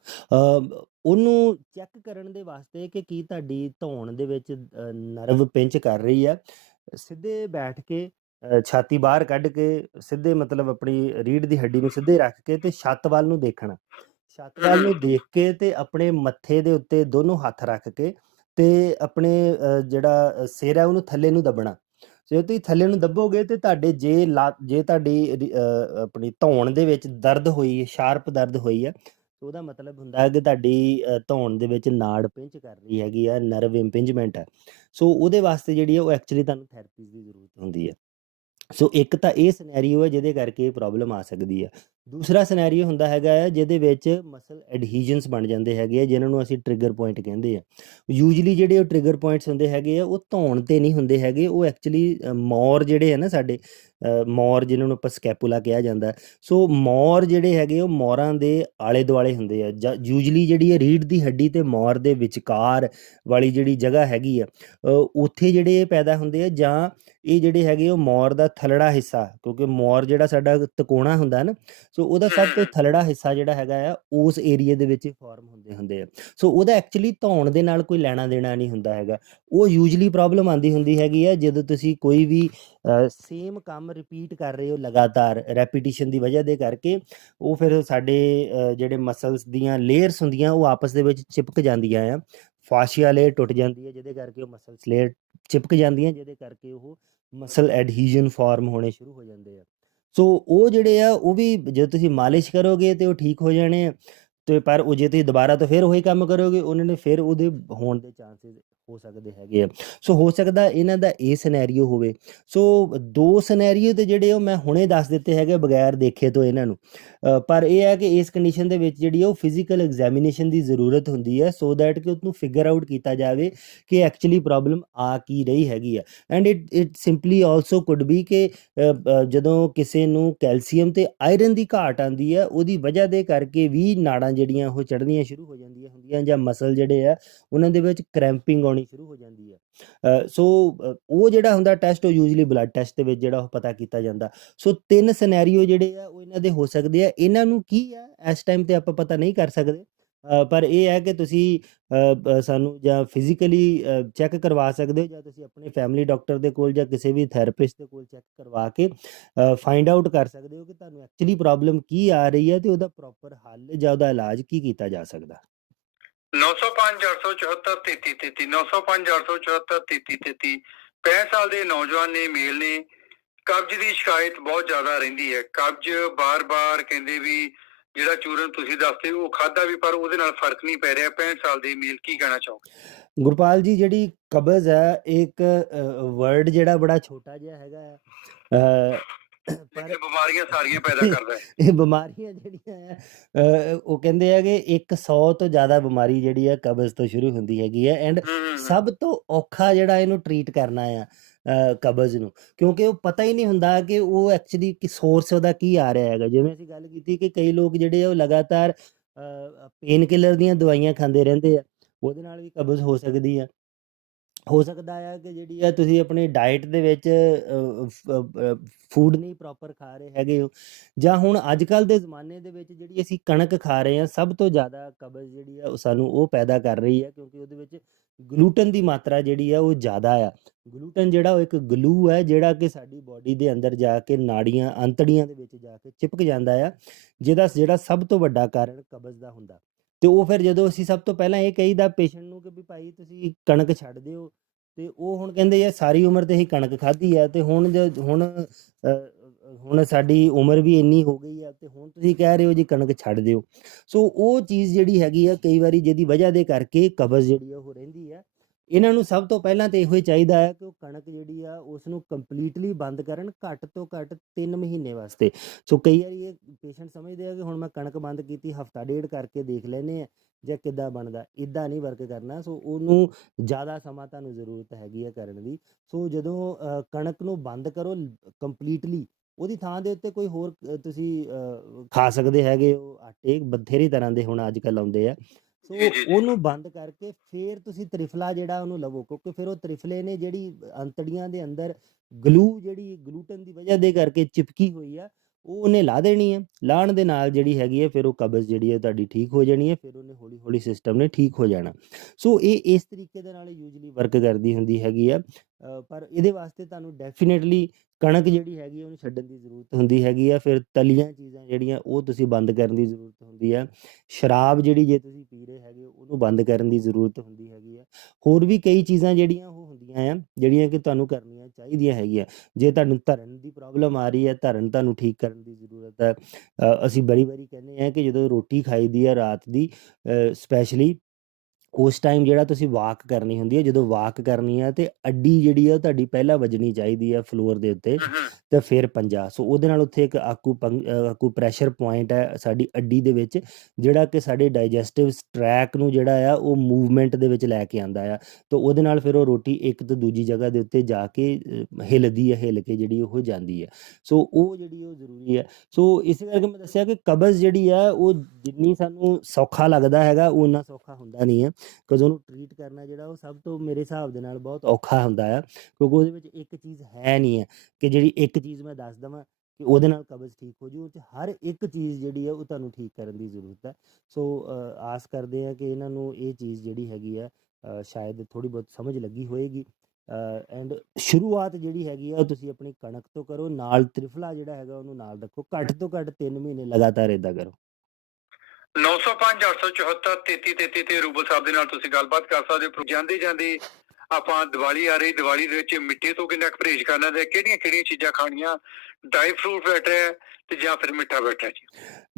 ਉਹਨੂੰ ਚੈੱਕ ਕਰਨ ਦੇ ਵਾਸਤੇ ਕਿ ਕੀ ਤੁਹਾਡੀ ਧੌਣ ਦੇ ਵਿੱਚ ਨਰਵ ਪਿੰਚ ਕਰ ਰਹੀ ਆ, ਸਿੱਧੇ ਬੈਠ ਕੇ ਛਾਤੀ ਬਾਹਰ ਕੱਢ ਕੇ ਸਿੱਧੇ ਮਤਲਬ ਆਪਣੀ ਰੀੜ੍ਹ ਦੀ ਹੱਡੀ ਨੂੰ ਸਿੱਧੇ ਰੱਖ ਕੇ ਤੇ ਛੱਤ ਵੱਲ ਨੂੰ ਦੇਖਣਾ। ਛੱਤ ਵੱਲ ਨੂੰ ਦੇਖ ਕੇ ਤੇ ਆਪਣੇ ਮੱਥੇ ਦੇ ਉੱਤੇ ਦੋਨੋਂ ਹੱਥ ਰੱਖ ਕੇ ਤੇ ਆਪਣੇ ਜਿਹੜਾ ਸਿਰ ਹੈ ਉਹਨੂੰ ਥੱਲੇ ਨੂੰ ਦੱਬਣਾ। ਜੇ ਤੁਸੀਂ ਥੱਲੇ ਨੂੰ ਦੱਬੋਗੇ ਤੇ ਤੁਹਾਡੇ ਜੇ ਤੁਹਾਡੀ ਆਪਣੀ ਧੌਣ ਦੇ ਵਿੱਚ ਦਰਦ ਹੋਈ ਹੈ, ਸ਼ਾਰਪ ਦਰਦ ਹੋਈ ਹੈ, ਉਹਦਾ ਮਤਲਬ ਹੁੰਦਾ ਹੈ ਕਿ ਤੁਹਾਡੀ ਧੌਣ ਦੇ ਵਿੱਚ ਨਾੜ ਪਿੰਚ ਕਰ ਰਹੀ ਹੈਗੀ ਆ, ਨਰਵ ਇੰਪਿੰਜਮੈਂਟ ਹੈ। ਸੋ ਉਹਦੇ ਵਾਸਤੇ ਜਿਹੜੀ ਹੈ ਉਹ ਐਕਚੁਅਲੀ ਤੁਹਾਨੂੰ ਥੈਰੇਪੀ ਦੀ ਜ਼ਰੂਰਤ ਹੁੰਦੀ ਹੈ। ਸੋ ਇੱਕ ਤਾਂ ਇਹ ਸਿਨੈਰੀਓ ਹੈ ਜਿਹਦੇ ਕਰਕੇ ਇਹ ਪ੍ਰੋਬਲਮ ਆ ਸਕਦੀ ਹੈ। ਦੂਸਰਾ ਸਿਨੈਰੀਓ ਹੁੰਦਾ ਹੈਗਾ ਹੈ ਜਿਹਦੇ ਵਿੱਚ ਮਸਲ ਐਡਹੀਜ਼ਨਸ ਬਣ ਜਾਂਦੇ ਹੈਗੇ ਆ, ਜਿਨ੍ਹਾਂ ਨੂੰ ਅਸੀਂ ਟ੍ਰਿਗਰ ਪੁਆਇੰਟ ਕਹਿੰਦੇ ਆ। ਯੂਜੂਲੀ ਜਿਹੜੇ ਉਹ ਟ੍ਰਿਗਰ ਪੁਆਇੰਟਸ ਹੁੰਦੇ ਹੈਗੇ ਆ ਉਹ ਧੌਣ 'ਤੇ ਨਹੀਂ ਹੁੰਦੇ ਹੈਗੇ, ਉਹ ਐਕਚੁਅਲੀ ਮੋਰ ਜਿਹੜੇ ਆ ਨਾ ਸਾਡੇ ਮੋਰ ਜਿਹਨਾਂ ਨੂੰ ਆਪਾਂ ਸਕੈਪੂਲਾ ਕਿਹਾ ਜਾਂਦਾ। ਸੋ ਮੋਰ ਜਿਹੜੇ ਹੈਗੇ ਉਹ ਮੋਰਾਂ ਦੇ ਆਲੇ ਦੁਆਲੇ ਹੁੰਦੇ ਆ, ਜਾਂ ਯੂਜਲੀ ਜਿਹੜੀ ਹੈ ਰੀੜ੍ਹ ਦੀ ਹੱਡੀ ਤੇ ਮੋਰ ਦੇ ਵਿਚਕਾਰ ਵਾਲੀ ਜਿਹੜੀ ਜਗ੍ਹਾ ਹੈਗੀ ਆ, ਉੱਥੇ ਜਿਹੜੇ ਇਹ ਪੈਦਾ ਹੁੰਦੇ ਆ, ਜਾਂ ਇਹ ਜਿਹੜੇ ਹੈਗੇ ਉਹ ਮੋਰ ਦਾ ਥੱਲੜਾ ਹਿੱਸਾ, ਕਿਉਂਕਿ ਮੋਰ ਜਿਹੜਾ ਸਾਡਾ ਤਿਕੋਣਾ ਹੁੰਦਾ ਨਾ, ਸੋ ਉਹਦਾ ਸਭ ਤੋਂ ਥੱਲੜਾ ਹਿੱਸਾ ਜਿਹੜਾ ਹੈਗਾ ਆ ਉਸ ਏਰੀਏ ਦੇ ਵਿੱਚ ਫਾਰਮ ਹੁੰਦੇ ਆ। ਸੋ ਉਹਦਾ ਐਕਚੁਅਲੀ ਧੌਣ ਦੇ ਨਾਲ ਕੋਈ ਲੈਣਾ ਦੇਣਾ ਨਹੀਂ ਹੁੰਦਾ ਹੈਗਾ। ਉਹ ਯੂਜਲੀ ਪ੍ਰੋਬਲਮ ਆਉਂਦੀ ਹੁੰਦੀ ਹੈਗੀ ਆ ਜਦੋਂ ਤੁਸੀਂ ਕੋਈ ਵੀ ਸੇਮ ਕੰਮ ਰਿਪੀਟ ਕਰ ਰਹੇ ਹੋ ਲਗਾਤਾਰ, ਰੈਪੀਟੀਸ਼ਨ ਦੀ ਵਜ੍ਹਾ ਦੇ ਕਰਕੇ ਉਹ ਫਿਰ ਸਾਡੇ ਜਿਹੜੇ ਮਸਲਸ ਦੀਆਂ ਲੇਅਰਸ ਹੁੰਦੀਆਂ ਉਹ ਆਪਸ ਦੇ ਵਿੱਚ ਚਿਪਕ ਜਾਂਦੀਆਂ ਆ। ਫਾਸ਼ੀਆ ਲੇਅਰ ਟੁੱਟ ਜਾਂਦੀ ਹੈ, ਜਿਹਦੇ ਕਰਕੇ ਉਹ ਮਸਲਸ ਲੇਅਰ ਚਿਪਕ ਜਾਂਦੀਆਂ, ਜਿਹਦੇ ਕਰਕੇ ਉਹ ਮਸਲ ਐਡਹੀਜ਼ਨ ਫਾਰਮ ਹੋਣੇ ਸ਼ੁਰੂ ਹੋ ਜਾਂਦੇ ਆ। ਸੋ ਉਹ ਜਿਹੜੇ ਆ ਉਹ ਵੀ ਜਦੋਂ ਤੁਸੀਂ ਮਾਲਿਸ਼ ਕਰੋਗੇ ਤੇ ਉਹ ਠੀਕ ਹੋ ਜਾਣੇ ਆ, ਤੇ ਪਰ ਉਹ ਜੇ ਤੁਸੀਂ ਦੁਬਾਰਾ ਤੋਂ ਫਿਰ ਉਹੀ ਕੰਮ ਕਰੋਗੇ, ਉਹਨਾਂ ਨੇ ਫਿਰ ਉਹਦੇ ਹੋਣ ਦੇ ਚਾਂਸਿਸ ਹੋ ਸਕਦੇ ਹੈਗੇ ਆ। ਸੋ ਹੋ ਸਕਦਾ ਇਹਨਾਂ ਦਾ ਇਹ ਸਿਨੈਰੀਓ ਹੋਵੇ। ਸੋ 2 ਸਿਨੈਰੀਓ ਤੇ ਜਿਹੜੇ ਉਹ ਮੈਂ ਹੁਣੇ ਦੱਸ ਦਿੱਤੇ ਹੈਗੇ ਬਗੈਰ ਦੇਖੇ ਤੋਂ ਇਹਨਾਂ ਨੂੰ। ਪਰ ਇਹ ਹੈ ਕਿ ਇਸ ਕੰਡੀਸ਼ਨ ਦੇ ਵਿੱਚ ਜਿਹੜੀ ਉਹ ਫਿਜ਼ੀਕਲ ਐਗਜ਼ਾਮੀਨੇਸ਼ਨ ਦੀ ਜ਼ਰੂਰਤ ਹੁੰਦੀ ਹੈ, ਸੋ ਦੈਟ ਕਿ ਉਹਨੂੰ ਫਿਗਰ ਆਊਟ ਕੀਤਾ ਜਾਵੇ ਕਿ ਐਕਚੁਅਲੀ ਪ੍ਰੋਬਲਮ ਆ ਕੀ ਰਹੀ ਹੈਗੀ ਆ। And it simply also could B ਕਿ ਜਦੋਂ ਕਿਸੇ ਨੂੰ ਕੈਲਸ਼ੀਅਮ ਤੇ ਆਇਰਨ ਦੀ ਘਾਟ ਆਉਂਦੀ ਹੈ, ਉਹਦੀ ਵਜ੍ਹਾ ਦੇ ਕਰਕੇ ਵੀ ਨਾੜਾਂ ਜਿਹੜੀਆਂ ਉਹ ਚੜ੍ਹਨੀਆਂ ਸ਼ੁਰੂ ਹੋ ਜਾਂਦੀਆਂ ਹੁੰਦੀਆਂ, ਜਾਂ ਮਸਲ ਜਿਹੜੇ ਆ ਉਹਨਾਂ ਦੇ ਵਿੱਚ ਕ੍ਰੈਂਪਿੰਗ ਆਉਣੀ ਸ਼ੁਰੂ ਹੋ ਜਾਂਦੀ ਹੈ। ਸੋ ਉਹ ਜਿਹੜਾ ਹੁੰਦਾ ਟੈਸਟ, ਉਹ ਯੂਜਲੀ ਬਲੱਡ ਟੈਸਟ ਦੇ ਵਿੱਚ ਜਿਹੜਾ ਉਹ ਪਤਾ ਕੀਤਾ ਜਾਂਦਾ। ਸੋ 3 ਸਿਨੈਰੀਓ ਜਿਹੜੇ ਆ ਉਹ ਇਹਨਾਂ ਦੇ ਹੋ ਸਕਦੇ ਆ। ਇਹਨਾਂ ਨੂੰ ਕੀ ਆ ਇਸ ਟਾਈਮ ਤੇ ਆਪਾਂ ਪਤਾ ਨਹੀਂ ਕਰ ਸਕਦੇ, ਪਰ ਇਹ ਹੈ ਕਿ ਤੁਸੀਂ ਸਾਨੂੰ ਜਾਂ ਫਿਜ਼ੀਕਲੀ ਚੈੱਕ ਕਰਵਾ ਸਕਦੇ ਹੋ, ਜਾਂ ਤੁਸੀਂ ਆਪਣੇ ਫੈਮਿਲੀ ਡਾਕਟਰ ਦੇ ਕੋਲ ਜਾਂ ਕਿਸੇ ਵੀ ਥੈਰੇਪਿਸਟ ਦੇ ਕੋਲ ਚੈੱਕ ਕਰਵਾ ਕੇ ਫਾਈਂਡ ਆਊਟ ਕਰ ਸਕਦੇ ਹੋ ਕਿ ਤੁਹਾਨੂੰ ਐਕਚੁਅਲੀ ਪ੍ਰੋਬਲਮ ਕੀ ਆ ਰਹੀ ਹੈ ਤੇ ਉਹਦਾ ਪ੍ਰੋਪਰ ਹੱਲ ਜਾਂ ਉਹਦਾ ਇਲਾਜ ਕੀ ਕੀਤਾ ਜਾ ਸਕਦਾ। 905 874 3333 905 874 3333 65 ਸਾਲ ਦੇ ਨੌਜਵਾਨ ਨੇ, ਮੇਲ ਨੇ, ਕਬਜ਼ ਦੀ ਸ਼ਿਕਾਇਤ ਬਹੁਤ ਜ਼ਿਆਦਾ ਰਹਿੰਦੀ ਹੈ। ਕਬਜ਼ ਬਾਰ-ਬਾਰ ਕਹਿੰਦੇ ਵੀ ਜਿਹੜਾ ਚੂਰਨ ਤੁਸੀਂ ਦੱਸਦੇ ਉਹ ਖਾਦਾ ਵੀ, ਪਰ ਉਹਦੇ ਨਾਲ ਫਰਕ ਨਹੀਂ ਪੈ ਰਿਹਾ। 65 ਸਾਲ ਦੇ ਮੇਲ, ਕੀ ਕਹਿਣਾ ਚਾਹੋਗੇ? ਗੁਰਪਾਲ ਜੀ, ਜਿਹੜੀ ਕਬਜ਼ ਹੈ ਇੱਕ ਵਰਡ ਜਿਹੜਾ ਬੜਾ ਛੋਟਾ ਜਿਹਾ ਹੈਗਾ ਹੈ, ਪਰ ਬਿਮਾਰੀਆਂ ਸਾਰੀਆਂ ਪੈਦਾ ਕਰਦਾ ਹੈ। ਇਹ ਬਿਮਾਰੀਆਂ ਜਿਹੜੀਆਂ ਆ ਉਹ ਕਹਿੰਦੇ ਆ ਕਿ 100 ਤੋਂ ਜ਼ਿਆਦਾ ਬਿਮਾਰੀ ਜਿਹੜੀ ਆ ਕਬਜ਼ ਤੋਂ ਸ਼ੁਰੂ ਹੁੰਦੀ ਹੈਗੀ ਹੈ। ਐਂਡ ਸਭ ਤੋਂ ਔਖਾ ਜਿਹੜਾ ਇਹਨੂੰ ਟਰੀਟ ਕਰਨਾ ਆ ਕਬਜ਼ ਨੂੰ, ਕਿਉਂਕਿ ਉਹ ਪਤਾ ਹੀ ਨਹੀਂ ਹੁੰਦਾ ਕਿ ਉਹ ਐਕਚੁਅਲੀ ਕਿ ਸੋਰਸ ਉਹਦਾ ਕੀ ਆ ਰਿਹਾ ਹੈਗਾ। ਜਿਵੇਂ ਅਸੀਂ ਗੱਲ ਕੀਤੀ ਕਿ ਕਈ ਲੋਕ ਜਿਹੜੇ ਆ ਉਹ ਲਗਾਤਾਰ ਪੇਨ ਕਿਲਰ ਦੀਆਂ ਦਵਾਈਆਂ ਖਾਂਦੇ ਰਹਿੰਦੇ ਆ, ਉਹਦੇ ਨਾਲ ਵੀ ਕਬਜ਼ ਹੋ ਸਕਦੀ ਆ। ਹੋ ਸਕਦਾ ਆ ਕਿ ਜਿਹੜੀ ਆ ਤੁਸੀਂ ਆਪਣੀ ਡਾਇਟ ਦੇ ਵਿੱਚ ਫੂਡ ਨਹੀਂ ਪ੍ਰੋਪਰ ਖਾ ਰਹੇ ਹੈਗੇ ਹੋ, ਜਾਂ ਹੁਣ ਅੱਜ ਕੱਲ੍ਹ ਦੇ ਜ਼ਮਾਨੇ ਦੇ ਵਿੱਚ ਜਿਹੜੀ ਅਸੀਂ ਕਣਕ ਖਾ ਰਹੇ ਹਾਂ, ਸਭ ਤੋਂ ਜ਼ਿਆਦਾ ਕਬਜ਼ ਜਿਹੜੀ ਆ ਉਹ ਸਾਨੂੰ ਉਹ ਪੈਦਾ ਕਰ ਰਹੀ ਹੈ, ਕਿਉਂਕਿ ਉਹਦੇ ਵਿੱਚ ਗਲੂਟਨ ਦੀ ਮਾਤਰਾ ਜਿਹੜੀ ਆ ਉਹ ਜ਼ਿਆਦਾ ਆ। ਗਲੂਟਨ ਜਿਹੜਾ ਉਹ ਇੱਕ ਗਲੂ ਹੈ ਜਿਹੜਾ ਕਿ ਸਾਡੀ ਬਾਡੀ ਦੇ ਅੰਦਰ ਜਾ ਕੇ ਨਾੜੀਆਂ ਅੰਤੜੀਆਂ ਦੇ ਵਿੱਚ ਜਾ ਕੇ ਚਿਪਕ ਜਾਂਦਾ ਆ, ਜਿਹੜਾ ਸਭ ਤੋਂ ਵੱਡਾ ਕਾਰਨ ਕਬਜ਼ ਦਾ ਹੁੰਦਾ। ਤੇ ਉਹ ਫਿਰ ਜਦੋਂ ਅਸੀਂ ਸਭ ਤੋਂ ਪਹਿਲਾਂ ਇਹ ਕਹੀਦਾ ਪੇਸ਼ੈਂਟ ਨੂੰ ਕਿ ਵੀ ਭਾਈ ਤੁਸੀਂ ਕਣਕ ਛੱਡ ਦਿਓ, ਤੇ ਉਹ ਹੁਣ ਕਹਿੰਦੇ ਯਾਰ ਸਾਰੀ ਉਮਰ ਤੇ ਅਸੀਂ ਕਣਕ ਖਾਧੀ ਆ, ਤੇ ਹੁਣ ਸਾਡੀ ਉਮਰ ਵੀ ਇੰਨੀ ਹੋ ਗਈ ਆ, ਤੇ ਹੁਣ ਤੁਸੀਂ ਕਹਿ ਰਹੇ ਹੋ ਜੀ ਕਣਕ ਛੱਡ ਦਿਓ। ਸੋ ਉਹ ਚੀਜ਼ ਜਿਹੜੀ ਹੈਗੀ ਆ ਕਈ ਵਾਰੀ ਜਿਹਦੀ ਵਜ੍ਹਾ ਦੇ ਕਰਕੇ ਕਬਜ਼ ਜਿਹੜੀ ਆ ਉਹ ਰਹਿੰਦੀ ਆ। ਇਹਨਾਂ ਨੂੰ ਸਭ ਤੋਂ ਪਹਿਲਾਂ ਤੇ ਇਹੋ ਹੀ ਚਾਹੀਦਾ ਹੈ ਕਿ ਉਹ ਕਣਕ ਜਿਹੜੀ ਆ ਉਸ ਨੂੰ ਕੰਪਲੀਟਲੀ ਬੰਦ ਕਰਨ, ਘੱਟ ਤੋਂ ਘੱਟ 3 ਮਹੀਨੇ ਵਾਸਤੇ। ਸੋ ਕਈ ਵਾਰੀ ਇਹ ਪੇਸ਼ੈਂਟ ਸਮਝਦੇ ਆ ਕਿ ਹੁਣ ਮੈਂ ਕਣਕ ਬੰਦ ਕੀਤੀ, ਹਫਤਾ ਡੇਢ ਕਰਕੇ ਦੇਖ ਲੈਂਦੇ ਆ ਜਾਂ ਕਿੱਦਾਂ ਬਣਦਾ। ਇੱਦਾਂ ਨਹੀਂ ਵਰਕ ਕਰਨਾ। ਸੋ ਉਹਨੂੰ ਜ਼ਿਆਦਾ ਸਮਾਂ ਤੁਹਾਨੂੰ ਜ਼ਰੂਰਤ ਹੈਗੀ ਹੈ ਕਰਨ ਦੀ। ਸੋ ਜਦੋਂ ਕਣਕ ਨੂੰ ਬੰਦ ਕਰੋ ਕੰਪਲੀਟਲੀ, ਉਹਦੀ ਥਾਂ ਦੇ ਉੱਤੇ ਕੋਈ ਹੋਰ ਤੁਸੀਂ ਖਾ ਸਕਦੇ ਹੈਗੇ ਹੋ। ਆਟੇ ਬਥੇਰੀ ਤਰ੍ਹਾਂ ਦੇ ਹੁਣ ਅੱਜ ਕੱਲ੍ਹ ਆਉਂਦੇ ਆ। ਸੋ ਉਹਨੂੰ ਬੰਦ ਕਰਕੇ ਫਿਰ ਤੁਸੀਂ ਤ੍ਰਿਫਲਾ ਜਿਹੜਾ ਉਹਨੂੰ ਲਵੋ, ਕਿਉਂਕਿ ਫਿਰ ਉਹ ਤ੍ਰਿਫਲੇ ਨੇ ਜਿਹੜੀ ਅੰਤੜੀਆਂ ਦੇ ਅੰਦਰ ਜਿਹੜੀ ਗਲੂਟਨ ਦੀ ਵਜ੍ਹਾ ਦੇ ਕਰਕੇ ਚਿਪਕੀ ਹੋਈ ਆ, ਉਹ ਉਹਨੇ ਲਾ ਦੇਣੀ ਹੈ। ਲਾਉਣ ਦੇ ਨਾਲ ਜਿਹੜੀ ਹੈਗੀ ਹੈ ਫਿਰ ਉਹ ਕਬਜ਼ ਜਿਹੜੀ ਹੈ ਤੁਹਾਡੀ ਠੀਕ ਹੋ ਜਾਣੀ ਹੈ। ਫਿਰ ਉਹਨੇ ਹੌਲੀ ਹੌਲੀ ਸਿਸਟਮ ਨੇ ਠੀਕ ਹੋ ਜਾਣਾ। ਸੋ ਇਹ ਇਸ ਤਰੀਕੇ ਦੇ ਨਾਲ ਯੂਜਲੀ ਵਰਕ ਕਰਦੀ ਹੁੰਦੀ ਹੈਗੀ ਆ। ਪਰ ਇਹਦੇ ਵਾਸਤੇ ਤੁਹਾਨੂੰ ਡੈਫੀਨੇਟਲੀ ਕਣਕ ਜਿਹੜੀ ਹੈਗੀ ਉਹਨੂੰ ਛੱਡਣ ਦੀ ਜ਼ਰੂਰਤ ਹੁੰਦੀ ਹੈਗੀ ਆ। ਫਿਰ ਤਲੀਆਂ ਚੀਜ਼ਾਂ ਜਿਹੜੀਆਂ ਉਹ ਤੁਸੀਂ ਬੰਦ ਕਰਨ ਦੀ ਜ਼ਰੂਰਤ ਹੁੰਦੀ ਆ। ਸ਼ਰਾਬ ਜਿਹੜੀ ਜੇ ਤੁਸੀਂ ਪੀ ਰਹੇ ਹੈਗੇ ਹੋ ਉਹਨੂੰ ਬੰਦ ਕਰਨ ਦੀ ਜ਼ਰੂਰਤ ਹੁੰਦੀ ਹੈਗੀ ਆ। ਹੋਰ ਵੀ ਕਈ ਚੀਜ਼ਾਂ ਜਿਹੜੀਆਂ ਉਹ ਹੁੰਦੀਆਂ ਆ ਜਿਹੜੀਆਂ ਕਿ ਤੁਹਾਨੂੰ ਕਰਨੀਆਂ ਚਾਹੀਦੀਆਂ ਹੈਗੀਆਂ। ਜੇ ਤੁਹਾਨੂੰ ਧਰਨ ਦੀ ਪ੍ਰੋਬਲਮ ਆ ਰਹੀ ਹੈ, ਧਰਨ ਤੁਹਾਨੂੰ ਠੀਕ ਕਰਨ ਦੀ ਜ਼ਰੂਰਤ ਹੈ। ਅਸੀਂ ਬੜੀ ਵਾਰੀ ਕਹਿੰਦੇ ਹਾਂ ਕਿ ਜਦੋਂ ਰੋਟੀ ਖਾਈ ਦੀ ਹੈ ਰਾਤ ਦੀ, ਸਪੈਸ਼ਲੀ ਉਸ ਟਾਈਮ ਜਿਹੜਾ ਤੁਸੀਂ ਵਾਕ ਕਰਨੀ ਹੁੰਦੀ ਹੈ, ਜਦੋਂ ਵਾਕ ਕਰਨੀ ਆ ਤੇ ਅੱਡੀ ਜਿਹੜੀ ਆ ਉਹ ਤੁਹਾਡੀ ਪਹਿਲਾਂ ਵੱਜਣੀ ਚਾਹੀਦੀ ਆ ਫਲੋਰ ਦੇ ਉੱਤੇ ਤੇ ਫਿਰ ਪੰਜਾ। ਸੋ ਉਹਦੇ ਨਾਲ ਉੱਥੇ ਇੱਕ ਆਕੂਪ੍ਰੈਸ਼ਰ ਪੁਆਇੰਟ ਹੈ ਸਾਡੀ ਅੱਡੀ ਦੇ ਵਿੱਚ, ਜਿਹੜਾ ਕਿ ਸਾਡੇ ਡਾਈਜੈਸਟਿਵ ਟਰੈਕ ਨੂੰ ਜਿਹੜਾ ਆ ਉਹ ਮੂਵਮੈਂਟ ਦੇ ਵਿੱਚ ਲੈ ਕੇ ਆਉਂਦਾ ਆ। ਤਾਂ ਉਹਦੇ ਨਾਲ ਫਿਰ ਉਹ ਰੋਟੀ ਇੱਕ ਤੋਂ ਦੂਜੀ ਜਗ੍ਹਾ ਦੇ ਉੱਤੇ ਜਾ ਕੇ ਹਿੱਲਦੀ ਹੈ, ਹਿੱਲ ਕੇ ਜਿਹੜੀ ਉਹ ਜਾਂਦੀ ਹੈ। ਸੋ ਉਹ ਜਿਹੜੀ ਉਹ ਜ਼ਰੂਰੀ ਹੈ। ਸੋ ਇਸੇ ਕਰਕੇ ਮੈਂ ਦੱਸਿਆ ਕਿ ਕਬਜ਼ ਜਿਹੜੀ ਆ ਉਹ ਜਿੰਨੀ ਸਾਨੂੰ ਸੌਖਾ ਲੱਗਦਾ ਹੈਗਾ ਉਨਾ ਸੌਖਾ ਹੁੰਦਾ ਨਹੀਂ ਹੈ, ਕਿਉਂਕਿ ਉਹਨੂੰ ਟਰੀਟ ਕਰਨਾ ਜਿਹੜਾ ਉਹ ਸਭ ਤੋਂ ਮੇਰੇ ਹਿਸਾਬ ਦੇ ਨਾਲ ਬਹੁਤ ਔਖਾ ਹੁੰਦਾ ਆ, ਕਿਉਂਕਿ ਉਹਦੇ ਵਿੱਚ ਇੱਕ ਚੀਜ਼ ਹੈ ਨਹੀਂ ਹੈ ਕਿ ਜਿਹੜੀ ਇੱਕ ਚੀਜ਼ ਮੈਂ ਦੱਸ ਦੇਵਾਂ ਕਿ ਉਹਦੇ ਨਾਲ ਕਬਜ਼ ਠੀਕ ਹੋ ਜੂ। ਉਹ 'ਚ ਹਰ ਇੱਕ ਚੀਜ਼ ਜਿਹੜੀ ਆ ਉਹ ਤੁਹਾਨੂੰ ਠੀਕ ਕਰਨ ਦੀ ਜ਼ਰੂਰਤ ਹੈ। ਸੋ ਆਸ ਕਰਦੇ ਹਾਂ ਕਿ ਇਹਨਾਂ ਨੂੰ ਇਹ ਚੀਜ਼ ਜਿਹੜੀ ਹੈਗੀ ਆ ਸ਼ਾਇਦ ਥੋੜ੍ਹੀ ਬਹੁਤ ਸਮਝ ਲੱਗੀ ਹੋਏਗੀ। ਐਂਡ ਸ਼ੁਰੂਆਤ ਜਿਹੜੀ ਹੈਗੀ ਆ ਉਹ ਤੁਸੀਂ ਆਪਣੀ ਕਣਕ ਤੋਂ ਕਰੋ, ਨਾਲ ਤ੍ਰਿਫਲਾ ਜਿਹੜਾ ਹੈਗਾ ਉਹਨੂੰ ਨਾਲ ਰੱਖੋ, ਘੱਟ ਤੋਂ ਘੱਟ 3 ਮਹੀਨੇ ਲਗਾਤਾਰ ਇੱਦਾਂ ਕਰੋ। 905 874 3333 ਤੇ ਰੂਬਲ ਸਾਹਿਬ ਦੇ ਨਾਲ ਤੁਸੀਂ ਗੱਲਬਾਤ ਕਰ ਸਕਦੇ ਹੋ। ਜਾਂਦੇ ਜਾਂਦੇ ਆਪਾਂ ਦੀਵਾਲੀ ਆ ਰਹੀ, ਦੀਵਾਲੀ ਦੇ ਵਿੱਚ ਮਿੱਠੇ ਤੋਂ ਕਿੰਨਾ ਕੁ ਪਰਹੇਜ਼ ਕਰਨਾ ਤੇ ਕਿਹੜੀਆਂ ਚੀਜ਼ਾਂ ਖਾਣੀਆਂ, ਡਰਾਈ ਫਰੂਟ ਬੈਟਰ ਹੈ ਤੇ ਜਾਂ ਫਿਰ ਮਿੱਠਾ ਬੈਟਰ ਹੈ ਜੀ?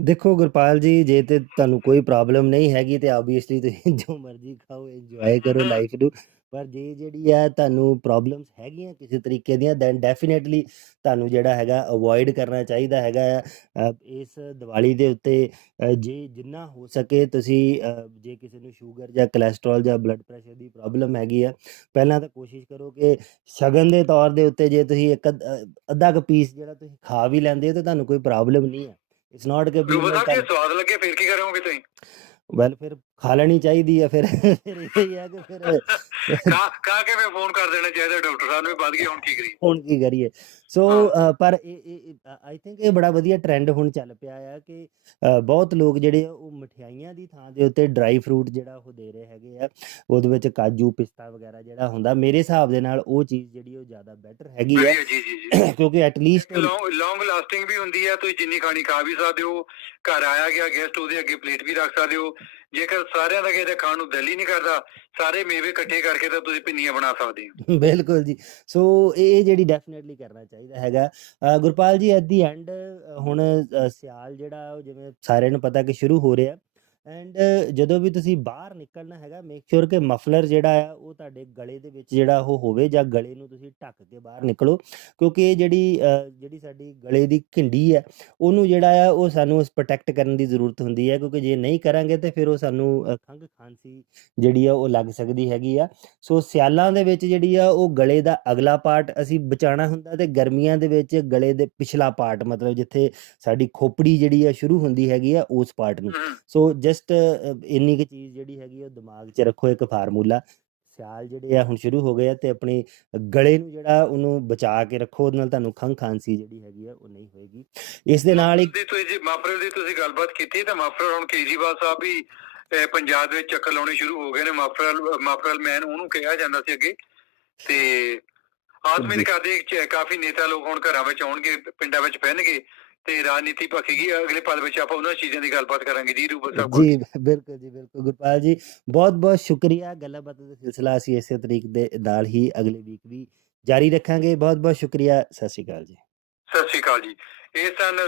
ਦੇਖੋ ਗੁਰਪਾਲ ਜੀ, ਜੇ ਤੇ ਤੁਹਾਨੂੰ ਕੋਈ ਪ੍ਰੋਬਲਮ ਨਹੀਂ ਹੈਗੀ ਤੇ ਆਬਵੀਅਸਲੀ ਤੁਸੀਂ ਜੋ ਮਰਜ਼ੀ ਖਾਓ, ਇੰਜੋਏ ਕਰੋ ਲਾਈਫ ਨੂੰ। ਪਰ ਜੇ ਜਿਹੜੀ ਆ ਤੁਹਾਨੂੰ ਪ੍ਰੋਬਲਮਸ ਹੈਗੀਆਂ ਕਿਸੇ ਤਰੀਕੇ ਦੀਆਂ, ਦੈਨ ਡੈਫੀਨੇਟਲੀ ਤੁਹਾਨੂੰ ਜਿਹੜਾ ਹੈਗਾ ਅਵੋਇਡ ਕਰਨਾ ਚਾਹੀਦਾ ਹੈਗਾ ਆ ਇਸ ਦੀਵਾਲੀ ਦੇ ਉੱਤੇ। ਜੇ ਜਿੰਨਾ ਹੋ ਸਕੇ ਤੁਸੀਂ ਜੇ ਕਿਸੇ ਨੂੰ ਸ਼ੂਗਰ ਜਾਂ ਕੋਲੈਸਟਰੋਲ ਜਾਂ ਬਲੱਡ ਪ੍ਰੈਸ਼ਰ ਦੀ ਪ੍ਰੋਬਲਮ ਹੈਗੀ ਆ, ਪਹਿਲਾਂ ਤਾਂ ਕੋਸ਼ਿਸ਼ ਕਰੋ ਕਿ ਸ਼ਗਨ ਦੇ ਤੌਰ ਦੇ ਉੱਤੇ ਜੇ ਤੁਸੀਂ ਅੱਧਾ ਕੁ ਪੀਸ ਜਿਹੜਾ ਤੁਸੀਂ ਖਾ ਵੀ ਲੈਂਦੇ ਹੋ ਤਾਂ ਤੁਹਾਨੂੰ ਕੋਈ ਪ੍ਰੋਬਲਮ ਨਹੀਂ ਹੈ। ਇਟਸ ਨਾਟ ਕਿ ਰੂਬਲ ਸਾਹਿਬ ਜੇ ਸਵਾਦ ਲੱਗੇ ਫਿਰ ਕੀ ਕਰੋਗੇ ਤੁਸੀਂ? ਵੈਲ ਫਿਰ ਖਾ ਲੈਣੀ ਚਾਹੀਦੀ ਆ ਫਿਰ ਇਹ ਹੈ ਕਿ ਫਿਰ ਖਾ ਕੇ ਫਿਰ ਫੋਨ ਕਰ ਦੇਣਾ ਚਾਹੀਦਾ ਡਾਕਟਰ ਸਾਹਿਬ ਨੂੰ, ਵੱਧ ਗਈ ਹੁਣ ਕੀ ਕਰੀਏ? ਹੁਣ ਕੀ ਕਰੀਏ? ਸੋ ਪਰ ਇਹ ਆਈ ਥਿੰਕ ਇਹ ਬੜਾ ਵਧੀਆ ਟਰੈਂਡ ਹੁਣ ਚੱਲ ਪਿਆ ਆ ਕਿ ਬਹੁਤ ਲੋਕ ਜਿਹੜੇ ਆ ਉਹ ਮਠਿਆਈਆਂ ਦੀ ਥਾਂ ਦੇ ਉੱਤੇ ਡਰਾਈ ਫਰੂਟ ਜਿਹੜਾ ਉਹ ਦੇ ਰਹੇ ਹੈਗੇ ਆ। ਉਹਦੇ ਵਿੱਚ ਕਾਜੂ ਪਿਸਤਾ ਵਗੈਰਾ ਜਿਹੜਾ ਹੁੰਦਾ, ਮੇਰੇ ਹਿਸਾਬ ਦੇ ਨਾਲ ਉਹ ਚੀਜ਼ ਜਿਹੜੀ ਉਹ ਜ਼ਿਆਦਾ ਬੈਟਰ ਹੈਗੀ ਆ, ਕਿਉਂਕਿ ਐਟਲੀਸਟ ਲੌਂਗ ਲਾਸਟਿੰਗ ਵੀ ਹੁੰਦੀ ਹੈ। ਤੁਸੀਂ ਜਿੰਨੀ ਖਾਣੀ ਖਾ ਵੀ ਸਕਦੇ ਹੋ, ਘਰ ਆਇਆ ਗਿਆ ਗੈਸਟ ਉਹਦੇ ਅੱਗੇ ਪਲੇਟ ਵੀ ਰੱਖ ਸਕਦੇ ਹੋ। ਜੇਕਰ ਸਾਰਿਆਂ ਦਾ ਕਿਸੇ ਖਾਣ ਨੂੰ ਦਿਲ ਹੀ ਨਹੀਂ ਕਰਦਾ, ਸਾਰੇ ਮੇਵੇ ਇਕੱਠੇ ਕਰਕੇ ਤਾਂ ਤੁਸੀਂ ਪਿੰਨੀਆਂ ਬਣਾ ਸਕਦੇ ਹੋ। ਬਿਲਕੁਲ ਜੀ। ਸੋ ਇਹ ਜਿਹੜੀ ਡੈਫੀਨੇਟਲੀ ਕਰਨਾ ਚਾਹੀਦਾ ਹੈਗਾ। ਗੁਰਪਾਲ ਜੀ ਐਟ ਦੀ ਐਂਡ ਹੁਣ ਸਿਆਲ ਜਿਹੜਾ ਉਹ ਜਿਵੇਂ ਸਾਰਿਆਂ ਨੂੰ ਪਤਾ ਕਿ ਸ਼ੁਰੂ ਹੋ ਰਿਹਾ, ਐਂਡ ਜਦੋਂ ਵੀ ਤੁਸੀਂ ਬਾਹਰ ਨਿਕਲਣਾ ਹੈਗਾ, ਮੇਕ ਸ਼ੋਰ ਕਿ ਮਫਲਰ ਜਿਹੜਾ ਆ ਉਹ ਤੁਹਾਡੇ ਗਲੇ ਦੇ ਵਿੱਚ ਜਿਹੜਾ ਉਹ ਹੋਵੇ, ਜਾਂ ਗਲੇ ਨੂੰ ਤੁਸੀਂ ਢੱਕ ਕੇ ਬਾਹਰ ਨਿਕਲੋ, ਕਿਉਂਕਿ ਇਹ ਜਿਹੜੀ ਸਾਡੀ ਗਲੇ ਦੀ ਘਿੰਡੀ ਹੈ ਉਹਨੂੰ ਜਿਹੜਾ ਆ ਉਹ ਸਾਨੂੰ ਪ੍ਰੋਟੈਕਟ ਕਰਨ ਦੀ ਜ਼ਰੂਰਤ ਹੁੰਦੀ ਹੈ, ਕਿਉਂਕਿ ਜੇ ਨਹੀਂ ਕਰਾਂਗੇ ਤਾਂ ਫਿਰ ਉਹ ਸਾਨੂੰ ਖੰਘ ਖਾਂਸੀ ਜਿਹੜੀ ਆ ਉਹ ਲੱਗ ਸਕਦੀ ਹੈਗੀ ਆ। ਸੋ ਸਿਆਲਾਂ ਦੇ ਵਿੱਚ ਜਿਹੜੀ ਆ ਉਹ ਗਲੇ ਦਾ ਅਗਲਾ ਪਾਰਟ ਅਸੀਂ ਬਚਾਉਣਾ ਹੁੰਦਾ, ਤੇ ਗਰਮੀਆਂ ਦੇ ਵਿੱਚ ਗਲੇ ਦੇ ਪਿਛਲਾ ਪਾਰਟ, ਮਤਲਬ ਜਿੱਥੇ ਸਾਡੀ ਖੋਪੜੀ ਜਿਹੜੀ ਆ ਸ਼ੁਰੂ ਹੁੰਦੀ ਹੈਗੀ ਆ ਉਸ ਪਾਰਟ ਨੂੰ। ਸੋ ਜਸਟ ਇੰਨੀ ਕੁ ਚੀਜ਼ ਜਿਹੜੀ ਹੈਗੀ ਉਹ ਦਿਮਾਗ 'ਚ ਰੱਖੋ, ਇੱਕ ਫਾਰਮੂਲਾ। ਸਿਆਲ ਜਿਹੜੇ ਆ ਹੁਣ ਸ਼ੁਰੂ ਹੋ ਗਏ ਆ ਤੇ ਆਪਣੀ ਗਲੇ ਨੂੰ ਜਿਹੜਾ ਉਹਨੂੰ ਬਚਾ ਕੇ ਰੱਖੋ, ਉਹਦੇ ਨਾਲ ਤੁਹਾਨੂੰ ਖੰਘ ਖਾਂਸੀ ਜਿਹੜੀ ਹੈਗੀ ਆ ਉਹ ਨਹੀਂ ਹੋਏਗੀ। ਇਸ ਦੇ ਨਾਲ ਹੀ ਤੁਸੀਂ ਮਾਫਰਲ ਦੀ ਤੁਸੀਂ ਗੱਲਬਾਤ ਕੀਤੀ ਤਾਂ ਮਾਫਰਲ ਹੁਣ ਕੇਜਰੀਵਾਲ ਸਾਹਿਬ ਵੀ ਪੰਜਾਬ ਦੇ ਵਿੱਚ ਚੱਕਰ ਲਾਉਣੇ ਸ਼ੁਰੂ ਹੋ ਗਏ ਨੇ। ਮਾਫਰਲ ਮੈਨ ਉਹਨੂੰ ਕਿਹਾ ਜਾਂਦਾ ਸੀ ਅੱਗੇ, ਤੇ ਆਦਮੀ ਕਰਦੇ ਕਾਫੀ ਨੇਤਾ ਲੋਕ ਹੁਣ ਘਰਾਂ ਵਿੱਚ ਆਉਣਗੇ, ਪਿੰਡਾਂ ਵਿੱਚ ਪਹਿਨਗੇ ਤੇ ਰਾਜਨੀਤੀ ਭਖੇਗੀ। ਅਗਲੇ ਪਲ ਵਿੱਚ ਆਪਾਂ ਉਹਨਾਂ ਚੀਜ਼ਾਂ ਦੀ ਗੱਲਬਾਤ ਕਰਾਂਗੇ ਜੀ ਰੂਬਲ ਸਾਹਿਬ। ਜੀ ਬਿਲਕੁਲ ਜੀ, ਬਿਲਕੁਲ ਗੁਰਪਾਲ ਜੀ, ਬਹੁਤ ਬਹੁਤ ਸ਼ੁਕਰੀਆ। ਗੱਲਾਂ ਬਾਤਾਂ ਦਾ ਸਿਲਸਿਲਾ ਅਸੀਂ ਇਸੇ ਤਰੀਕ ਦੇ ਨਾਲ ਹੀ ਅਗਲੇ ਵੀਕ ਵੀ ਜਾਰੀ ਰੱਖਾਂਗੇ। ਬਹੁਤ ਬਹੁਤ ਸ਼ੁਕਰੀਆ। ਸਤਿ ਸ਼੍ਰੀ ਅਕਾਲ ਜੀ। ਸਤਿ ਸ਼੍ਰੀ ਅਕਾਲ ਜੀ। ਇਹ ਸਨ